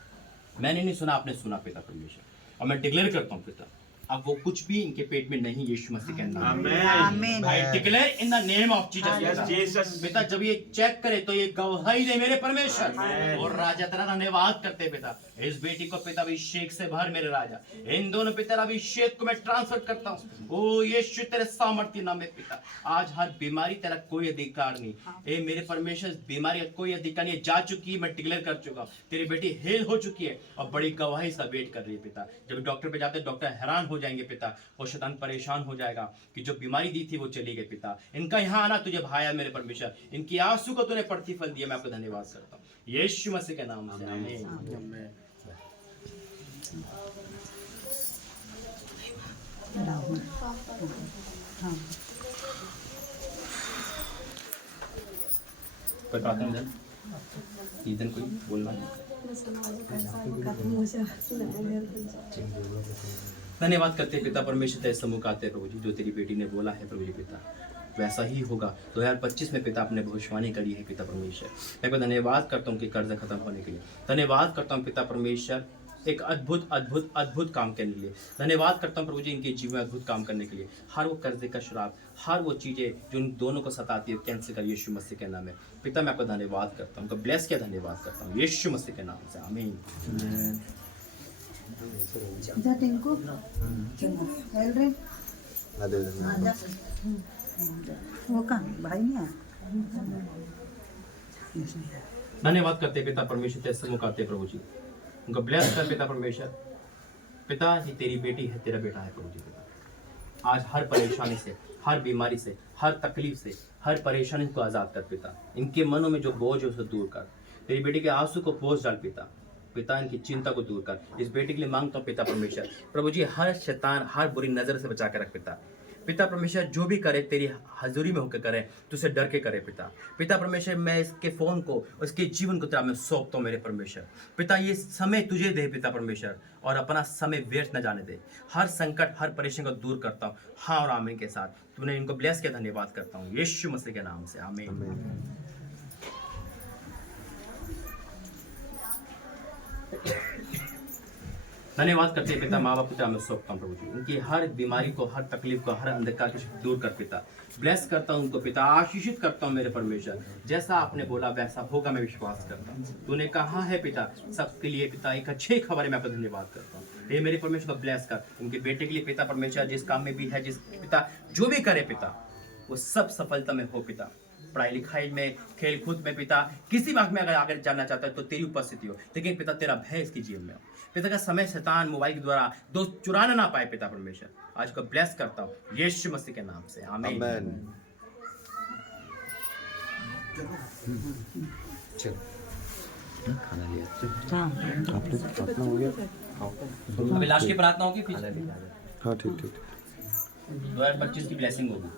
मैंने नहीं सुना आपने सुना पिता परमेश्वर, और मैं डिक्लेयर करता हूँ पिता अब वो कुछ भी इनके पेट में नहीं यीशु मसीह के नाम में। आमीन I declare in the name of Yes, Jesus. Jesus. पिता जब ये चेक करे तो ये गवाही दे मेरे परमेश्वर। Amen. और राजा तेरा धन्यवाद करते पिता, इस बेटी को पिता अभिषेक से भर मेरे राजा, इन दोनों पिता अभिषेक को मैं ट्रांसफर करता हूँ ओ यीशु तेरे सामर्थ्य नाम में पिता। आज हर बीमारी तेरा कोई अधिकार नहीं, ए मेरे परमेश्वर बीमारी का कोई अधिकार नहीं, जा चुकी है, मैं डिक्लेयर कर चुका हूँ, तेरी बेटी हेल हो चुकी है और बड़ी गवाही सा वेट कर रही है पिता। जब डॉक्टर पे जाते डॉक्टर हैरान हो जाएंगे पिता, और शैतान परेशान हो जाएगा कि जो बीमारी दी थी वो चली गई पिता। इनका यहाँ आना तुझे भाया मेरे परमेश्वर, इनकी आंसू को तूने प्रतिफल दिया, मैं आपको धन्यवाद करता हूँ यीशु मसीह के नाम से, आमीन। हाँ कोई प्रार्थना जन इधर कोई बोलना है? धन्यवाद करते पिता परमेश्वर तेरे सम्मुख आते प्रभु जी, जो तेरी बेटी ने बोला है प्रभु जी पिता वैसा ही होगा। 2025 में पिता आपने भविष्यवाणी करी है पिता परमेश्वर, मैं आपका धन्यवाद करता हूँ कि कर्ज खत्म होने के लिए, धन्यवाद करता हूँ पिता परमेश्वर एक अद्भुत अद्भुत अद्भुत काम करने के लिए, धन्यवाद करता हूँ प्रभु जी इनके जीवन में अद्भुत काम करने के लिए। हर वो कर्जे का श्राप, हर वो चीज़ें जो उन दोनों को सताती है कैंसिल कर यीशु मसीह के नाम में पिता। मैं आपका धन्यवाद करता हूँ, ब्लेस किया धन्यवाद करता हूँ यीशु मसीह के नाम से, आमीन। जा टिंकू चल रे आधे आजा वो कहाँ भाई नहीं आया। धन्यवाद करते पिता परमेश्वर तेरे सम्मुख आते प्रभु जी, उनको ब्लेस कर पिता परमेश्वर। पिता ये तेरी बेटी है, तेरा बेटा है प्रभु जी पिता। आज हर परेशानी से, हर बीमारी से, हर तकलीफ से, हर परेशानी को आज़ाद कर पिता। इनके मनों में जो बोझ है उसे दूर कर, तेरी बेटी के आंसू को पोंछ डाल पिता। पिता इनकी चिंता को दूर कर, इस बेटी के लिए मांगता हूँ पिता परमेश्वर। प्रभु जी हर शैतान, हर बुरी नज़र से बचा कर रख पिता। पिता परमेश्वर जो भी करे तेरी हजूरी में होकर करे, तुझसे डर के करे पिता। पिता परमेश्वर मैं इसके फ़ोन को, उसके जीवन को तेरा मैं सौंपता हूँ मेरे परमेश्वर। पिता ये समय तुझे दे पिता परमेश्वर, और अपना समय व्यर्थ न जाने दे। हर संकट, हर परेशानी को दूर करता हूँ हाँ और आमीन के साथ। तूने इनको ब्लेस किया, धन्यवाद करता हूँ यीशु मसीह के नाम से, आमीन। धन्यवाद करते हैं पिता, माँ बाप पिता मैं सौंपता हूँ प्रभु जी, उनकी हर बीमारी को, हर तकलीफ को, हर अंधकार की शक्ति दूर कर पिता। ब्लेस करता हूँ उनको पिता, आशीषित करता हूँ मेरे परमेश्वर, जैसा आपने बोला वैसा होगा, मैं विश्वास करता हूँ। तूने कहा है पिता सबके लिए पिता एक अच्छी खबर है, मैं आपका धन्यवाद करता हूँ। हे मेरे परमेश्वर को ब्लेस कर, उनके बेटे के लिए पिता परमेश्वर, जिस काम में भी है, जिस पिता जो भी करे पिता, वो सब सफलता में हो पिता। पढ़ाई लिखाई में, खेल कूद में पिता, किसी बात में अगर आगे जाना चाहता है तो तेरी उपस्थिति हो, लेकिन पिता तेरा भय इसकी जीवन में हो पिता। का समय शैतान मोबाइल के द्वारा दोस्त चुराना ना पाए पिता परमेश्वर, आज को ब्लेस करता हूँ यीशु मसीह के नाम से, आमीन। खाना लिया आप लोग प्रार्थना हो गया? अभी लास्ट की प्रार्थना होगी, फिर हाँ ठीक 2025 की ब्लेसिंग होगी।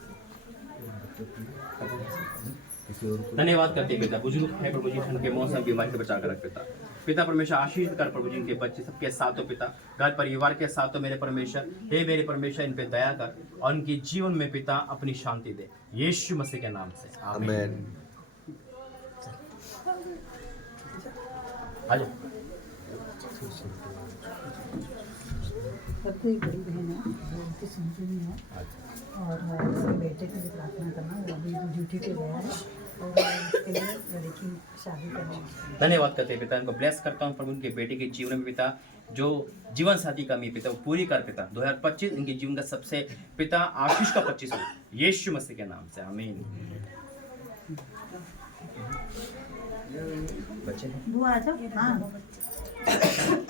धन्यवाद करते हैं पिता, बुजुर्ग है प्रभु जी, ठंड के मौसम बीमारी से बचा कर रख पिता। पिता परमेश्वर आशीष कर प्रभु जी, इनके बच्चे सबके साथ हो पिता, घर परिवार के साथ हो मेरे परमेश्वर। हे मेरे परमेश्वर इन पे दया कर और उनके जीवन में पिता अपनी शांति दे, यीशु मसीह के नाम से, आमीन। आजा सबसे एक बड़ी बहन है जो उसकी सुनती नहीं है, और उसके बेटे के लिए प्रार्थना करना, वो अभी ड्यूटी पे गया है और उसके लिए लड़की शादी करनी है। धन्यवाद करते हैं पिता, इनको ब्लेस करता हूँ प्रभु, उनके बेटे के जीवन में पिता जो जीवन साथी कमी पिता वो पूरी कर पिता। 2025 इनके जीवन का सबसे पिता आशीष का 25 हो, यीशु मसीह के नाम से, आमीन। बच्चे वो आ जाओ, हाँ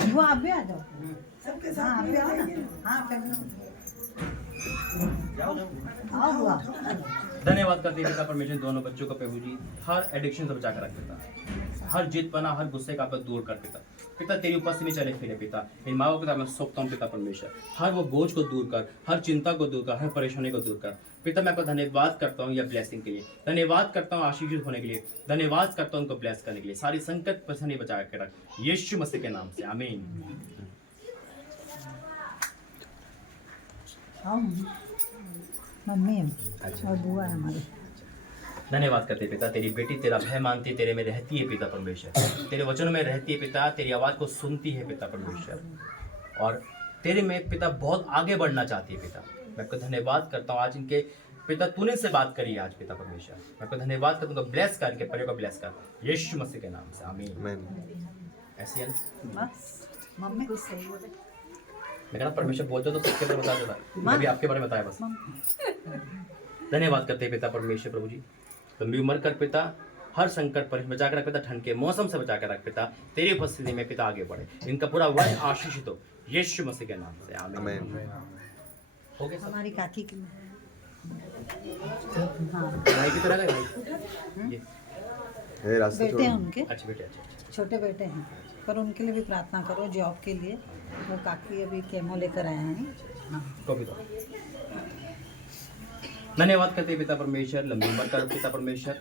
वो आप भी आ जाओ, सबके साथ आप भी आओ ना, हाँ आओ बुआ। धन्यवाद करते हैं पिता परमेश्वर, दोनों बच्चों को प्रभु जी हर एडिक्शन से बचा कर रख पिता, हर जिद पना, हर गुस्से का आपका दूर कर पिता। पिता तेरी उपस्थिति में चले फिरे पिता, इन माँ बाप को मैं सौंपता हूँ पिता परमेश्वर, हर वो बोझ को दूर कर, हर चिंता को दूर कर, हर परेशानी को दूर कर पिता। मैं आपका धन्यवाद करता हूँ यह ब्लेसिंग के लिए, धन्यवाद करता हूँ आशीषित होने के लिए, धन्यवाद करता हूँ उनको ब्लेस करने के लिए, सारी संकट परेशानी बचा कर रख, यीशु मसीह के नाम से, आमीन। मम्मी और बुआ है हमारी। धन्यवाद करते पिता, तेरी बेटी तेरा भय मानती है, तेरे में रहती है पिता परमेश्वर, तेरे वचनों में रहती है पिता, तेरी आवाज़ को सुनती है पिता परमेश्वर, और तेरे में पिता बहुत आगे बढ़ना चाहती है पिता। मैं आपको धन्यवाद करता हूँ आज इनके पिता, तूने से बात करी आज पिता परमेश्वर, मैं आपको धन्यवाद करता हूँ, ब्लेस कर, इनके परिवार को ब्लेस कर, यीशु मसीह के नाम से, आमीन। ऐसी है ना मम्मी कुछ सही बोले, मैं कहना परमेश्वर बोलते तो सबके बारे में बता देता, मैं भी आपके बारे में बताया बस। धन्यवाद करते हैं पिता परमेश्वर प्रभु जी, लंबी उम्र कर पिता, हर संकट पर बचा कर रख पिता, ठंड के मौसम से बचा कर रख पिता, तेरी उपस्थिति में पिता आगे बढ़े, इनका पूरा वर्ष आशीषित हो, यीशु मसीह के नाम से, आमीन। हो गया हमारी काकी की भाई की तरह भाई ये रास्ते बेटे हैं उनके, अच्छा बेटे, अच्छा छोटे बेटे हैं, पर उनके लिए भी प्रार्थना करो जॉब के लिए। वो काकी अभी केमो लेकर आए हैं। हाँ तो भी दो। धन्यवाद करते हैं पिता परमेश्वर, लंबी उम्र कर पिता परमेश्वर,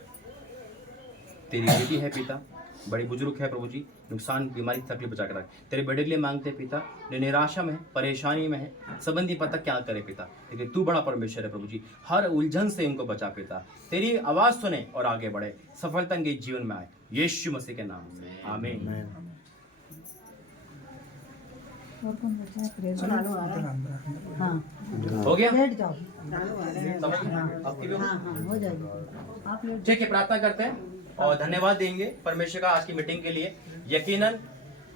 तेरी बेटी है पिता, बड़ी बुजुर्ग है प्रभु जी, नुकसान बीमारी तकलीफ बचा कर रख, तेरे बेटे के लिए मांगते हैं पिता, निराशा में है, परेशानी में है, संबंधी पता क्या करे पिता, लेकिन तू बड़ा परमेश्वर है प्रभु जी, हर उलझन से इनको बचा पिता, तेरी आवाज़ सुने और आगे बढ़े, सफलता इनके जीवन में आए, यीशु मसीह के नाम से, आमीन। और कौन बचा है? प्रेज हाँ हो गया लेट जाओ। आपकी भी हाँ हाँ हो जाएगी, आप लेट ठीक है, प्रार्थना करते हैं और धन्यवाद देंगे परमेश्वर का आज की मीटिंग के लिए। यकीनन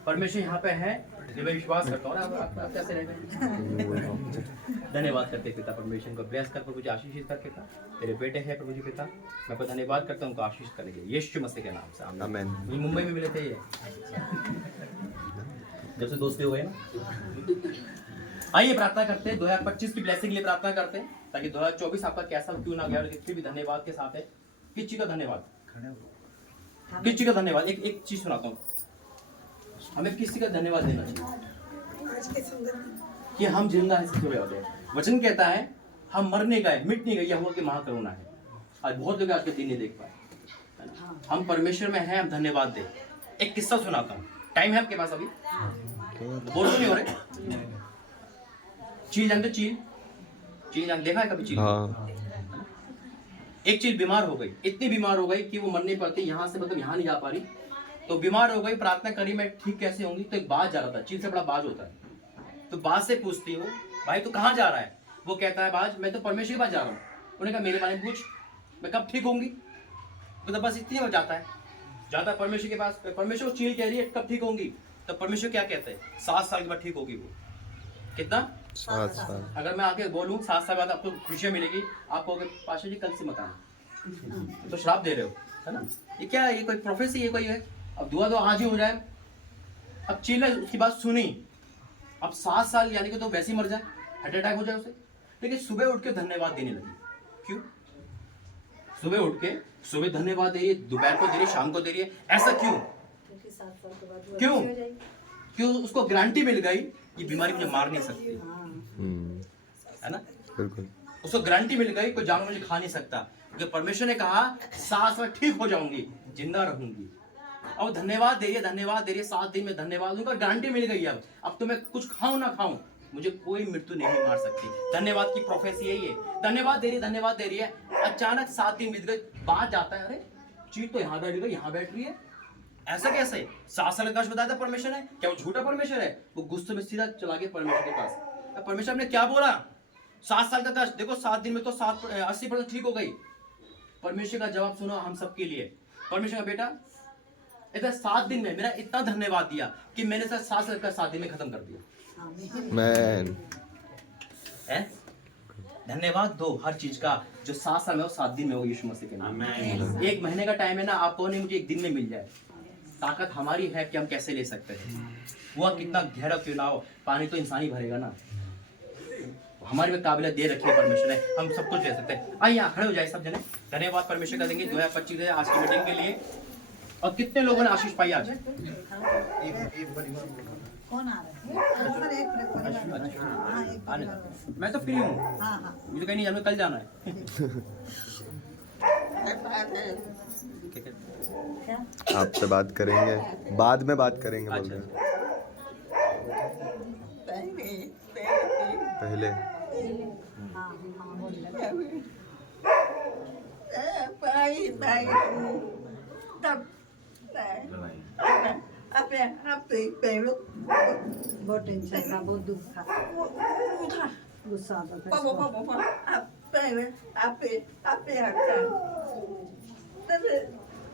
परमेश्वर यहाँ पे है, ये मैं विश्वास करता हूँ ना। आप कैसे रहेंगे? धन्यवाद करते पिता परमेश्वर को ब्लेस कर प्रभु जी, आशीषित कर पिता, तेरे बेटे हैं प्रभु जी पिता, मैं आपको धन्यवाद करता हूँ, उनको आशीष करेंगे यीशु मसीह के नाम से, आमीन। ये मुंबई में मिले थे ये जब से दोस्ती हो गए ना। आइए प्रार्थना करते हैं, 2025 की ब्लेसिंग के लिए प्रार्थना करते हैं, ताकि 2024 आपका कैसा क्यों ना गया, फिर भी धन्यवाद के साथ है। किस चीज का धन्यवाद? किस चीज का धन्यवाद? एक चीज सुनाता हूँ, हमें किसी का धन्यवाद देना चाहिए कि हम जिंदा है, इससे जुड़े होते हैं। वचन कहता है हम मर नहीं गए, मिट नहीं गए, यह हम लोग की महाकरुणा है। आज बहुत लोग आज के दिन नहीं देख पाए, हम परमेश्वर में हैं, हम धन्यवाद दें। एक किस्सा सुनाता हूँ, टाइम है आपके पास अभी? बोल नहीं हो रहे? चील जानते? चील जान देखा है कभी? चील एक चील बीमार हो गई, इतनी बीमार हो गई कि वो मर नहीं पाती, यहाँ से मतलब यहाँ नहीं जा पा रही, तो बीमार हो गई, प्रार्थना करी मैं ठीक कैसे होंगी, तो एक बाज जा रहा था, चील से बड़ा बाज होता है, तो बात से पूछती हूँ भाई तू कहाँ जा रहा है? वो कहता है बाज मैं तो परमेश्वर के पास जा रहा हूँ। उन्होंने कहा मेरे बारे में पूछ, मैं कब ठीक होंगी? तो बस इतनी हो जाता है परमेश्वर के पास। परमेश्वर चील कह रही है कब ठीक होंगी, तो परमेश्वर क्या कहते हैं 7 साल के बाद ठीक होगी। वो कितना 7 साल। अगर मैं आके बोलूँ 7 साल बाद आपको खुशियाँ मिलेगी, आप कहोगे पाशा जी कल से मत आना, तो श्राप दे रहे हो, है ना? ये क्या है? ये कोई प्रोफेसी, ये कोई है? अब दुआ तो आज ही हो जाए। अब चील ने उसकी बात सुनी, अब 7 साल यानी कि तो वैसे ही मर जाए, हार्ट अटैक हो जाए उसे। लेकिन सुबह उठ के धन्यवाद देने लगी। क्यों? सुबह उठ के सुबह धन्यवाद दे रही है, दोपहर को दे रही है, शाम को दे रही है। ऐसा क्यों? क्यों? क्यों? उसको गारंटी मिल गई ये बीमारी मुझे मार नहीं सकती, है ना? बिल्कुल। उसको गारंटी मिल गई कोई जानवर मुझे खा नहीं सकता, क्योंकि परमेश्वर ने कहा 7 साल ठीक हो जाऊंगी, जिंदा रहूंगी। और धन्यवाद दे रही है, धन्यवाद दे रही है, 7 दिन में धन्यवाद दूंगा, गारंटी मिल गई। अब तो मैं कुछ खाऊं ना खाऊं, मुझे कोई मृत्यु नहीं मार सकती। धन्यवाद की प्रोफेसी यही है। धन्यवाद दे रही है, धन्यवाद दे रही है। अचानक 7 दिन बीत गए, बात जाता है अरे चीट तो यहाँ बैठ गई, यहाँ बैठ रही है, ऐसा कैसे? 7 साल का कष्ट बताया था परमेश्वर ने, क्या वो झूठा परमेश्वर है? वो गुस्से में सीधा चला गया परमेश्वर के पास। परमेश्वर ने क्या बोला? 7 साल का कष्ट, देखो 7 दिन में तो 80% ठीक हो गई। परमेश्वर का जवाब सुनो हम सबके लिए। परमेश्वर का बेटा इधर 7 दिन में मेरा इतना धन्यवाद दिया कि मैंने 7 साल का 7 दिन में खत्म कर दिया। मैन है? धन्यवाद दो हर चीज का, जो 7 साल में हो 7 दिन में हो यीशु मसीह के नाम। 1 महीने का टाइम है ना, आपको नहीं मुझे 1 दिन में मिल जाए। ताकत हमारी है कि हम कैसे ले सकते हैं। हुआ कितना गहरा क्यों ना हो, पानी तो इंसान ही भरेगा ना। हमारी में काबिलियत दे रखी है परमेश्वर ने, हम सब कुछ ले सकते हैं। आइए यहाँ खड़े हो जाए सब जने, धन्यवाद परमेश्वर का देंगे 2025 आज की मीटिंग के लिए। और कितने लोगों ने आशीष पाई आज? कौन आ रहा है? सर एक परिवार। हाँ, एक परिवार। मैं तो फ्री हूँ, हाँ हाँ। मुझे कहीं नहीं जाना, कल जाना है। क्या? आपसे बात करेंगे, बाद में बात करेंगे बोल रहे हैं। पहले हाँ हाँ बोलिए। बहुत टेंशन था, बहुत दुख था, गुस्सा आता था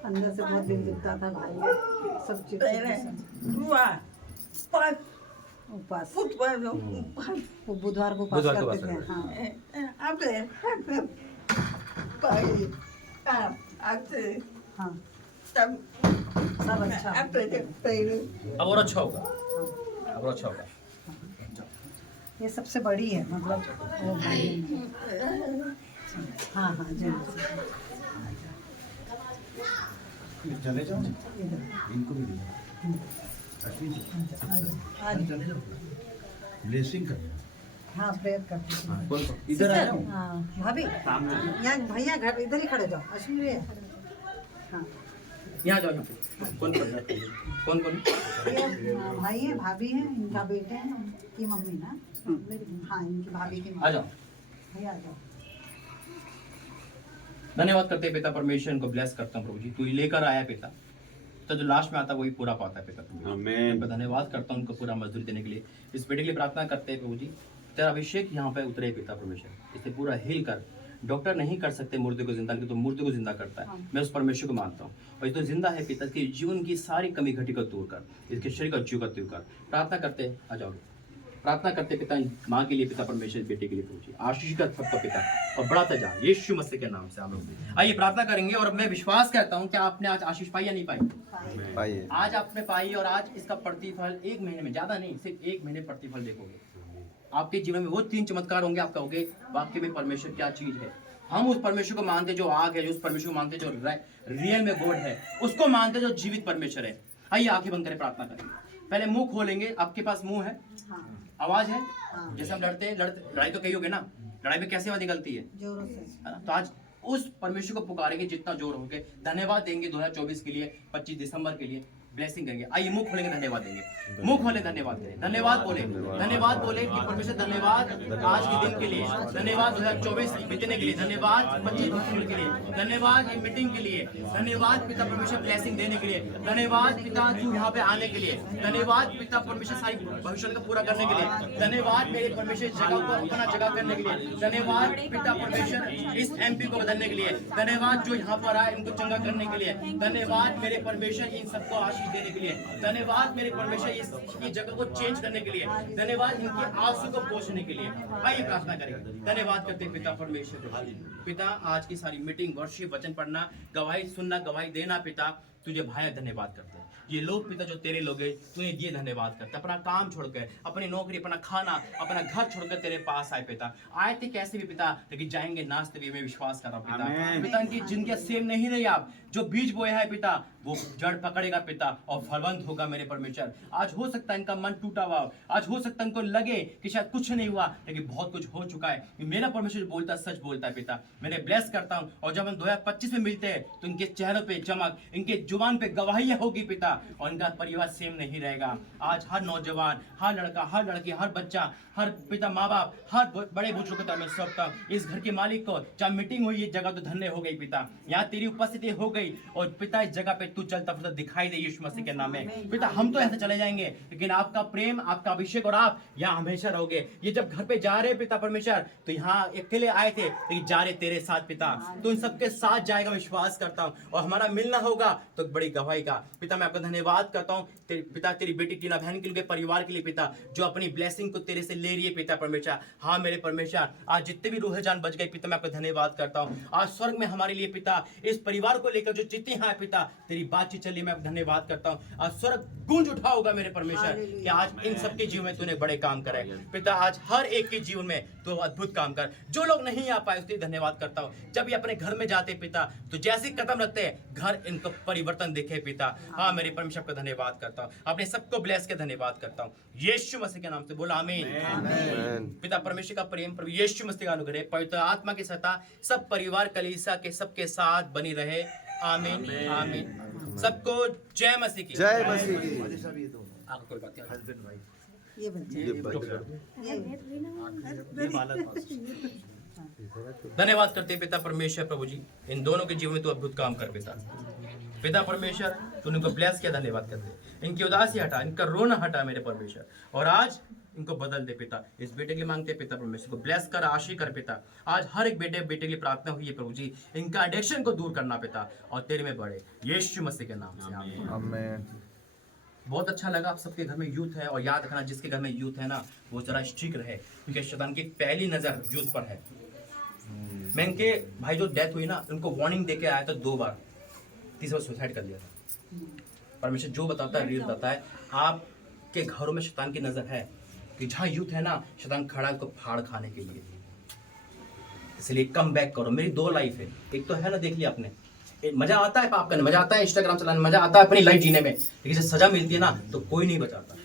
अंदर से, बहुत दिल दुखता था भाई, सब चीज उपास। वो बुधवार को उपास करते थे। हाँ हाँ सब अच्छा। अब और अच्छा होगा, अब और अच्छा होगा। ये सबसे बड़ी है, मतलब वो भाई है। हाँ हाँ जरूर। चले जाओ, इनको भी ब्लेसिंग कर। हाँ प्रेयर करते हैं। इधर आ जाओ। हाँ भाभी यहाँ भैया घर इधर ही खड़े जाओ, अश्विनी भैया। हाँ यहाँ जाओ, यहाँ पे कौन कौन कौन? ये भाई है, भाभी है, इनका बेटे है, इनकी मम्मी ना। हाँ इनकी भाभी की आ जाओ। भैया आ जाओ। धन्यवाद करते हैं पिता परमेश्वर को ब्लेस करता हूँ प्रभु जी, तू लेकर आया पिता, तो जो लास्ट में आता वही पूरा पाता है पिता। आमीन। मैं धन्यवाद करता हूँ उनको पूरा मजदूरी देने के लिए। इस बेटे के लिए प्रार्थना करते हैं प्रभु जी, तेरा अभिषेक यहाँ पे उतरे पिता परमेश्वर, इसे पूरा हील कर। डॉक्टर नहीं कर सकते मुर्दे को जिंदा, तो मुर्दे को जिंदा करता है। मैं उस परमेश्वर को मानता हूँ, और ये तो जिंदा है पिता, इसके जीवन की सारी कमी घटी को दूर कर, इसके शरीर का जीव का दूर कर। प्रार्थना करते हैं, आ जाओ। प्रार्थना करते पिता माँ के लिए, पिता परमेश्वर बेटे के लिए प्रभु जी, आशीष का सबका पिता और बढ़ाता जा यीशु मसीह के नाम से हम लोग आइए प्रार्थना करेंगे। और मैं विश्वास करता हूँ कि आपने आज आशीष पाई या नहीं पाई? पाइए। आज आपने पाई, और आज इसका प्रतिफल 1 महीने में, ज्यादा नहीं, सिर्फ 1 महीने प्रतिफल देखोगे। आपके जीवन में वो 3 चमत्कार होंगे, आप कहोगे वाकई में परमेश्वर क्या चीज है। हम उस परमेश्वर को मानते जो आग है, जो उस परमेश्वर को मानते जो रियल में गॉड है, उसको मानते जो जीवित परमेश्वर है। आइए आंखें बंद करें, प्रार्थना करेंगे। पहले मुंह खोलेंगे। आपके पास मुंह है, आवाज है, जैसे हम लड़ते हैं, लड़ाई तो कही होगी ना, लड़ाई में कैसे आवाज निकलती है? जोरों से। है ना? तो आज उस परमेश्वर को पुकारेंगे जितना जोर होगे। धन्यवाद देंगे 2024 के लिए, 25 दिसंबर के लिए। ब्लेसिंग करेंगे। आइए मुंह खोलेंगे, धन्यवाद देंगे, मुंह खोले, धन्यवाद करें, धन्यवाद बोले, धन्यवाद बोले कि परमेश्वर धन्यवाद आज के दिन के लिए, धन्यवाद 2024 बीतने के लिए, धन्यवाद 25 के लिए, धन्यवाद ये मीटिंग के लिए, धन्यवाद पिता परमेश्वर ब्लेसिंग देने के लिए, धन्यवाद पिता तू यहाँ पे आने के लिए, धन्यवाद पिता परमेश्वर सारी भविष्य को पूरा करने के लिए, धन्यवाद मेरे परमेश्वर इस जगह को अपना जगह करने के लिए, धन्यवाद पिता परमेश्वर इस MP को बदलने के लिए, धन्यवाद जो यहाँ पर आए इनको चंगा करने के लिए, धन्यवाद मेरे परमेश्वर इन सबको आशीष देने के लिए, धन्यवाद मेरे परमेश्वर इस जगह को चेंज करने के लिए, धन्यवाद इनके आंसू को पोषने के लिए। आइए प्रार्थना करेंगे, धन्यवाद करते हैं पिता परमेश्वर। पिता आज की सारी मीटिंग, वर्षिप, वचन पढ़ना, गवाही सुनना, गवाही देना, पिता तुझे भाई धन्यवाद करते हैं। ये लोग पिता जो तेरे लोग हैं तूने दिए, धन्यवाद करते, अपना काम छोड़कर, अपनी नौकरी, अपना खाना, अपना घर छोड़कर तेरे पास आए पिता। आए थे कैसे भी पिता, लेकिन जाएंगे नाचते भी, मैं विश्वास कर रहा हूँ पिता। पिता इनकी जिंदगी सेम नहीं रही, आप जो बीज बोए है पिता वो जड़ पकड़ेगा पिता और फलवंत होगा मेरे परमेश्वर। आज हो सकता है इनका मन टूटा हुआ, आज हो सकता है इनको लगे कि शायद कुछ नहीं हुआ, लेकिन बहुत कुछ हो चुका है। मेरा परमेश्वर बोलता सच बोलता है पिता, मैंने ब्लेस करता हूँ। और जब हम 2025 में मिलते हैं तो इनके चेहरों पे चमक, इनके जुबान पे गवाही होगी पिता, और इनका परिवार सेम नहीं रहेगा। आज हर नौजवान, हर लड़का, हर लड़की, हर बच्चा, हर पिता, माँ बाप, हर बड़े बुजुर्ग को मैं सौंपता हूं। इस घर के मालिक को, जब मीटिंग हुई ये जगह तो धन्य हो गई पिता, यहाँ तेरी उपस्थिति हो गई, और पिता इस जगह पे तू चलता फिरता दिखाई दे यीशु मसीह के नाम में। पिता हम तो ऐसे चले जाएंगे, लेकिन आपका प्रेम, आपका अभिषेक और आप यहाँ हमेशा रहोगे। ये जब घर पे जा रहे पिता परमेश्वर, तो यहाँ अकेले आए थे लेकिन जा रहे तेरे साथ पिता, तो इन सबके साथ जाएगा, विश्वास करता हूँ। और हमारा मिलना होगा तो बड़ी गवाही का पिता मैं आपका धन्यवाद करता हूँ। पिता तेरी बेटी टीना बहन के लिए, परिवार के लिए पिता, जो अपनी ब्लेसिंग को तेरे से ले रही है पिता परमेश्वर। हाँ मेरे परमेश्वर, आज जितने भी रूह जान बच गए पिता मैं आपका धन्यवाद करता हूँ। आज स्वर्ग में हमारे लिए पिता, इस परिवार को लेकर जो जितने हैं पिता तेरी बातचीत चली, मैं धन्यवाद करता हूँ। आज स्वर्ग गूंज उठा होगा मेरे परमेश्वर कि आज इन सबके जीवन में तूने बड़े काम करे पिता। आज हर एक के जीवन में तू अद्भुत काम कर। जो लोग नहीं आ पाए उसके धन्यवाद करता हूँ। जब ये अपने घर में जाते पिता तो जैसे कदम रखते हैं घर इनको परिवर्तन दिखे पिता। हाँ मेरे परमेश्वर का धन्यवाद करता हूँ, अपने सबको ब्लेस के धन्यवाद करता हूँ यीशु मसीह के नाम से, बोला आमीन। पिता परमेश्वर का प्रेम, प्रभु यीशु मसीह का अनुग्रह, पवित्र आत्मा की सत्ता सब परिवार कलीसिया के सबके साथ बनी रहे। आमीन आमीन। सबको जय मसीह की, जय मसीह की। कोई बात नहीं, ये बच्चे धन्यवाद करते हैं पिता परमेश्वर। प्रभु जी इन दोनों के जीवन में तू अद्भुत काम कर पिता। पिता परमेश्वर तूने इनको ब्लेस किया, धन्यवाद करते हैं। इनकी उदासी हटा, इनका रोना हटा मेरे परमेश्वर, और आज इनको बदल दे पिता। इस बेटे के लिए मांगते हैं पिता परमेश्वर को ब्लेस कर, आशीष कर पिता। आज हर एक बेटे के लिए प्रार्थना हुई है प्रभु जी, इनका एडिक्शन को दूर करना पिता, और तेरे में बढ़े यीशु मसीह के नाम से आमीन। बहुत अच्छा लगा। आप सबके घर में यूथ है, और याद रखना जिसके घर में यूथ है ना वो जरा स्ट्रिक्ट रहे, क्योंकि शैतान की पहली नजर यूथ पर है। मैं इनके भाई जो डेथ हुई ना उनको वार्निंग देके आया था 2 बार, तीसरा सुसाइड कर लिया था। परमेश्वर जो बताता है, रियल बताता है। आपके घरों में शैतान की नजर है कि जहाँ यूथ है ना शैतान खड़ा है को फाड़ खाने के लिए, इसलिए कम बैक करो। मेरी 2 लाइफ है, एक तो है ना देख लिया आपने, मजा आता है पाप करने, मजा आता है इंस्टाग्राम चलाने, मजा आता है अपनी लाइफ जीने में, लेकिन जब सजा मिलती है ना तो कोई नहीं बचाता।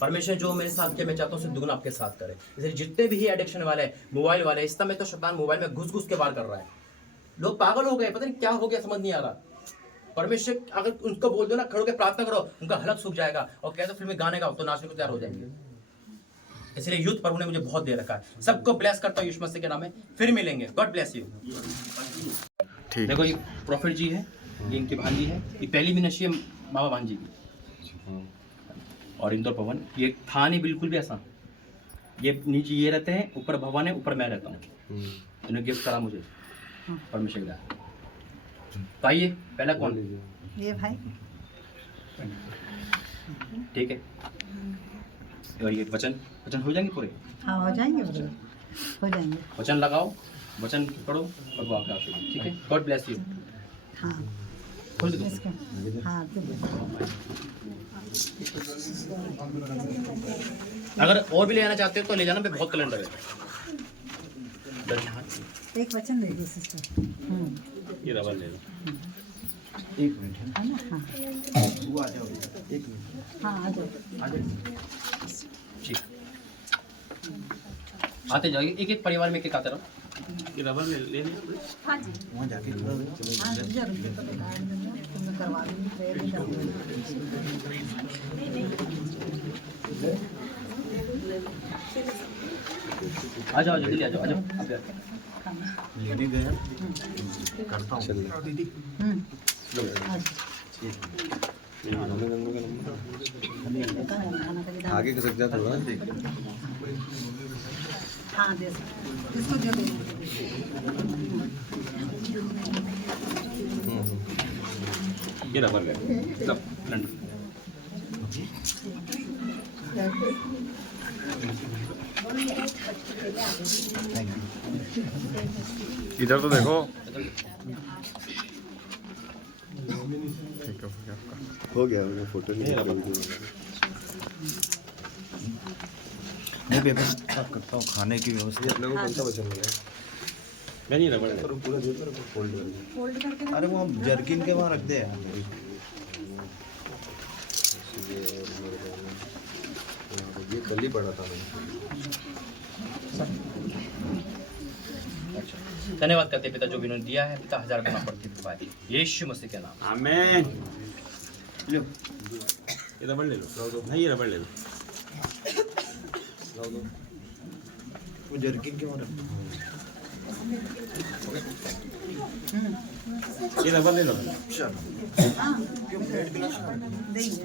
परमेश्वर जो मेरे साथ किया मैं चाहता हूँ उससे दुगना आपके साथ करे। इसलिए जितने भी एडिक्शन वाले, मोबाइल वाले, इस समय तो शैतान मोबाइल में घुस घुस के वार कर रहा है। लोग पागल हो गए, पता नहीं क्या हो गया, समझ नहीं आ रहा। परमेश्वर अगर उनको बोल दो ना खड़ो के प्रार्थना करो, उनका हलक सूख जाएगा, और कहते फिल्म में गाने गाओ तो नाचने को तैयार हो जाएंगे। इसलिए यूथ प्रभु ने मुझे बहुत दे रखा है। सबको ब्लेस करता हूँ यीशु मसीह के नाम में। फिर मिलेंगे, गॉड ब्लेस यू। देखो ये प्रॉफिट जी है, ये इनकी भांजी है, ये पहली भी नशी है बाबा भांजी की। और इंदौर पवन, ये था नहीं बिल्कुल भी ऐसा, ये नीचे ये रहते हैं, ऊपर भवन है, ऊपर मैं रहता हूँ। इन्होंने गिफ्ट करा मुझे परमेश्वर का। तो आइए पहला कौन, ये भाई ठीक है। और ये वचन हो जाएंगे पूरे, हाँ हो जाएंगे ब्रदर, हो जाएंगे। वचन लगाओ, वचन पढ़ो और वो आपका आशीर्वाद, ठीक है। God bless you. हाँ खोल दो। इसका हाँ अगर और भी ले जाना चाहते हो तो ले जाना, पे बहुत कैलेंडर है। एक वचन दे दो सिस्टर। ये रबर ले लो। एक मिनट है है ना? हाँ वो आ जाओ, एक मिनट हाँ आ जाओ। आ जाओ, ठीक। आते जाओ, एक एक परिवार में एक एक आते रहो। ये रबर ले लेने हाँ जी वहाँ जाके हाँ जरूर तो बता दूंगा, तो मैं करवा दूंगी, प्रेयर भी कर आ जाओ जल्दी आ जाओ आ जाओ लेने गए करता हूँ आगे खसक जा थोड़ा। हाँ दे सकते, इसको जो देना ये रबर ले लब लंड इधर तो देखो। हो गया फोटो नहीं मैं व्यवस्था करता हूँ खाने की व्यवस्था अपने को कौन सा बचन लगा? मैं नहीं रबर पूरा दे पर फोल्ड कर दे। फोल्ड करके अरे वो हम जर्किन के वहाँ रख दे ये कल ही पड़ा था मैंने। धन्यवाद करते पिता जो भी उन्होंने दिया है पिता 1000 गुना बढ़ती पाए यीशु मसीह के नाम। आमीन। लो ये रबर ले लो नहीं ये रबर ले लो वो जर्किन के वहाँ रख ये रबर ले लो हाँ देंगे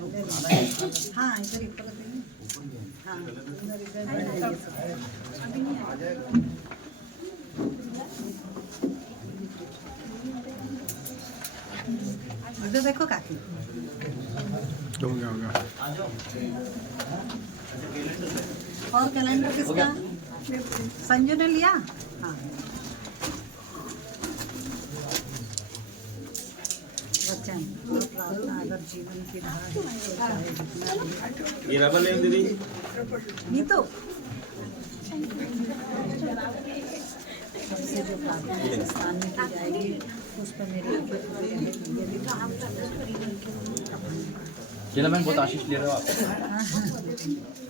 हाँ इधर ही पकड़ देंगे हाँ इधर देखो काकी हो गया और कैलेंडर किसका संजू ने लिया हाँ वचन और प्रार्थना अगर जीवन की धारा है तो चाहे जितना भी ये रबर ले दीदी नहीं तो सबसे जो प्रार्थना इस स्थान में की जाएगी उस पर मेरी आंखें खुली रहेगी। यदि जिला मैंने बहुत आशीष ले रहे हो आप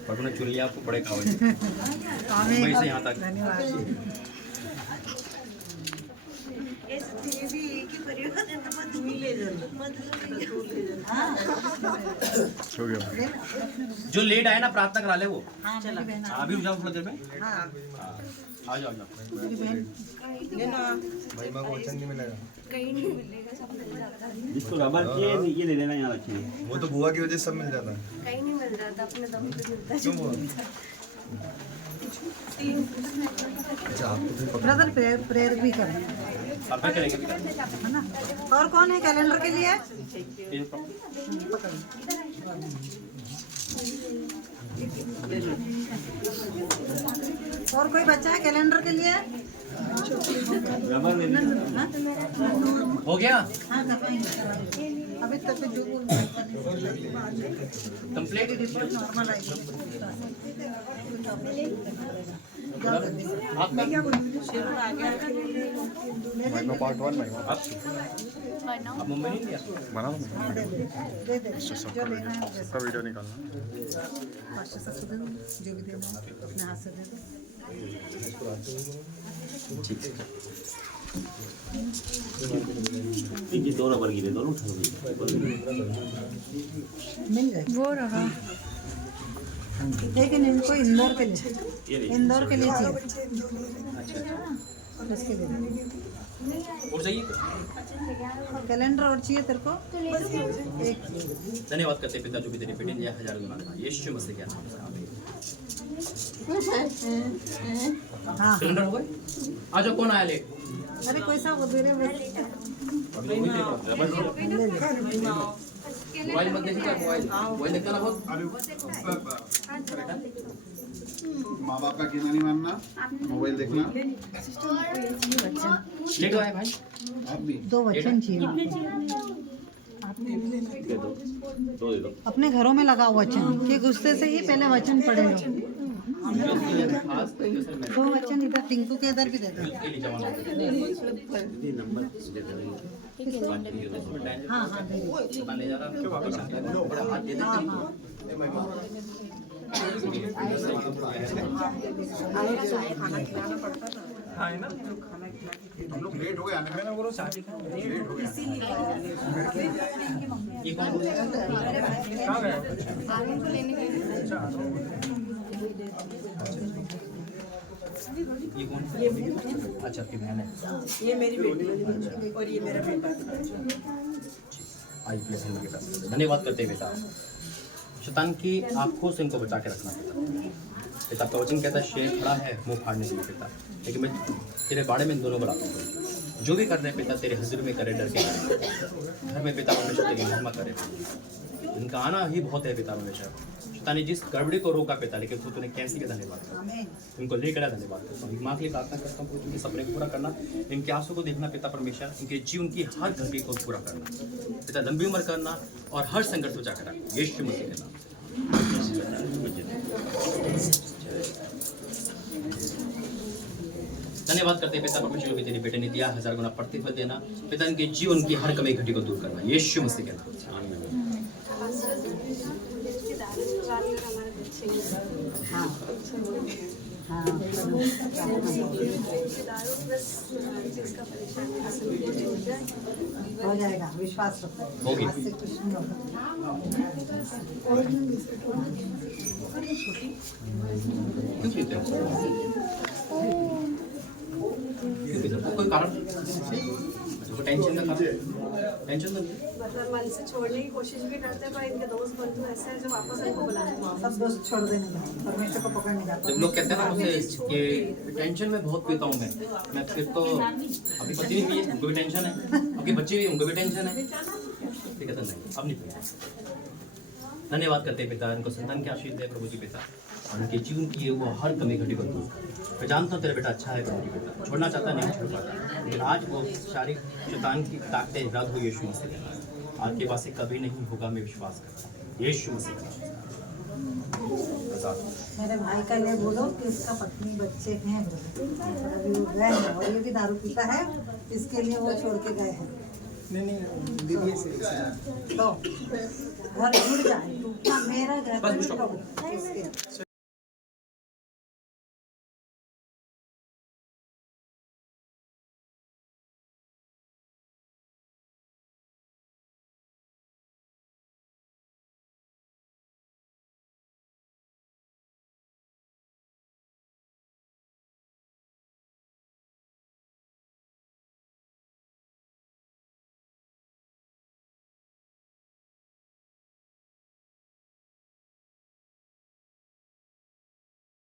और उन्हें चुन लिया आपको बड़े खाओगे मुंबई से यहाँ तक। धन्यवाद हो गया। जो लेट आए ना प्रार्थना करा ले वो हाँ मेरी बहन अभी रुक जाओ थोड़ा देर में हाँ आ जाओ मेरी बहन महिमा को वचन नहीं मिलेगा। जिसको रबर चाहिए ये ले लेना यहाँ रखिए वो तो बुआ की वजह से सब मिल जाता है। कहीं नहीं मिल रहा था अपने दम पे मिलता क्यों बुआ? अच्छा आपको फिर पकड़ ब्रदर प्रेयर भी करें आप क्या करेंगे बेटा? है ना। और कौन है कैलेंडर के लिए ये जो प्रॉब्लम- और कोई बच्चा है कैलेंडर के लिए रबर ले लेना हाँ? हो गया हाँ करवाएंगे अभी तक तो जो कंप्लीट नॉर्मल आएगी आपका महिमा पार्ट 1 महिमा आप मुंबई नहीं गया बना दो। दे दे जो लेना है जैसे सबका वीडियो निकालना। पास्टर साहब को दे दो जो भी देना है अपने हाथ से दे दो ये दो रबर गिरे दोनों उठा लो मिल जाएगी वो रहा लेकिन इनको इंदौर के लिए इंदौर के लिए चाहिए उसके लिए और चाहिए कैलेंडर और चाहिए तेरे को एक धन्यवाद करते पिता जो भी तेरे बेटे ने 1000 गुना देना यीशु मसीह के नाम से आमीन। हाँ सिलेंडर हो गए आ जाओ कौन आया लेट अरे कोई सा वो दे रहे मोबाइल मत देखिए मोबाइल मोबाइल देखता ना बहुत माँ बाप का कहना नहीं मानना मोबाइल देखना लेट आए भाई आप भी दो वचन चाहिए दो दे दो अपने घरों में लगाओ वचन कि गुस्से से ही पहले वचन पढ़े लो दो वचन इधर टिंकू के इधर भी दे दो ये नंबर दे दो हाँ हाँ दे दो ले जा रहा बड़ा हाथ दे हाँ देते हाँ खाए ना हम लोग लेट हो गए आने में ना वो शादी लेट हो गया ये कौन ये कौन अच्छा आपकी बहन है ये मेरी बेटी और ये मेरा बेटा। आई प्लीज इनके पास धन्यवाद करते हैं बेटा शैतान की आंखों से इनको बचा के रखना पिता का वचन कहता है शेर खड़ा है मुंह फाड़ने के लिए पिता लेकिन मैं तेरे बाड़े में इन दोनों बढ़ाता हूँ जो भी कर रहे हैं पिता तेरे हजूर में करे डर के घर में पिता हमेशा तेरी महिमा करे इनका आना ही बहुत है पिता हमेशा शैतान ने जिस गड़बड़ी को रोका पिता लेकिन तो तूने कैसे का धन्यवाद इनको लेकर धन्यवाद करता हूँ माँ के लिए प्रार्थना करता हूँ इनके सपने को पूरा करना इनके आंसू को देखना पिता परमेश्वर इनके जीवन की हर घड़ी को पूरा करना पिता लंबी उम्र करना और हर संघर्ष को जाकर यीशु मसीह के नाम धन्यवाद करते हैं पिता परमेश्वर भी तेरे बेटे ने दिया 1000 गुना प्रतिफल देना पिता इनके जीवन की हर कमी घटी को दूर करना यीशु मसीह के नाम हो जाएगा विश्वास रखो होगी आज से कुछ नहीं होगा क्यों पीते हो कोई कारण कोई टेंशन का कारण टेंशन तो नहीं मतलब मन से छोड़ने की कोशिश भी करते हैं पर इनके दोस्त बंधु ऐसे हैं जो वापस इनको बुलाते हैं। सब दोस्त छोड़ देने का परमेश्वर को पकड़ने का जब लोग कहते हैं ना मुझसे कि टेंशन में बहुत पीता हूँ मैं फिर तो अभी पति भी है उनको भी टेंशन है आपके बच्चे भी उनको भी टेंशन है ठीक है तो नहीं अब नहीं पीता धन्यवाद करते हैं पिता इनको संतान की आशीष दे प्रभु जी पिता और उनके जीवन की वो हर कमी घटी को दूर मैं जानता हूँ तेरा बेटा अच्छा है प्रभु जी पिता छोड़ना चाहता नहीं छोड़ पाता लेकिन आज वो शारीरिक शैतान की ताकतें रद्द हुई यीशु मसीह के नाम आपके पास से कभी नहीं होगा मैं विश्वास करता हूँ यीशु मसीह के नाम मेरे भाई का लिए बोलो कि उसका पत्नी बच्चे हैं अभी वो गए हैं और ये भी दारू पीता है इसके लिए वो छोड़ के गए हैं नहीं दीदी से तो घर जुड़ जाए मेरा घर